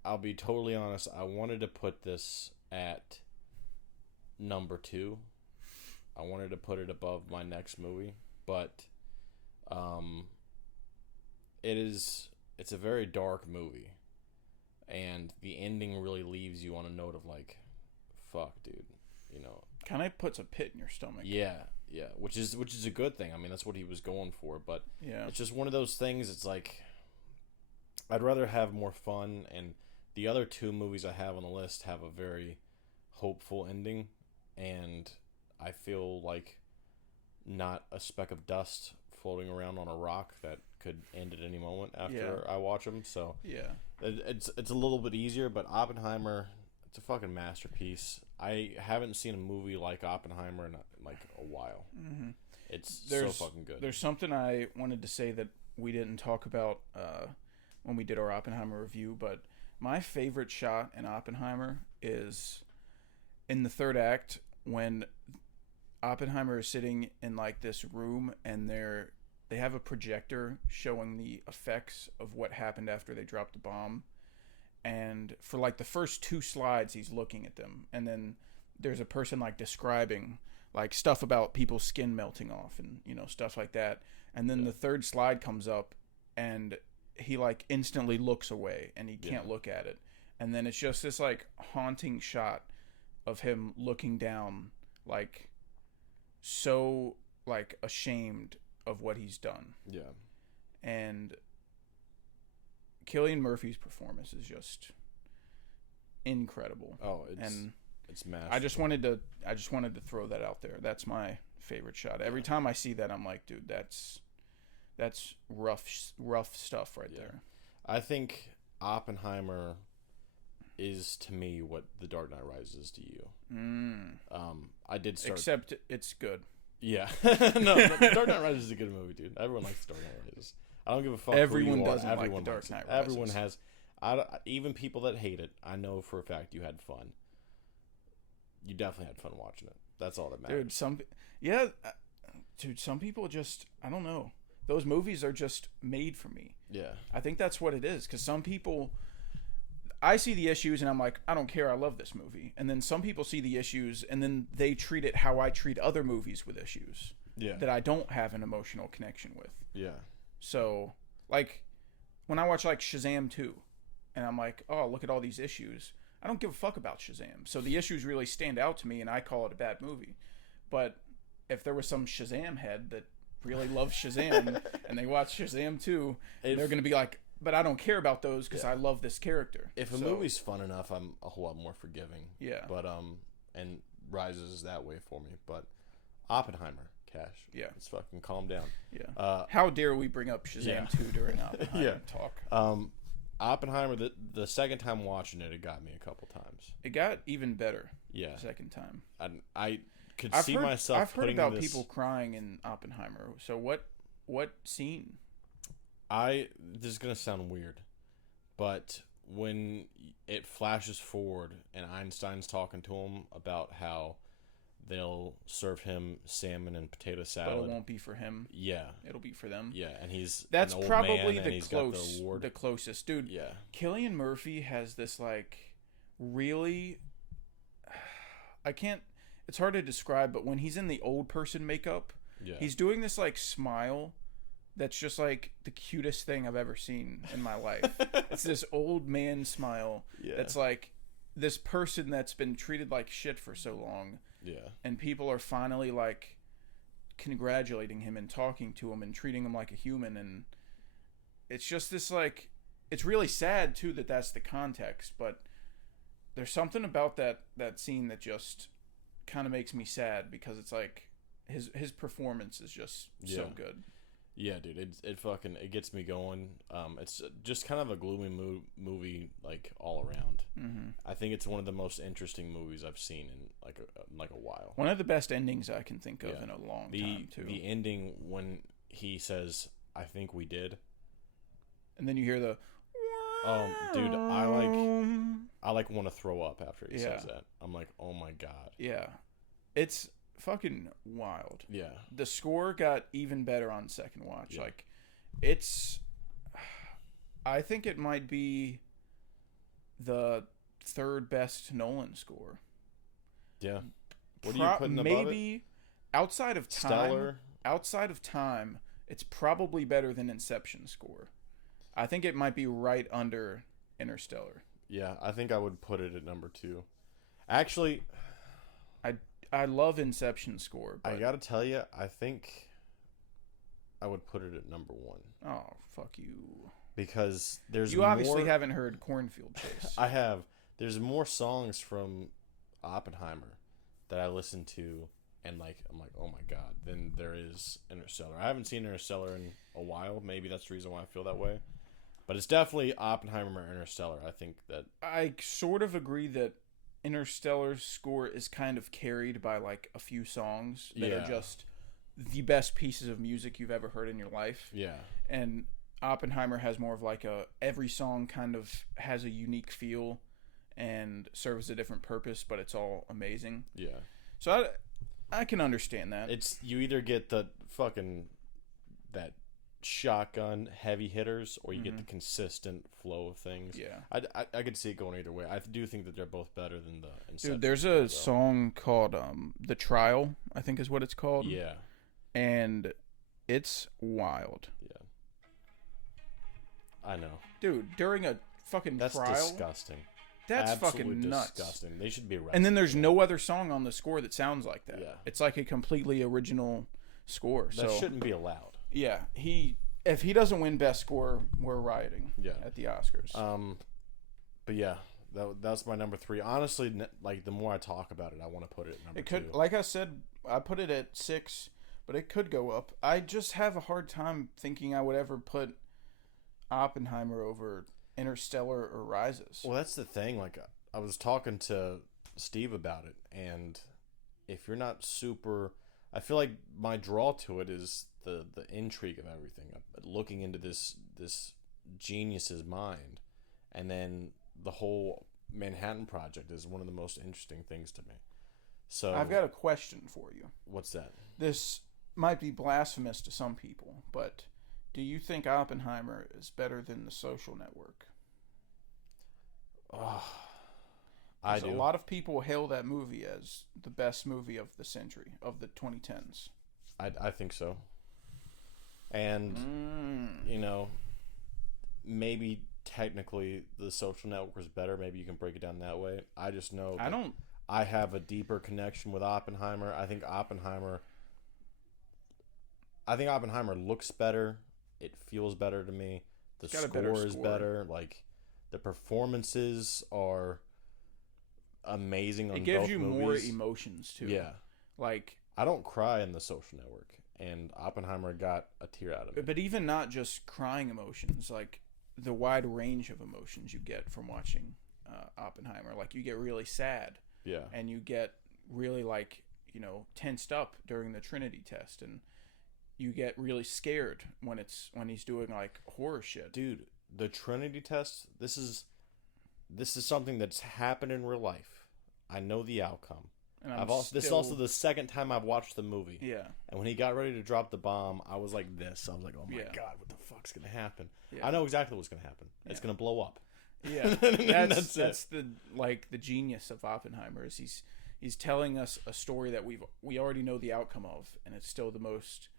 I'll be totally honest, I wanted to put this at number 2. I wanted to put it above my next movie, but it's a very dark movie, and the ending really leaves you on a note of like, fuck, dude, you know, kind of puts a pit in your stomach. Yeah, which is a good thing. I mean, that's what he was going for, but it's just one of those things. It's like, I'd rather have more fun, and the other 2 movies I have on the list have a very hopeful ending, and I feel like not a speck of dust floating around on a rock that could end at any moment after I watch them. So it's a little bit easier, but Oppenheimer, it's a fucking masterpiece. I haven't seen a movie like Oppenheimer in like a while. Mm-hmm. It's so fucking good. There's something I wanted to say that we didn't talk about when we did our Oppenheimer review, but my favorite shot in Oppenheimer is in the 3rd act when Oppenheimer is sitting in like this room, and they have a projector showing the effects of what happened after they dropped the bomb. And for like the first 2 slides, he's looking at them, and then there's a person like describing like stuff about people's skin melting off and, you know, stuff like that. And then the 3rd slide comes up, and he like instantly looks away, and he can't look at it. And then it's just this like haunting shot of him looking down, like so like ashamed of what he's done. Yeah. And Cillian Murphy's performance is just incredible. Oh, it's massive. I just wanted to throw that out there. That's my favorite shot. Every time I see that, I'm like, dude, that's rough stuff right there. I think Oppenheimer is to me what The Dark Knight Rises is to you. I did start, except it's good. Yeah. No, The Dark Knight Rises is a good movie, dude. Everyone likes The Dark Knight Rises. I don't give a fuck. Everyone doesn't like The Dark Knight Rises. Everyone has. Even people that hate it, I know for a fact you had fun. You definitely had fun watching it. That's all that matters. Dude, some people just, I don't know. Those movies are just made for me. Yeah. I think that's what it is, because some people, I see the issues and I'm like, I don't care, I love this movie. And then some people see the issues and then they treat it how I treat other movies with issues. Yeah. That I don't have an emotional connection with. Yeah. So, like, when I watch, like, Shazam 2, and I'm like, oh, look at all these issues, I don't give a fuck about Shazam. So the issues really stand out to me, and I call it a bad movie. But if there was some Shazam head that really loves Shazam, and they watch Shazam 2, they're going to be like, but I don't care about those because I love this character. If a movie's fun enough, I'm a whole lot more forgiving. Yeah. But and Rises is that way for me. But Oppenheimer, Cash. Yeah. Let's fucking calm down. Yeah. How dare we bring up Shazam 2 during Oppenheimer talk? Oppenheimer, the second time watching it, it got me a couple times. It got even better. Yeah. The second time. I could see myself. I've heard putting about this, people crying in Oppenheimer. So what scene? This is gonna sound weird, but when it flashes forward and Einstein's talking to him about how they'll serve him salmon and potato salad, But it won't be for him. Yeah, It'll be for them. yeah, and That's an old probably man, the award. the closest, dude. Yeah, Cillian Murphy has this like really. I can't. It's hard to describe, but when he's in the old person makeup, yeah, he's doing this like smile. That's just like the cutest thing I've ever seen in my life. It's this old man smile. Yeah. That's like this person that's been treated like shit for so long. yeah, And people are finally like congratulating him and talking to him and treating him like a human. And it's just this like, it's really sad too that that's the context. But there's something about that scene that just kind of makes me sad because it's like his performance is just so good. Yeah, dude, it gets me going. It's just kind of a gloomy movie, like all around. Mm-hmm. I think it's one of the most interesting movies I've seen in like a while. One of the best endings I can think of in a long time too. The ending when he says, "I think we did," and then you hear the. Dude, I want to throw up after he says that. I'm like, oh my god. Yeah, it's fucking wild. Yeah. The score got even better on second watch. Yeah. Like, I think it might be the third best Nolan score. Yeah. What are you putting above it? Maybe outside of time. Stellar. Outside of time, it's probably better than Inception score. I think it might be right under Interstellar. Yeah, I think I would put it at number 2. Actually, I love Inception score, but I gotta tell you, I think I would put it at number 1. oh, fuck you. Because there's You obviously more, haven't heard Cornfield Chase. I have. There's more songs from Oppenheimer that I listen to and I'm like, oh my god, than there is Interstellar. I haven't seen Interstellar in a while. Maybe that's the reason why I feel that way. But it's definitely Oppenheimer or Interstellar. I think that I sort of agree that Interstellar's score is kind of carried by like a few songs that are just the best pieces of music you've ever heard in your life. Yeah. And Oppenheimer has more of like every song kind of has a unique feel and serves a different purpose, but it's all amazing. Yeah. So I can understand that. It's you either get the fucking that shotgun heavy hitters or you get the consistent flow of things. Yeah. I could see it going either way. I do think that they're both better than the Inception. Dude, there's a song called The Trial, I think is what it's called. Yeah. And it's wild. Yeah. I know. Dude, during a fucking That's trial. disgusting. That's Absolutely fucking nuts. disgusting. They should be arrested. And then there's no other song on the score that sounds like that. Yeah. It's like a completely original score. That so shouldn't be allowed. yeah, if he doesn't win best score, we're rioting. Yeah. At the Oscars. But yeah, that's my number 3. Honestly, like the more I talk about it, I want to put it at number 2. It could, like I said, I put it at 6, but it could go up. I just have a hard time thinking I would ever put Oppenheimer over Interstellar or Rises. Well, that's the thing. Like, I was talking to Steve about it, and if you're not super, I feel like my draw to it is the intrigue of everything, looking into this genius's mind, and then the whole Manhattan Project is one of the most interesting things to me. So I've got a question for you. What's that? This might be blasphemous to some people, but do you think Oppenheimer is better than The Social Network? I do. A lot of people hail that movie as the best movie of the century, of the 2010s. I think so. And, maybe technically The Social Network was better. Maybe you can break it down that way. I just know I have a deeper connection with Oppenheimer. I think Oppenheimer looks better. It feels better to me. The got a better score is score. better. Like, the performances are amazing on It gives both you movies. more emotions too. Yeah. Like, I don't cry in The Social Network, and Oppenheimer got a tear out of me. but even not just crying emotions, like the wide range of emotions you get from watching Oppenheimer. Like, you get really sad, Yeah. and you get really, like, tensed up during the Trinity test, and you get really scared when he's doing like horror shit. Dude, the Trinity test, this is something that's happened in real life. I know the outcome. And This is also the second time I've watched the movie. Yeah. And when he got ready to drop the bomb, I was like this. I was like, oh my Yeah. God, what the fuck's going to happen? Yeah. I know exactly what's going to happen. It's Yeah. going to blow up. Yeah. That's That's the genius of Oppenheimer is he's telling us a story that we already know the outcome of, and it's still the most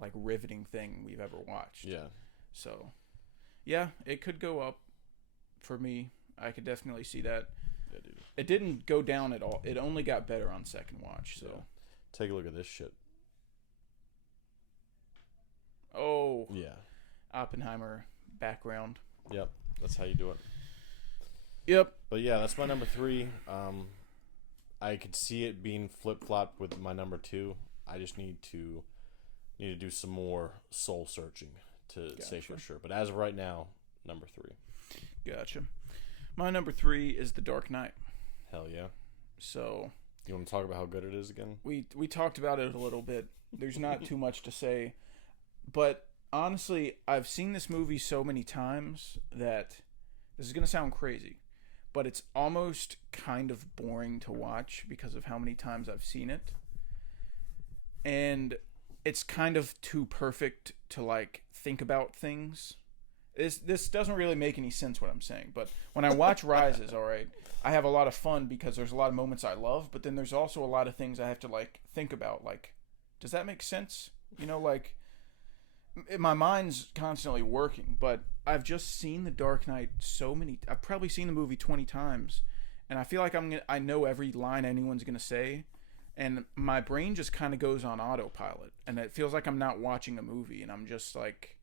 like riveting thing we've ever watched. Yeah. So, yeah, it could go up for me. I could definitely see that. Yeah, dude. It didn't go down at all. It only got better on second watch. So, Yeah. Take a look at this shit. oh, Yeah. Oppenheimer background. Yep. That's how you do it. Yep. But yeah, that's my number 3. I could see it being flip-flopped with my number 2. I just need to do some more soul searching to say for sure. But as of right now, number 3. Gotcha. My number 3 is The Dark Knight. Hell yeah. So You want to talk about how good it is again? we talked about it a little bit. There's not too much to say, but honestly, I've seen this movie so many times that this is gonna sound crazy, but it's almost kind of boring to watch because of how many times I've seen it, and it's kind of too perfect to like think about things. This doesn't really make any sense what I'm saying, but when I watch Rises, all right, I have a lot of fun because there's a lot of moments I love, but then there's also a lot of things I have to like think about. Like, does that make sense? Like my mind's constantly working, but I've just seen The Dark Knight I've probably seen the movie 20 times, and I feel like I know every line anyone's gonna say, and my brain just kind of goes on autopilot, and it feels like I'm not watching a movie, and I'm just like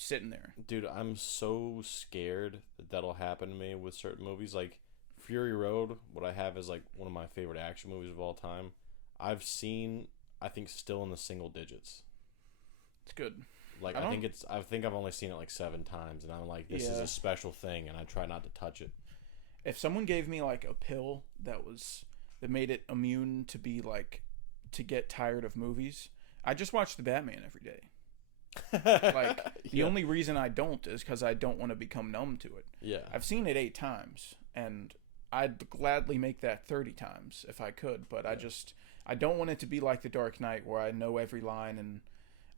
sitting there. Dude, I'm so scared that that'll happen to me with certain movies. Like Fury Road, what I have is like one of my favorite action movies of all time. I've seen, I think, still in the single digits. It's good. Like I think I've only seen it like 7 times, and I'm like, this is a special thing, and I try not to touch it. If someone gave me like a pill that made it immune to get tired of movies, I just watch the Batman every day. Like the only reason I don't is because I don't want to become numb to it. Yeah. I've seen it 8 times, and I'd gladly make that 30 times if I could, but I don't want it to be like The Dark Knight where I know every line and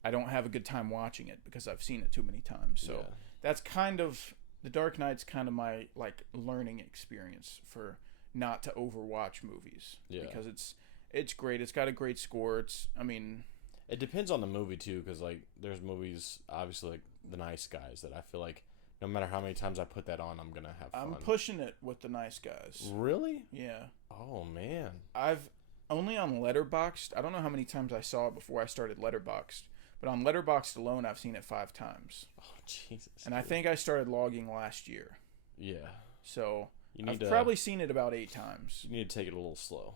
I don't have a good time watching it because I've seen it too many times. So that's kind of The Dark Knight's kind of my like learning experience for not to overwatch movies. Yeah. Because it's great. It's got a great score. It depends on the movie too, because like there's movies obviously like The Nice Guys that I feel like no matter how many times I put that on, I'm gonna have fun. I'm pushing it with The Nice Guys. Really? Yeah. Oh man. I've only on Letterboxd. I don't know how many times I saw it before I started Letterboxd, but on Letterboxd alone, I've seen it 5 times. Oh Jesus. And I think I started logging last year. Yeah. So You I've need to probably seen it about 8 times. You need to take it a little slow.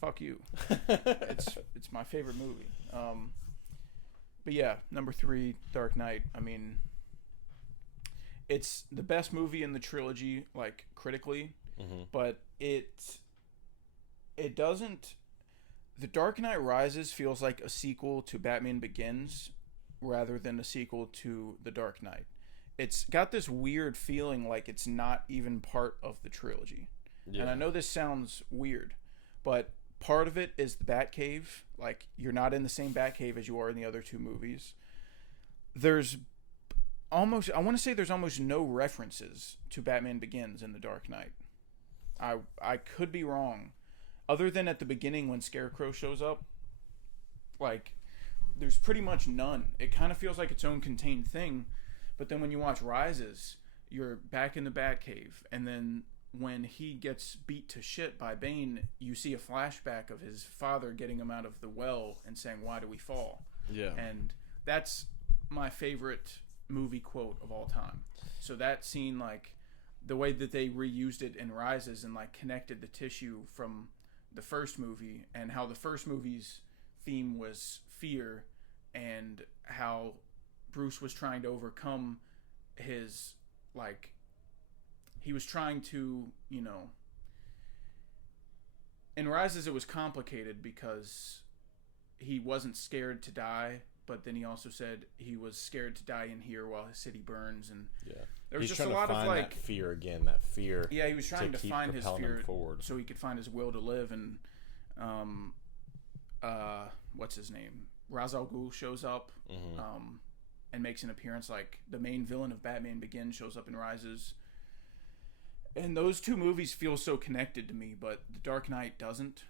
Fuck you. It's my favorite movie. But yeah, number 3, Dark Knight. I mean, it's the best movie in the trilogy, like critically, but it doesn't. The Dark Knight Rises feels like a sequel to Batman Begins rather than a sequel to The Dark Knight. It's got this weird feeling like it's not even part of the trilogy. Yeah. And I know this sounds weird, but part of it is the Batcave. Like, you're not in the same Batcave as you are in the other 2 movies. There's I want to say there's almost no references to Batman Begins in The Dark Knight. I could be wrong. Other than at the beginning when Scarecrow shows up, like, there's pretty much none. It kind of feels like its own contained thing, but then when you watch Rises, you're back in the Batcave, and then when he gets beat to shit by Bane, you see a flashback of his father getting him out of the well and saying, "Why do we fall?" Yeah. And that's my favorite movie quote of all time. So that scene, like, the way that they reused it in Rises and, like, connected the tissue from the first movie, and how the first movie's theme was fear, and how Bruce was trying to overcome his, like, he was trying to, you know, in Rises it was complicated because he wasn't scared to die, but then he also said he was scared to die in here while his city burns, and there was He's just a trying lot to find of, like, that fear again, that fear. Yeah, he was trying to keep find his propelling fear him forward. so he could find his will to live, and what's his name? Ra's al Ghul shows up and makes an appearance. Like, the main villain of Batman Begins shows up in Rises. And those two movies feel so connected to me, but The Dark Knight doesn't.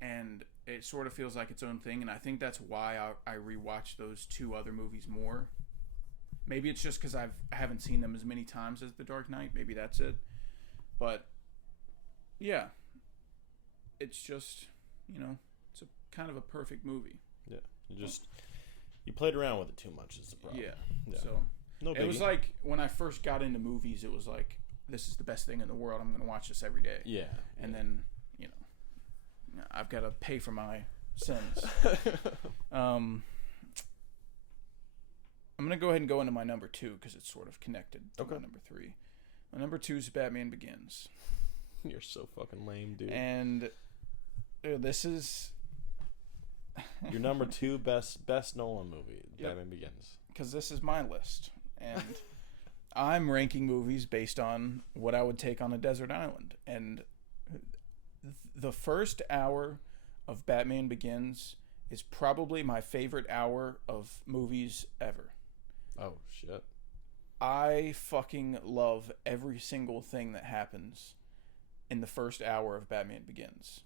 And it sort of feels like its own thing, and I think that's why I rewatch those two other movies more. Maybe it's just because I haven't seen them as many times as The Dark Knight. Maybe that's it. But, yeah. It's just, you know, it's a kind of a perfect movie. Yeah. You played around with it too much is the problem. Yeah. So, no biggie. It was like, when I first got into movies, it was like, this is the best thing in the world. I'm going to watch this every day. Yeah. And then, you know, I've got to pay for my sins. I'm going to go ahead and go into my number 2 because it's sort of connected to my number 3. My number 2 is Batman Begins. You're so fucking lame, dude. And this is... Your number 2 best Nolan movie, Batman Begins. Because this is my list. And I'm ranking movies based on what I would take on a desert island. And the first hour of Batman Begins is probably my favorite hour of movies ever. Oh, shit. I fucking love every single thing that happens in the first hour of Batman Begins.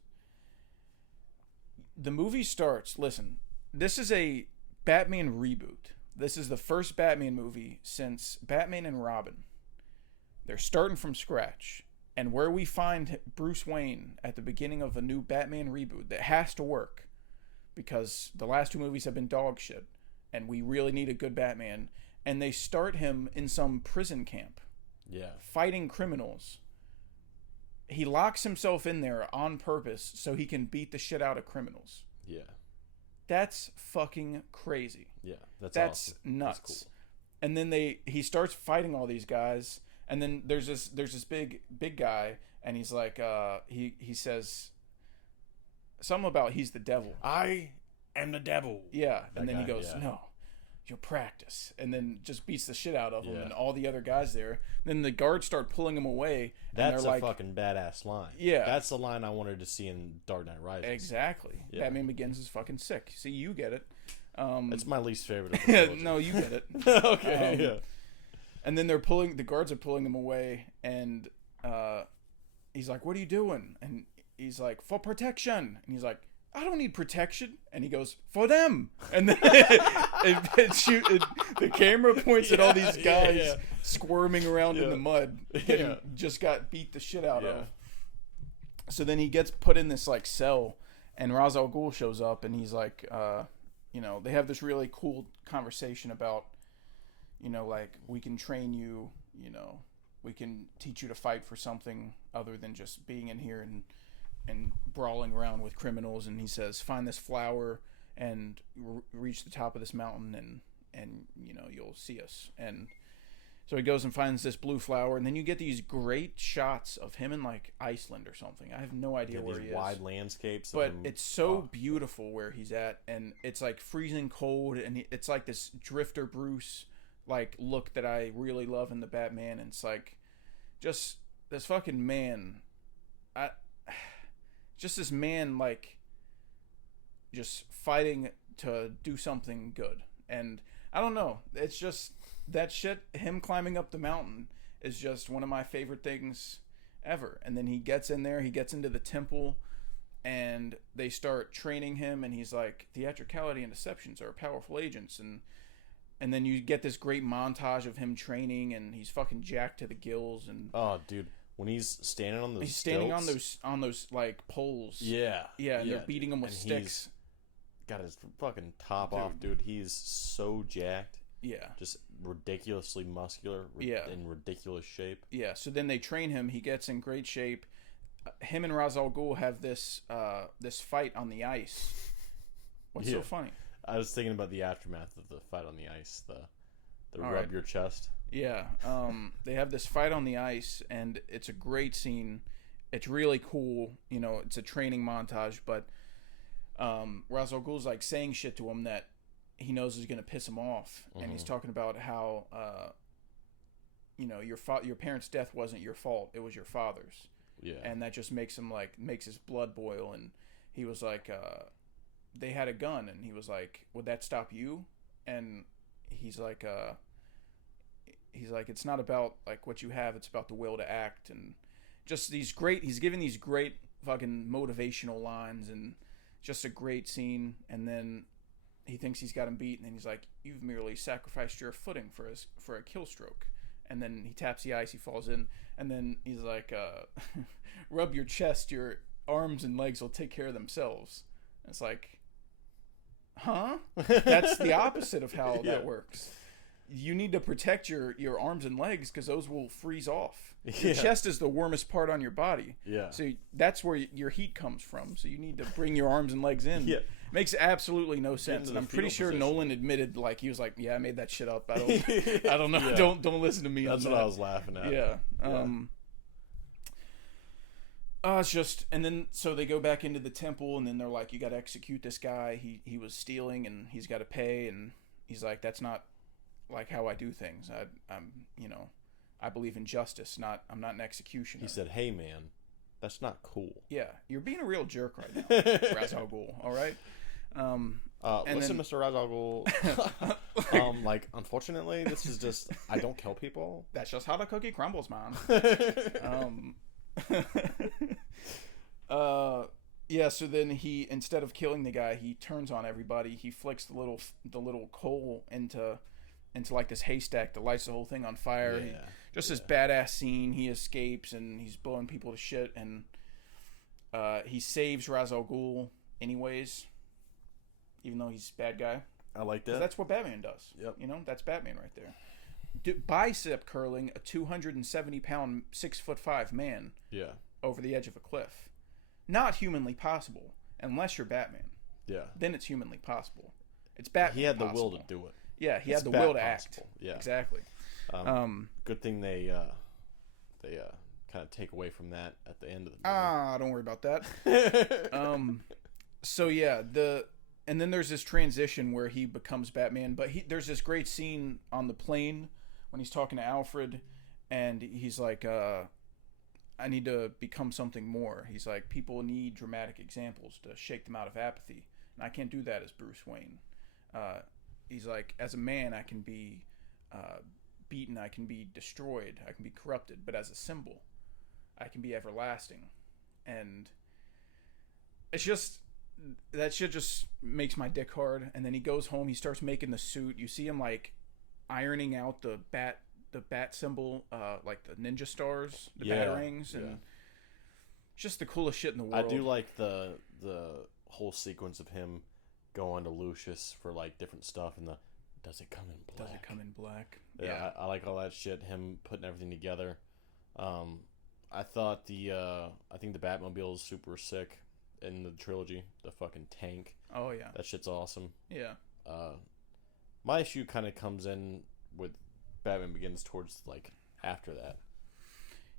The movie starts, listen, this is a Batman reboot. This is the first Batman movie since Batman and Robin. They're starting from scratch. And where we find Bruce Wayne at the beginning of a new Batman reboot that has to work, because the last 2 movies have been dog shit, and we really need a good Batman, and they start him in some prison camp. Yeah. Fighting criminals. He locks himself in there on purpose so he can beat the shit out of criminals. Yeah. That's fucking crazy. Yeah, that's awesome. That's Nuts. cool. And then he starts fighting all these guys, and then there's this big guy, and he's like he says something about he's the devil. I am the devil. Yeah, and That then he guy, goes, no, you'll practice, and then just beats the shit out of him Yeah. and all the other guys there. Then the guards start pulling him away. That's and a they're like, fucking badass line. Yeah. That's the line I wanted to see in Dark Knight Rises. Exactly. Yeah. Batman Begins is fucking sick. See, you get it. It's my least favorite of the trilogy. No, you get it. Okay, yeah. And then the guards are pulling him away, and he's like, what are you doing? And he's like, for protection. And he's like, I don't need protection. And he goes, for them. And then the camera points at all these guys squirming around in the mud, getting just got beat the shit out of. So then he gets put in this, like, cell, and Ra's al Ghul shows up, and he's like, you know, they have this really cool conversation about, you know, like, we can train you, you know, we can teach you to fight for something other than just being in here and brawling around with criminals. And he says, find this flower and reach the top of this mountain, and you know, you'll see us. And so he goes and finds this blue flower, and then you get these great shots of him in, like, Iceland or something. I have no idea where he is. Wide landscapes. But it's so beautiful where he's at, and it's, like, freezing cold, and it's like this Drifter Bruce, like, look that I really love in the Batman. And it's like, just this fucking man, just this man, like, just fighting to do something good. And I don't know, it's just that shit, him climbing up the mountain is just one of my favorite things ever. And then he gets in there, he gets into the temple, and they start training him, and he's like, theatricality and deceptions are powerful agents. And then you get this great montage of him training, and he's fucking jacked to the gills. And oh, dude, when he's standing on those, he's standing stilts, on those like poles. Yeah, and they're beating him with sticks. Got his fucking top off, dude. He's so jacked. Yeah. Just ridiculously muscular. Yeah. In ridiculous shape. Yeah. So then they train him. He gets in great shape. Him and Ra's al Ghul have this fight on the ice. What's so funny? I was thinking about the aftermath of the fight on the ice. The All rub right. your chest. Yeah. They have this fight on the ice, and it's a great scene. It's really cool. You know, it's a training montage, but Ra's al Ghul's like saying shit to him that he knows is going to piss him off, and he's talking about how you know, your parents' death wasn't your fault; it was your father's. Yeah. And that just makes his blood boil. And he was like, they had a gun, and he was like, would that stop you? And he's like, it's not about like what you have, it's about the will to act. And just he's giving these great fucking motivational lines, and just a great scene. And then he thinks he's got him beat, and then he's like, you've merely sacrificed your footing for a kill stroke. And then he taps the ice, he falls in, and then he's like, rub your chest, your arms and legs will take care of themselves. And it's like, huh? That's the opposite of how that works. You need to protect your arms and legs, because those will freeze off. Your chest is the warmest part on your body. Yeah. So that's where your heat comes from. So you need to bring your arms and legs in. Yeah. Makes absolutely no sense. And I'm pretty sure Nolan admitted, like, he was like, yeah, I made that shit up. I don't know. Yeah. Don't listen to me. That's what I was laughing at. Yeah. It's just, and then so they go back into the temple, and then they're like, you got to execute this guy. He was stealing, and he's got to pay. And he's like, that's not like how I do things. I'm you know, I believe in justice. I'm not an executioner. He said, hey man, that's not cool. Yeah, you're being a real jerk right now, Ra's al Ghul. All right. Listen, Mr. Ra's al Ghul. Like, unfortunately, this is just, I don't kill people. That's just how the cookie crumbles, man. Yeah. So then he, instead of killing the guy, he turns on everybody. He flicks the little coal into like this haystack that lights the whole thing on fire. This badass scene. He escapes, and he's blowing people to shit, and he saves Ra's al Ghul anyways, even though he's a bad guy. I like that. That's what Batman does. Yep. You know, that's Batman right there. Bicep curling a 270-pound, 6'5" man. Yeah. Over the edge of a cliff. Not humanly possible unless you're Batman. Yeah. Then it's humanly possible. It's Batman. He had the possible. will to do it. Yeah, he had the will to act. Yeah. Exactly. Good thing they kind of take away from that at the end of the movie. Don't worry about that. So yeah, and then there's this transition where he becomes Batman, but there's this great scene on the plane when he's talking to Alfred, and he's like, I need to become something more. He's like, people need dramatic examples to shake them out of apathy, and I can't do that as Bruce Wayne. He's like, as a man, I can be beaten, I can be destroyed, I can be corrupted, but as a symbol, I can be everlasting. And it's just, that shit just makes my dick hard. And then he goes home, he starts making the suit. You see him like ironing out the bat symbol, like the ninja stars, the batarangs, and just the coolest shit in the world. I do like the whole sequence of him going to Lucius for like different stuff, and does it come in black? Yeah, I like all that shit. Him putting everything together. I thought I think the Batmobile is super sick in the trilogy. The fucking tank. Oh yeah, that shit's awesome. Yeah. My issue kind of comes in with Batman Begins towards like after that.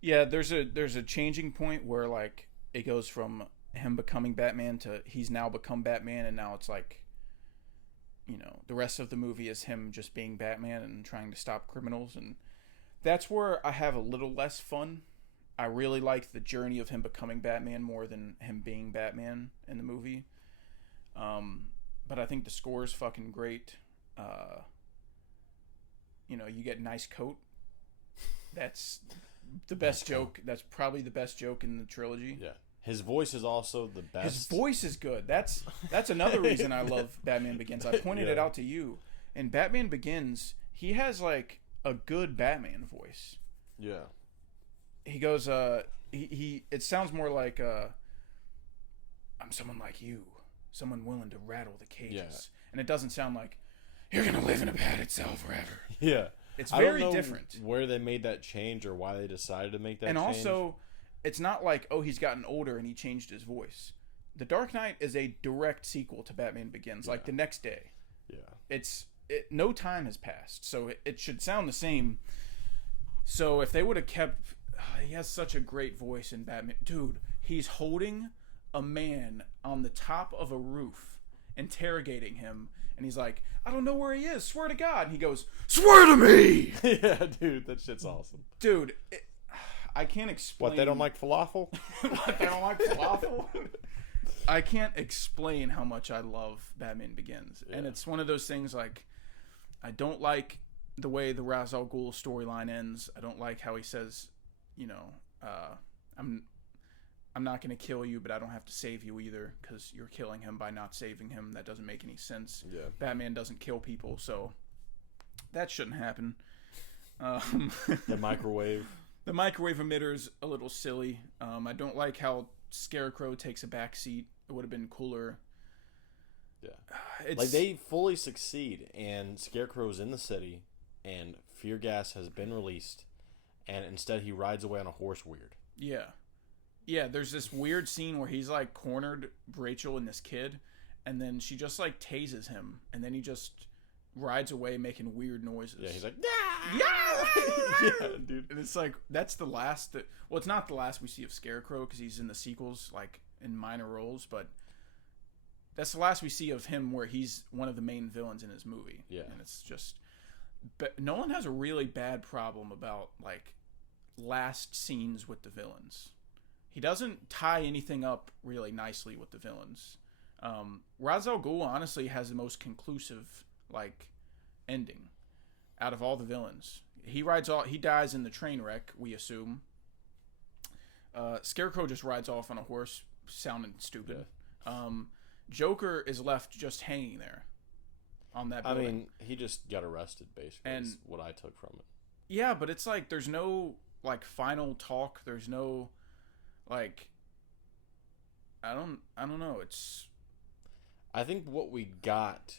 Yeah, there's a changing point where like it goes from him becoming Batman to he's now become Batman, and now it's like, you know, the rest of the movie is him just being Batman and trying to stop criminals, and that's where I have a little less fun. I really like the journey of him becoming Batman more than him being Batman in the movie. But I think the score is fucking great. You know, you get Nice Coat. That's the best joke. That's probably the best joke in the trilogy. Yeah. His voice is also the best. His voice is good. That's another reason I love Batman Begins. I pointed it out to you. In Batman Begins, he has like a good Batman voice. Yeah. He goes, it sounds more like, I'm someone like you, someone willing to rattle the cages. Yeah. And it doesn't sound like, you're gonna live in a padded cell forever. Yeah. It's I don't very know different. where they made that change or why they decided to make that And change. also, it's not like, oh, he's gotten older and he changed his voice. The Dark Knight is a direct sequel to Batman Begins, like the next day. Yeah. No time has passed, so it should sound the same. So if they would have kept... he has such a great voice in Batman. Dude, he's holding a man on the top of a roof, interrogating him, and he's like, I don't know where he is, swear to God. And he goes, swear to me! Yeah, dude, that shit's awesome. Dude, I can't explain... What, they don't like falafel? What, they don't like falafel? I can't explain how much I love Batman Begins. Yeah. And it's one of those things, like, I don't like the way the Ra's al Ghul storyline ends. I don't like how he says, you know, I'm not going to kill you, but I don't have to save you either, because you're killing him by not saving him. That doesn't make any sense. Yeah. Batman doesn't kill people, so that shouldn't happen. The microwave. The microwave emitter's a little silly. I don't like how Scarecrow takes a back seat. It would have been cooler. Yeah. Like, they fully succeed, and Scarecrow's in the city, and fear gas has been released, and instead he rides away on a horse weird. Yeah. Yeah, there's this weird scene where he's, like, cornered Rachel and this kid, and then she just, like, tases him, and then he just rides away making weird noises. Yeah, he's like, yeah, yeah, dude. And it's like, that's the last well, it's not the last we see of Scarecrow, because he's in the sequels, like, in minor roles, but that's the last we see of him where he's one of the main villains in his movie. Yeah. And it's just... But Nolan has a really bad problem about, like, last scenes with the villains. He doesn't tie anything up really nicely with the villains. Ra's al Ghul honestly has the most conclusive, like, ending out of all the villains. He dies in the train wreck, we assume. Scarecrow just rides off on a horse, sounding stupid. Yeah. Joker is left just hanging there on that building. I mean, he just got arrested, basically, and is what I took from it. Yeah, but it's like, there's no, like, final talk. There's no, like, I don't know. It's... I think what we got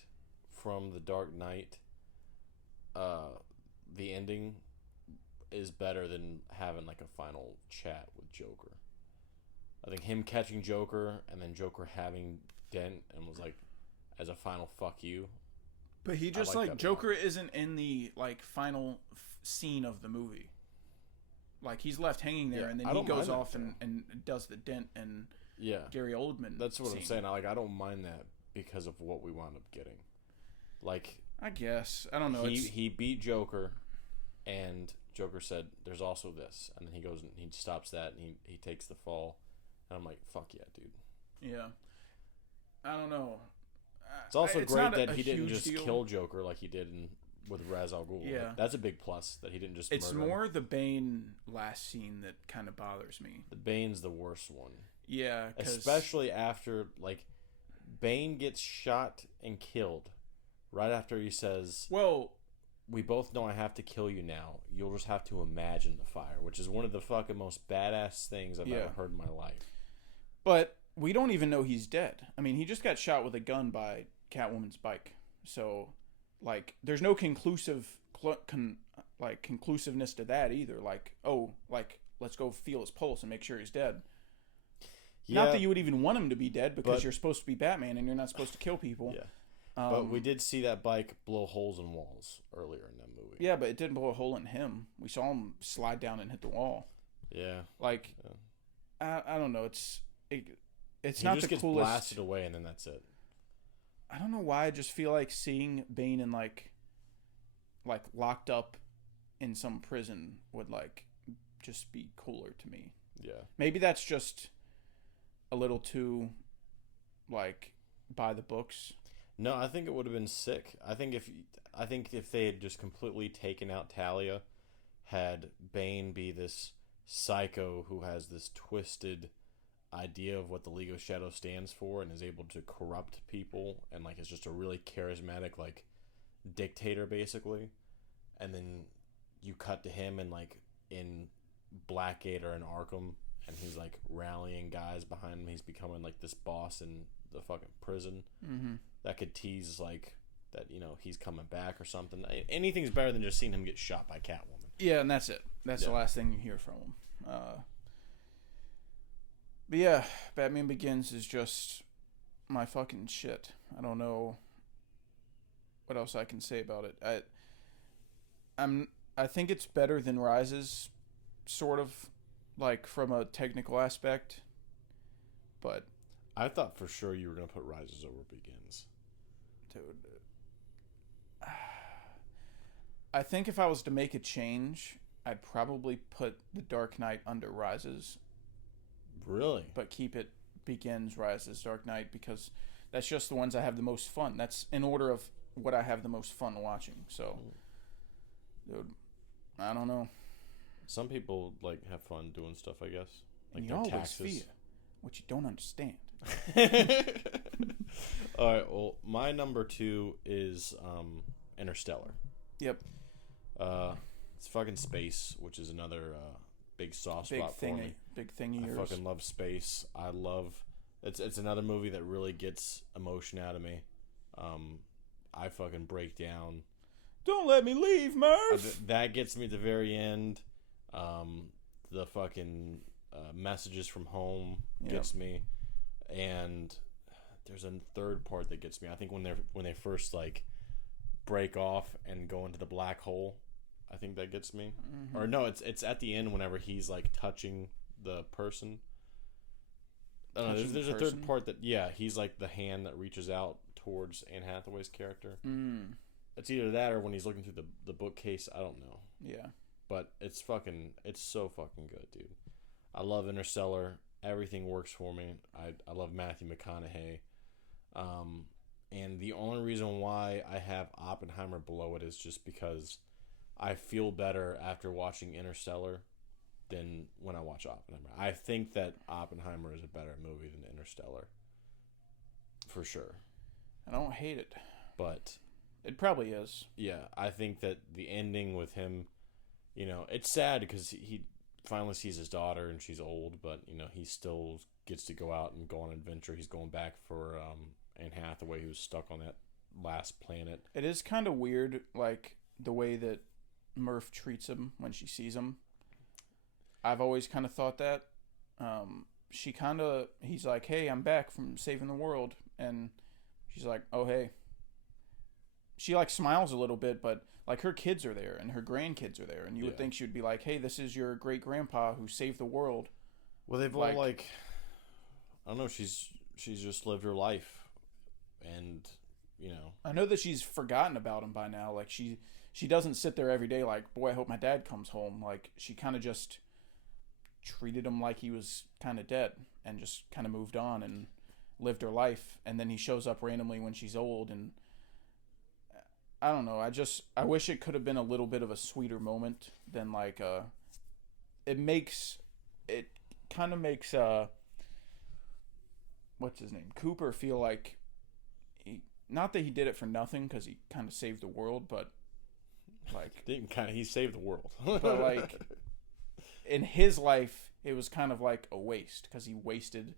from The Dark Knight, the ending, is better than having, like, a final chat with Joker. I think him catching Joker and then Joker having Dent and was like, as a final fuck you. But he just, like Joker isn't in the, like, final scene of the movie. Like, he's left hanging there, and then he goes off and does the Dent and Gary Oldman. That's what scene. I'm saying. I don't mind that because of what we wound up getting. Like, I guess. I don't know. He beat Joker, and Joker said, there's also this. And then he goes and he stops that, and he takes the fall. And I'm like, fuck yeah, dude. Yeah. I don't know. It's also great that he didn't just kill Joker like he did with Ra's al Ghul. Yeah. Like, that's a big plus that he didn't just It's murder more him. the Bane last scene that kind of bothers me. The Bane's the worst one. Yeah. Especially after, like, Bane gets shot and killed right after he says, well, we both know I have to kill you now. You'll just have to imagine the fire, which is one of the fucking most badass things I've ever heard in my life. But we don't even know he's dead. I mean, he just got shot with a gun by Catwoman's bike. So, like, there's no conclusiveness to that either. Like, oh, like, let's go feel his pulse and make sure he's dead. Yeah, not that you would even want him to be dead, because you're supposed to be Batman and you're not supposed to kill people. Yeah. But we did see that bike blow holes in walls earlier in that movie. Yeah, but it didn't blow a hole in him. We saw him slide down and hit the wall. Yeah. Like, I don't know. It's not the coolest. He just gets blasted away, and then that's it. I don't know why. I just feel like seeing Bane in like locked up in some prison would, like, just be cooler to me. Yeah. Maybe that's just a little too, like, by the books. No, I think it would have been sick. I think if they had just completely taken out Talia, had Bane be this psycho who has this twisted idea of what the League of Shadows stands for and is able to corrupt people and, like, is just a really charismatic, like, dictator, basically. And then you cut to him in Blackgate or in Arkham, and he's, like, rallying guys behind him. He's becoming, like, this boss in the fucking prison. Mm-hmm. That could tease, like, that he's coming back or something. Anything's better than just seeing him get shot by Catwoman. Yeah, and that's it. That's the last thing you hear from him. But yeah, Batman Begins is just my fucking shit. I don't know what else I can say about it. I think it's better than Rises, sort of, like from a technical aspect. But I thought for sure you were gonna put Rises over Begins. Dude, I think if I was to make a change, I'd probably put The Dark Knight under Rises. Really? But keep it Begins, Rises, Dark Knight, because that's just the ones I have the most fun. That's in order of what I have the most fun watching. So, dude, I don't know. Some people have fun doing stuff, I guess. Like and you their always taxes. fear what you don't understand. All right. Well, my number 2 is Interstellar. Yep. It's fucking space, which is another big soft spot for me. Big thing of yours. I fucking love space. I love. It's another movie that really gets emotion out of me. I fucking break down. Don't let me leave, Murph. That gets me at the very end. The fucking messages from home gets me, and there's a third part that gets me. I think when they first break off and go into the black hole, I think that gets me. Mm-hmm. Or no, it's at the end whenever he's touching the person. I don't know. There's a third part that he's the hand that reaches out towards Anne Hathaway's character. It's either that or when he's looking through the bookcase. I don't know. Yeah. But it's so fucking good, dude. I love Interstellar. Everything works for me. I love Matthew McConaughey. And the only reason why I have Oppenheimer below it is just because I feel better after watching Interstellar than when I watch Oppenheimer. I think that Oppenheimer is a better movie than Interstellar. For sure. I don't hate it. But it probably is. Yeah, I think that the ending with him, it's sad because he finally sees his daughter and she's old, but, he still gets to go out and go on an adventure. He's going back for Anne Hathaway, who's stuck on that last planet. It is kind of weird, the way that Murph treats him when she sees him. I've always kind of thought that. He's like, hey, I'm back from saving the world. And she's like, oh, hey. She smiles a little bit, but her kids are there and her grandkids are there. And you would think she would be like, hey, this is your great grandpa who saved the world. Well, they've all I don't know, she's just lived her life. And, I know that she's forgotten about him by now. She doesn't sit there every day boy, I hope my dad comes home. She kind of just treated him like he was kind of dead and just kind of moved on and lived her life. And then he shows up randomly when she's old. And I don't know. I wish it could have been a little bit of a sweeter moment than it kind of makes what's his name? Cooper feel like not that he did it for nothing because he kind of saved the world, but he saved the world. But in his life, it was kind of like a waste because he wasted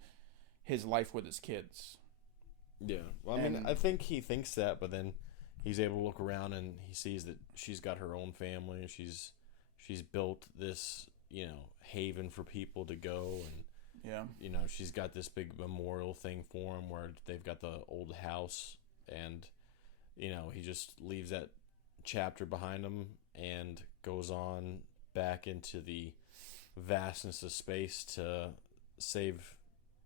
his life with his kids. Yeah. Well, I think he thinks that, but then he's able to look around and he sees that she's got her own family. She's built this, haven for people to go, and she's got this big memorial thing for him where they've got the old house, and he just leaves that chapter behind him and goes on back into the vastness of space to save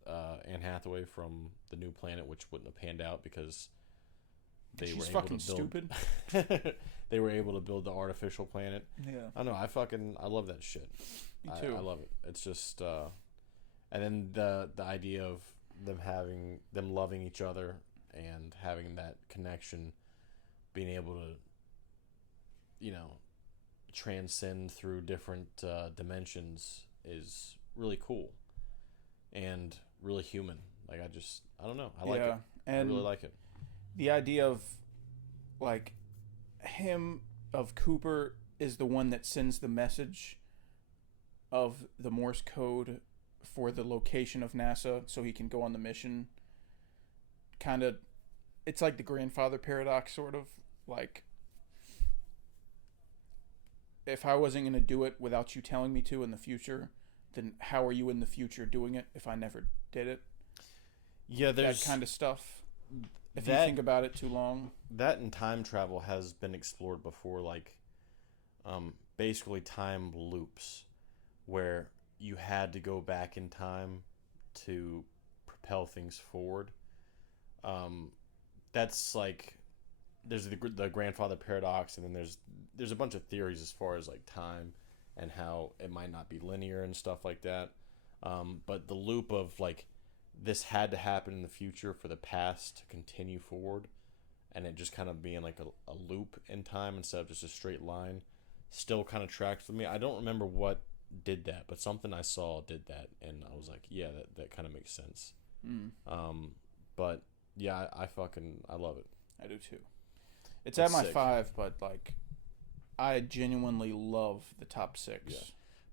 Anne Hathaway from the new planet, which wouldn't have panned out because she's fucking stupid. They were able to build the artificial planet. Yeah, I know. I love that shit. Me too. I love it. It's just, and then the idea of them loving each other and having that connection, being able to, transcend through different dimensions is really cool and really human. I don't know. I like it. And I really like it. The idea of Cooper is the one that sends the message of the Morse code for the location of NASA so he can go on the mission kind of it's like the grandfather paradox, sort of. Like, if I wasn't going to do it without you telling me to in the future, then how are you in the future doing it if I never did it? Yeah, there's that kind of stuff. If you that- think about it too long. that and time travel has been explored before, like basically time loops where you had to go back in time to propel things forward. That's like there's the grandfather paradox, and then there's a bunch of theories as far as like time and how it might not be linear and stuff like that. But the loop of like this had to happen in the future for the past to continue forward, and it just kind of being like a loop in time instead of just a straight line still kind of tracks with me. I don't remember what did that, but something I saw did that, and I was like, yeah, that kind of makes sense. But yeah, I love it. I do too. It's at my 5, but like I genuinely love the top 6. Yeah.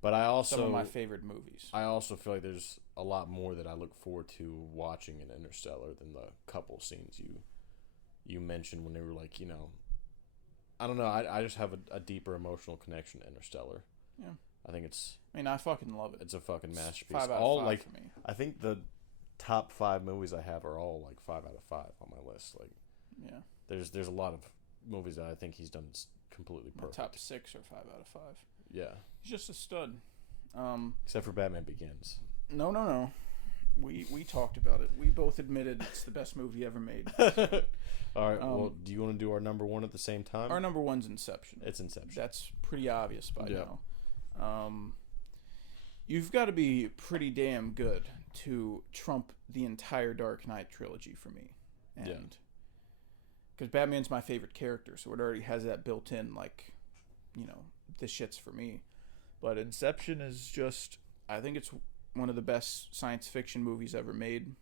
But I also some of my favorite movies. I also feel like there's a lot more that I look forward to watching in Interstellar than the couple scenes you mentioned when they were like, I don't know. I just have a deeper emotional connection to Interstellar. Yeah. I think it's. I mean, I fucking love it. It's a fucking masterpiece. 5 out of all 5 like for me. I think the top 5 movies I have are all like 5 out of 5 on my list. Like, yeah, there's a lot of movies that I think he's done completely my perfect. top 6 are 5 out of 5. Yeah. He's just a stud. Except for Batman Begins. No. We talked about it. We both admitted it's the best movie ever made. All right. Well, do you want to do our number 1 at the same time? Our number 1's Inception. It's Inception. That's pretty obvious by now. You've got to be pretty damn good to trump the entire Dark Knight trilogy for me. And because Batman's my favorite character, so it already has that built in, like, this shit's for me. But Inception is just, I think it's one of the best science fiction movies ever made.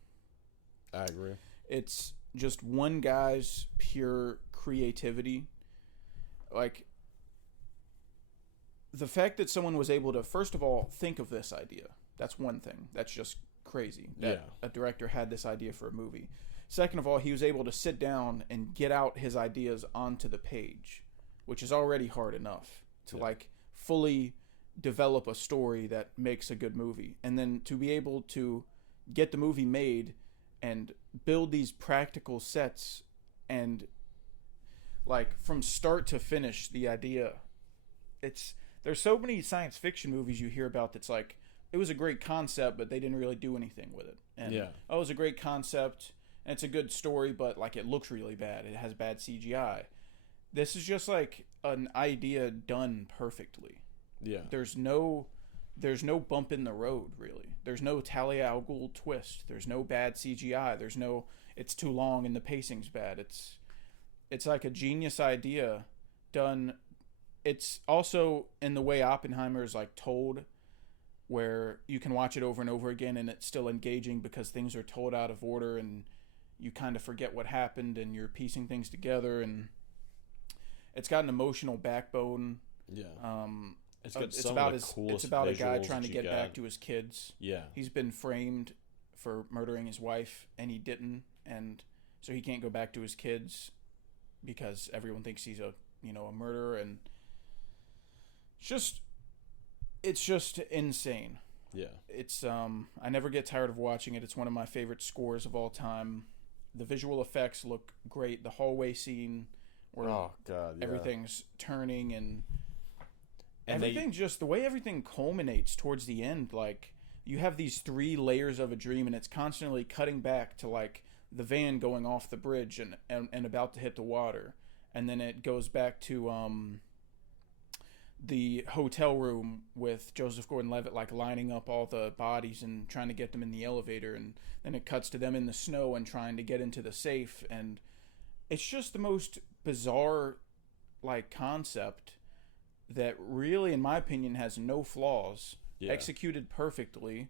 I agree. It's just one guy's pure creativity. Like, the fact that someone was able to, first of all, think of this idea. That's one thing. That's just crazy. That a director had this idea for a movie. Second of all, he was able to sit down and get out his ideas onto the page, which is already hard enough to like fully develop a story that makes a good movie. And then to be able to get the movie made and build these practical sets and like from start to finish the idea. There's so many science fiction movies you hear about that's like, it was a great concept, but they didn't really do anything with it. And it was a great concept and it's a good story, but like it looks really bad. It has bad CGI. This is just like an idea done perfectly. Yeah. There's no bump in the road, really. There's no Talia al Ghul twist. There's no bad CGI. There's no it's too long and the pacing's bad. It's like a genius idea done. It's also in the way Oppenheimer is like told, where you can watch it over and over again and it's still engaging because things are told out of order and you kind of forget what happened and you're piecing things together, and it's got an emotional backbone. Yeah. It's about a guy trying to get back to his kids. Yeah. He's been framed for murdering his wife and he didn't, and so he can't go back to his kids because everyone thinks he's a murderer, and it's just insane. Yeah. It's I never get tired of watching it. It's one of my favorite scores of all time. The visual effects look great. The hallway scene where everything's turning and everything, just the way everything culminates towards the end, like you have these 3 layers of a dream and it's constantly cutting back to like the van going off the bridge and about to hit the water, and then it goes back to the hotel room with Joseph Gordon-Levitt like lining up all the bodies and trying to get them in the elevator, and then it cuts to them in the snow and trying to get into the safe, and it's just the most bizarre like concept that really, in my opinion, has no flaws. Executed perfectly.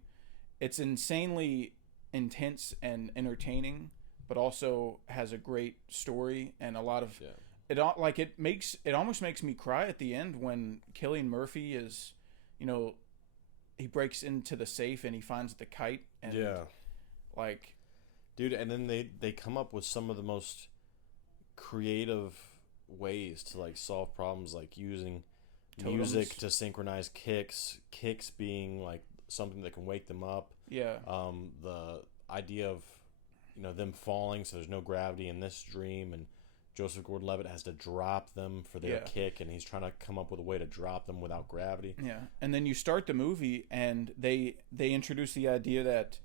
It's insanely intense and entertaining, but also has a great story and a lot of it almost makes me cry at the end when Cillian Murphy is, he breaks into the safe and he finds the kite and Dude, and then they come up with some of the most creative ways to like solve problems, like using music to synchronize kicks being like something that can wake them up. Yeah. The idea of them falling, so there's no gravity in this dream, and Joseph Gordon-Levitt has to drop them for their kick, and he's trying to come up with a way to drop them without gravity. Yeah, and then you start the movie, and they introduce the idea that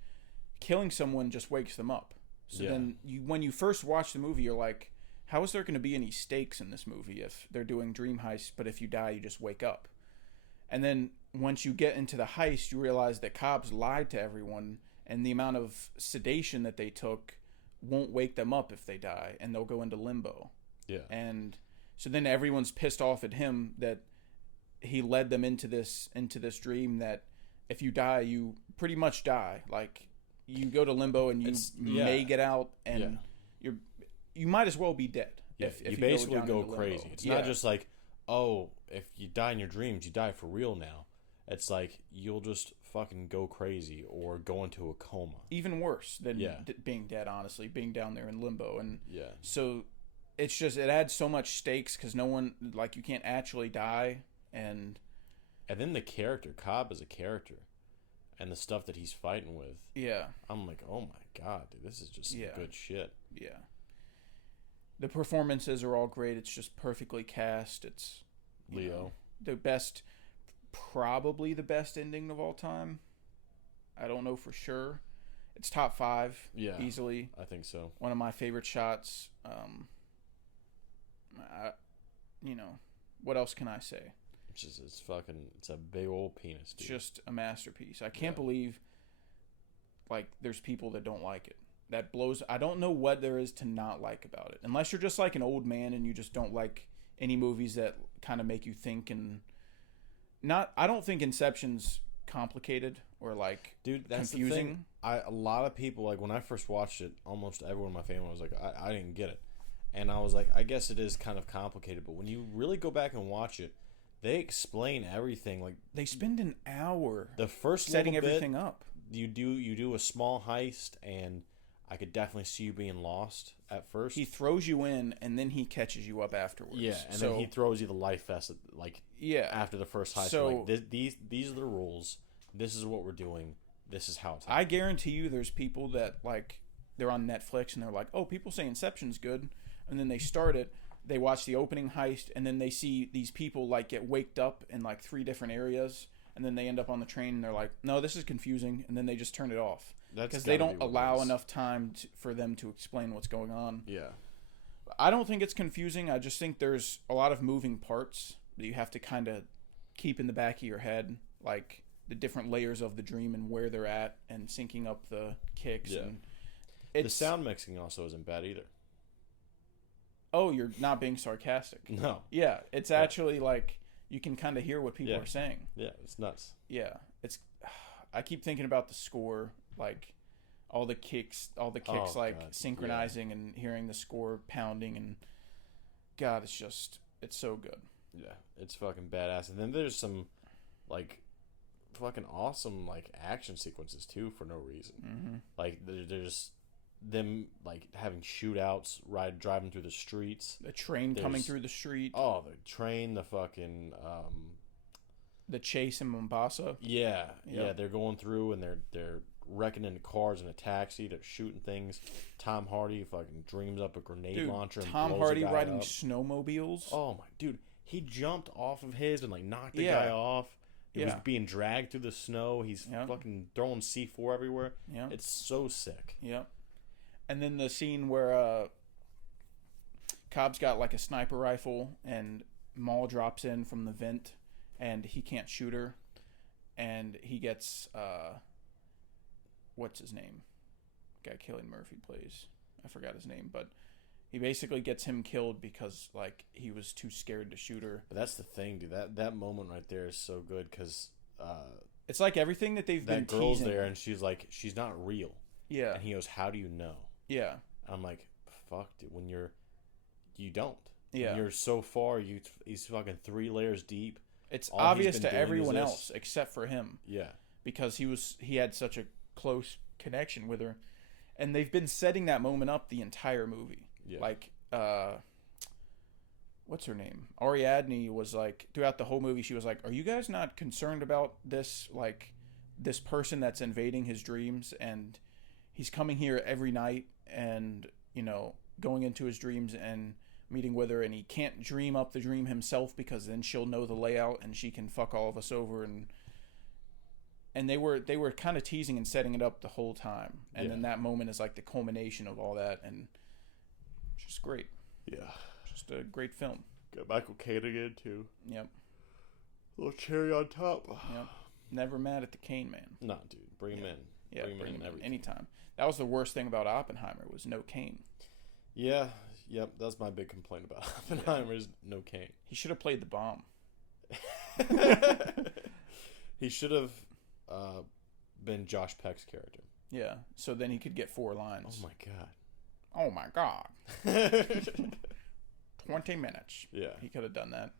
killing someone just wakes them up. So then when you first watch the movie, you're like, how is there going to be any stakes in this movie if they're doing dream heists, but if you die, you just wake up? And then once you get into the heist, you realize that cops lied to everyone, and the amount of sedation that they took won't wake them up if they die, and they'll go into limbo. Yeah. And so then everyone's pissed off at him that he led them into this dream that if you die, you pretty much die. Like, you go to limbo and you may get out, and you might as well be dead. Yeah. If you basically go into crazy. limbo. It's not just like, oh, if you die in your dreams, you die for real now. It's like you'll just fucking go crazy or go into a coma. Even worse than being dead, honestly, being down there in limbo. And yeah. So it's just, it adds so much stakes because no one, like, you can't actually die. And then the character, Cobb is a character, and the stuff that he's fighting with. Yeah. I'm like, oh my god, dude, this is just some good shit. Yeah. The performances are all great. It's just perfectly cast. It's Leo. The best, probably the best ending of all time. I don't know for sure. It's top 5. Yeah. Easily. I think so. One of my favorite shots. What else can I say? It's a big old penis, dude. It's just a masterpiece. I can't believe, like, there's people that don't like it. That blows. I don't know what there is to not like about it. Unless you're just like an old man and you just don't like any movies that kind of make you think and not. I don't think Inception's complicated or like that's confusing. The thing. A lot of people, like, when I first watched it, almost everyone in my family was like, I didn't get it, and I was like, I guess it is kind of complicated. But when you really go back and watch it, they explain everything. Like, they spend an hour the first setting everything up. You do a small heist, and I could definitely see you being lost at first. He throws you in, and then he catches you up afterwards. Yeah, and then he throws you the life vest, after the first heist. So like, these are the rules. This is what we're doing. This is how it's happening. I guarantee you there's people that, like, they're on Netflix, and they're like, oh, people say Inception's good. And then they start it, they watch the opening heist, and then they see these people, like, get waked up in, like, 3 different areas. And then they end up on the train, and they're like, no, this is confusing. And then they just turn it off. Because they don't allow enough time for them to explain what's going on. Yeah. I don't think it's confusing. I just think there's a lot of moving parts that you have to kind of keep in the back of your head. Like, the different layers of the dream and where they're at and syncing up the kicks. Yeah. And the sound mixing also isn't bad either. Oh, you're not being sarcastic. No. Yeah, it's actually like you can kind of hear what people are saying. Yeah, it's nuts. Yeah, I keep thinking about the score, like all the kicks, synchronizing and hearing the score pounding, and God, it's so good. Yeah, it's fucking badass. And then there's some like fucking awesome like action sequences too for no reason. Mm-hmm. Like there's them like having shootouts, driving through the streets. The train coming through the street. Oh, the train, the fucking the chase in Mombasa. Yeah, they're going through and they're wrecking into cars in a taxi. They're shooting things. Tom Hardy fucking dreams up a grenade launcher. And Tom blows Hardy a guy riding up. snowmobiles. Oh my dude, he jumped off of his and like knocked the guy off. He was being dragged through the snow. He's fucking throwing C4 everywhere. Yeah, it's so sick. Yeah, and then the scene where Cobb's got like a sniper rifle and Maul drops in from the vent and he can't shoot her, and he gets what's his name? The guy Cillian Murphy plays. I forgot his name, but he basically gets him killed because like he was too scared to shoot her. But that's the thing, dude. That moment right there is so good because it's like everything that they've been that girl's teasing. there and she's like, she's not real. Yeah. And he goes, how do you know? Yeah. I'm like, fuck, dude. You don't. Yeah. When you're so far. He's fucking 3 layers deep. It's obvious to everyone else except for him. Yeah. Because he had such a close connection with her. And they've been setting that moment up the entire movie. Yeah. Like, what's her name? Ariadne was like, throughout the whole movie, she was like, are you guys not concerned about this, like, this person that's invading his dreams, and he's coming here every night and, you know, going into his dreams and meeting with her, and he can't dream up the dream himself because then she'll know the layout and she can fuck all of us over. And they were kind of teasing and setting it up the whole time. And then that moment is like the culmination of all that, and it's just great. Yeah. Just a great film. Got Michael Caine again, too. Yep. Little cherry on top. Yep. Never mad at the Kane Man. Nah, dude. Bring him in. Yeah, bring him in everything. anytime. That was the worst thing about Oppenheimer, was no Kane. Yeah. Yep. That's my big complaint about Oppenheimer is no Kane. He should have played the bomb. He should have been Josh Peck's character. Yeah, so then he could get 4 lines. Oh, my God. Oh, my God. 20 minutes. Yeah. He could have done that.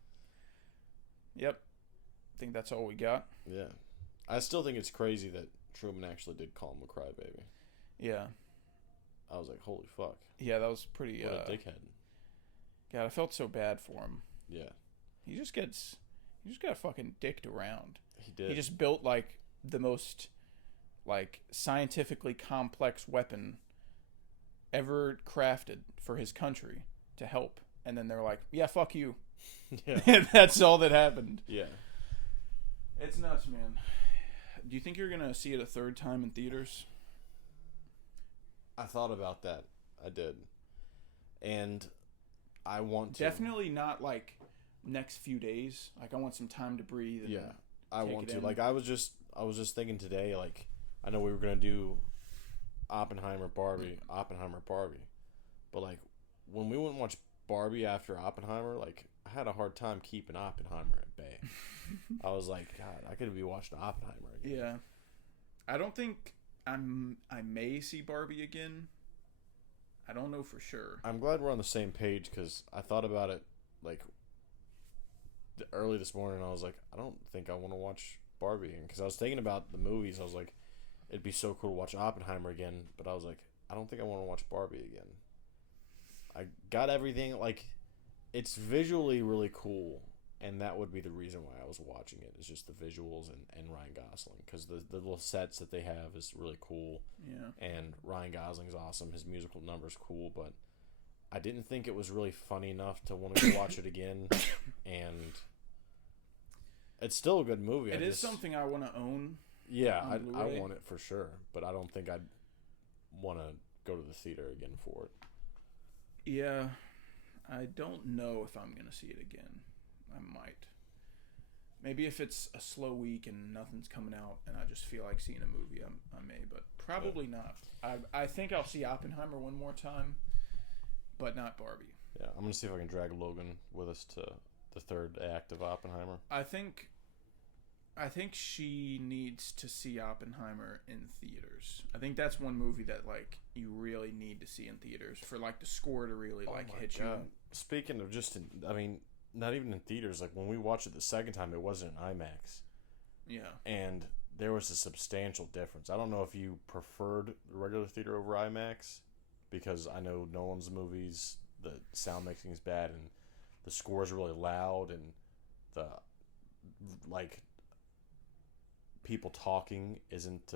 Yep. I think that's all we got. Yeah. I still think it's crazy that Truman actually did call him a crybaby. Yeah. I was like, holy fuck. Yeah, that was pretty... What a dickhead. God, I felt so bad for him. Yeah. He just got fucking dicked around. He did. He just built, like, the most, like, scientifically complex weapon ever crafted for his country to help. And then they're like, yeah, fuck you. Yeah. And that's all that happened. Yeah. It's nuts, man. Do you think you're going to see it a third time in theaters? I thought about that. I did. And I want to. Definitely not, like, next few days. Like, I want some time to breathe. And yeah. I want to. in. Like, I was just thinking today, like, I know we were going to do Oppenheimer, Barbie. But, like, when we went and watched Barbie after Oppenheimer, like, I had a hard time keeping Oppenheimer at bay. I was like, God, I could be watching Oppenheimer again. Yeah. I don't think I may see Barbie again. I don't know for sure. I'm glad we're on the same page, because I thought about it, like, early this morning, and I was like, I don't think I want to watch Barbie again, because I was thinking about the movies. I was like, it'd be so cool to watch Oppenheimer again, but I was like, I don't think I want to watch Barbie again. I got everything, like, it's visually really cool, and that would be the reason why I was watching it, is just the visuals and Ryan Gosling, because the little sets that they have is really cool. Yeah. And Ryan Gosling's awesome. His musical number's cool, but I didn't think it was really funny enough to want to go watch it again. And it's still a good movie. It is something I want to own. Yeah, I Blu-ray. want it for sure, but I don't think I'd want to go to the theater again for it. Yeah, I don't know if I'm going to see it again. I might. Maybe if it's a slow week and nothing's coming out and I just feel like seeing a movie, I may, but probably not. I think I'll see Oppenheimer one more time, but not Barbie. Yeah, I'm going to see if I can drag Logan with us to the third act of Oppenheimer. I think she needs to see Oppenheimer in theaters. I think that's one movie that, like, you really need to see in theaters for, like, the score to really, like, hit you. Speaking of just, not even in theaters. Like, when we watched it the second time, it wasn't in IMAX. Yeah. And there was a substantial difference. I don't know if you preferred the regular theater over IMAX, because I know Nolan's movies, the sound mixing is bad, and the score is really loud, and the, like, people talking isn't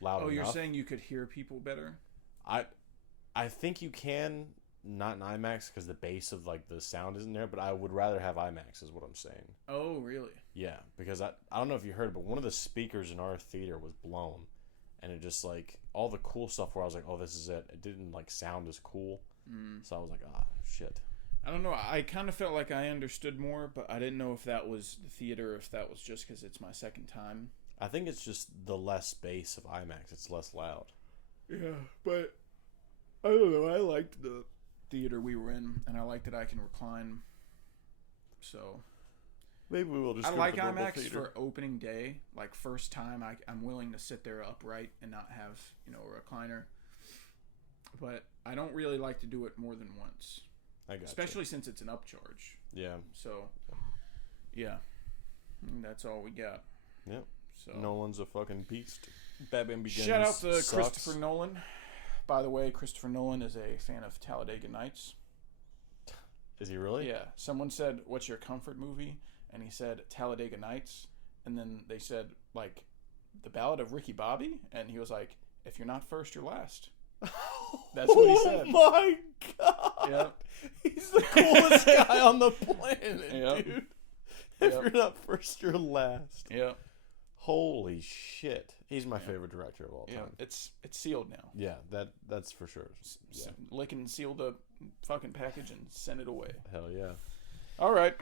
loud enough. Oh, you're saying you could hear people better? I think you can, not in IMAX, because the bass of, like, the sound isn't there, but I would rather have IMAX, is what I'm saying. Oh, really? Yeah, because I don't know if you heard, but one of the speakers in our theater was blown, and it just, like, all the cool stuff where I was like, oh, this is it. It didn't, like, sound as cool. So I was like, shit. I don't know. I kind of felt like I understood more, but I didn't know if that was the theater or if that was just because it's my second time. I think it's just the less bass of IMAX. It's less loud. Yeah, but I don't know. I liked the theater we were in, and I like that I can recline. So maybe we will just. I go like to the normal IMAX theater. for opening day, like first time. I'm willing to sit there upright and not have a recliner. But I don't really like to do it more than once. I got Especially since it's an upcharge. Yeah. So, yeah. That's all we got. Yep. So Nolan's a fucking beast. Batman Begins shout out to sucks. Christopher Nolan. by the way, Christopher Nolan is a fan of Talladega Nights. Is he really? Yeah. Someone said, "What's your comfort movie?" And he said Talladega Nights. And then they said, like, The Ballad of Ricky Bobby? And he was like, if you're not first, you're last. That's what he said. Oh my god! Yep. He's the coolest guy on the planet, Yep. dude. If Yep. you're not first, you're last. Yep. Holy shit! He's my favorite director of all time. Yeah. It's sealed now. Yeah, that's for sure. Yeah. Lick and seal the fucking package and send it away. Hell yeah! All right.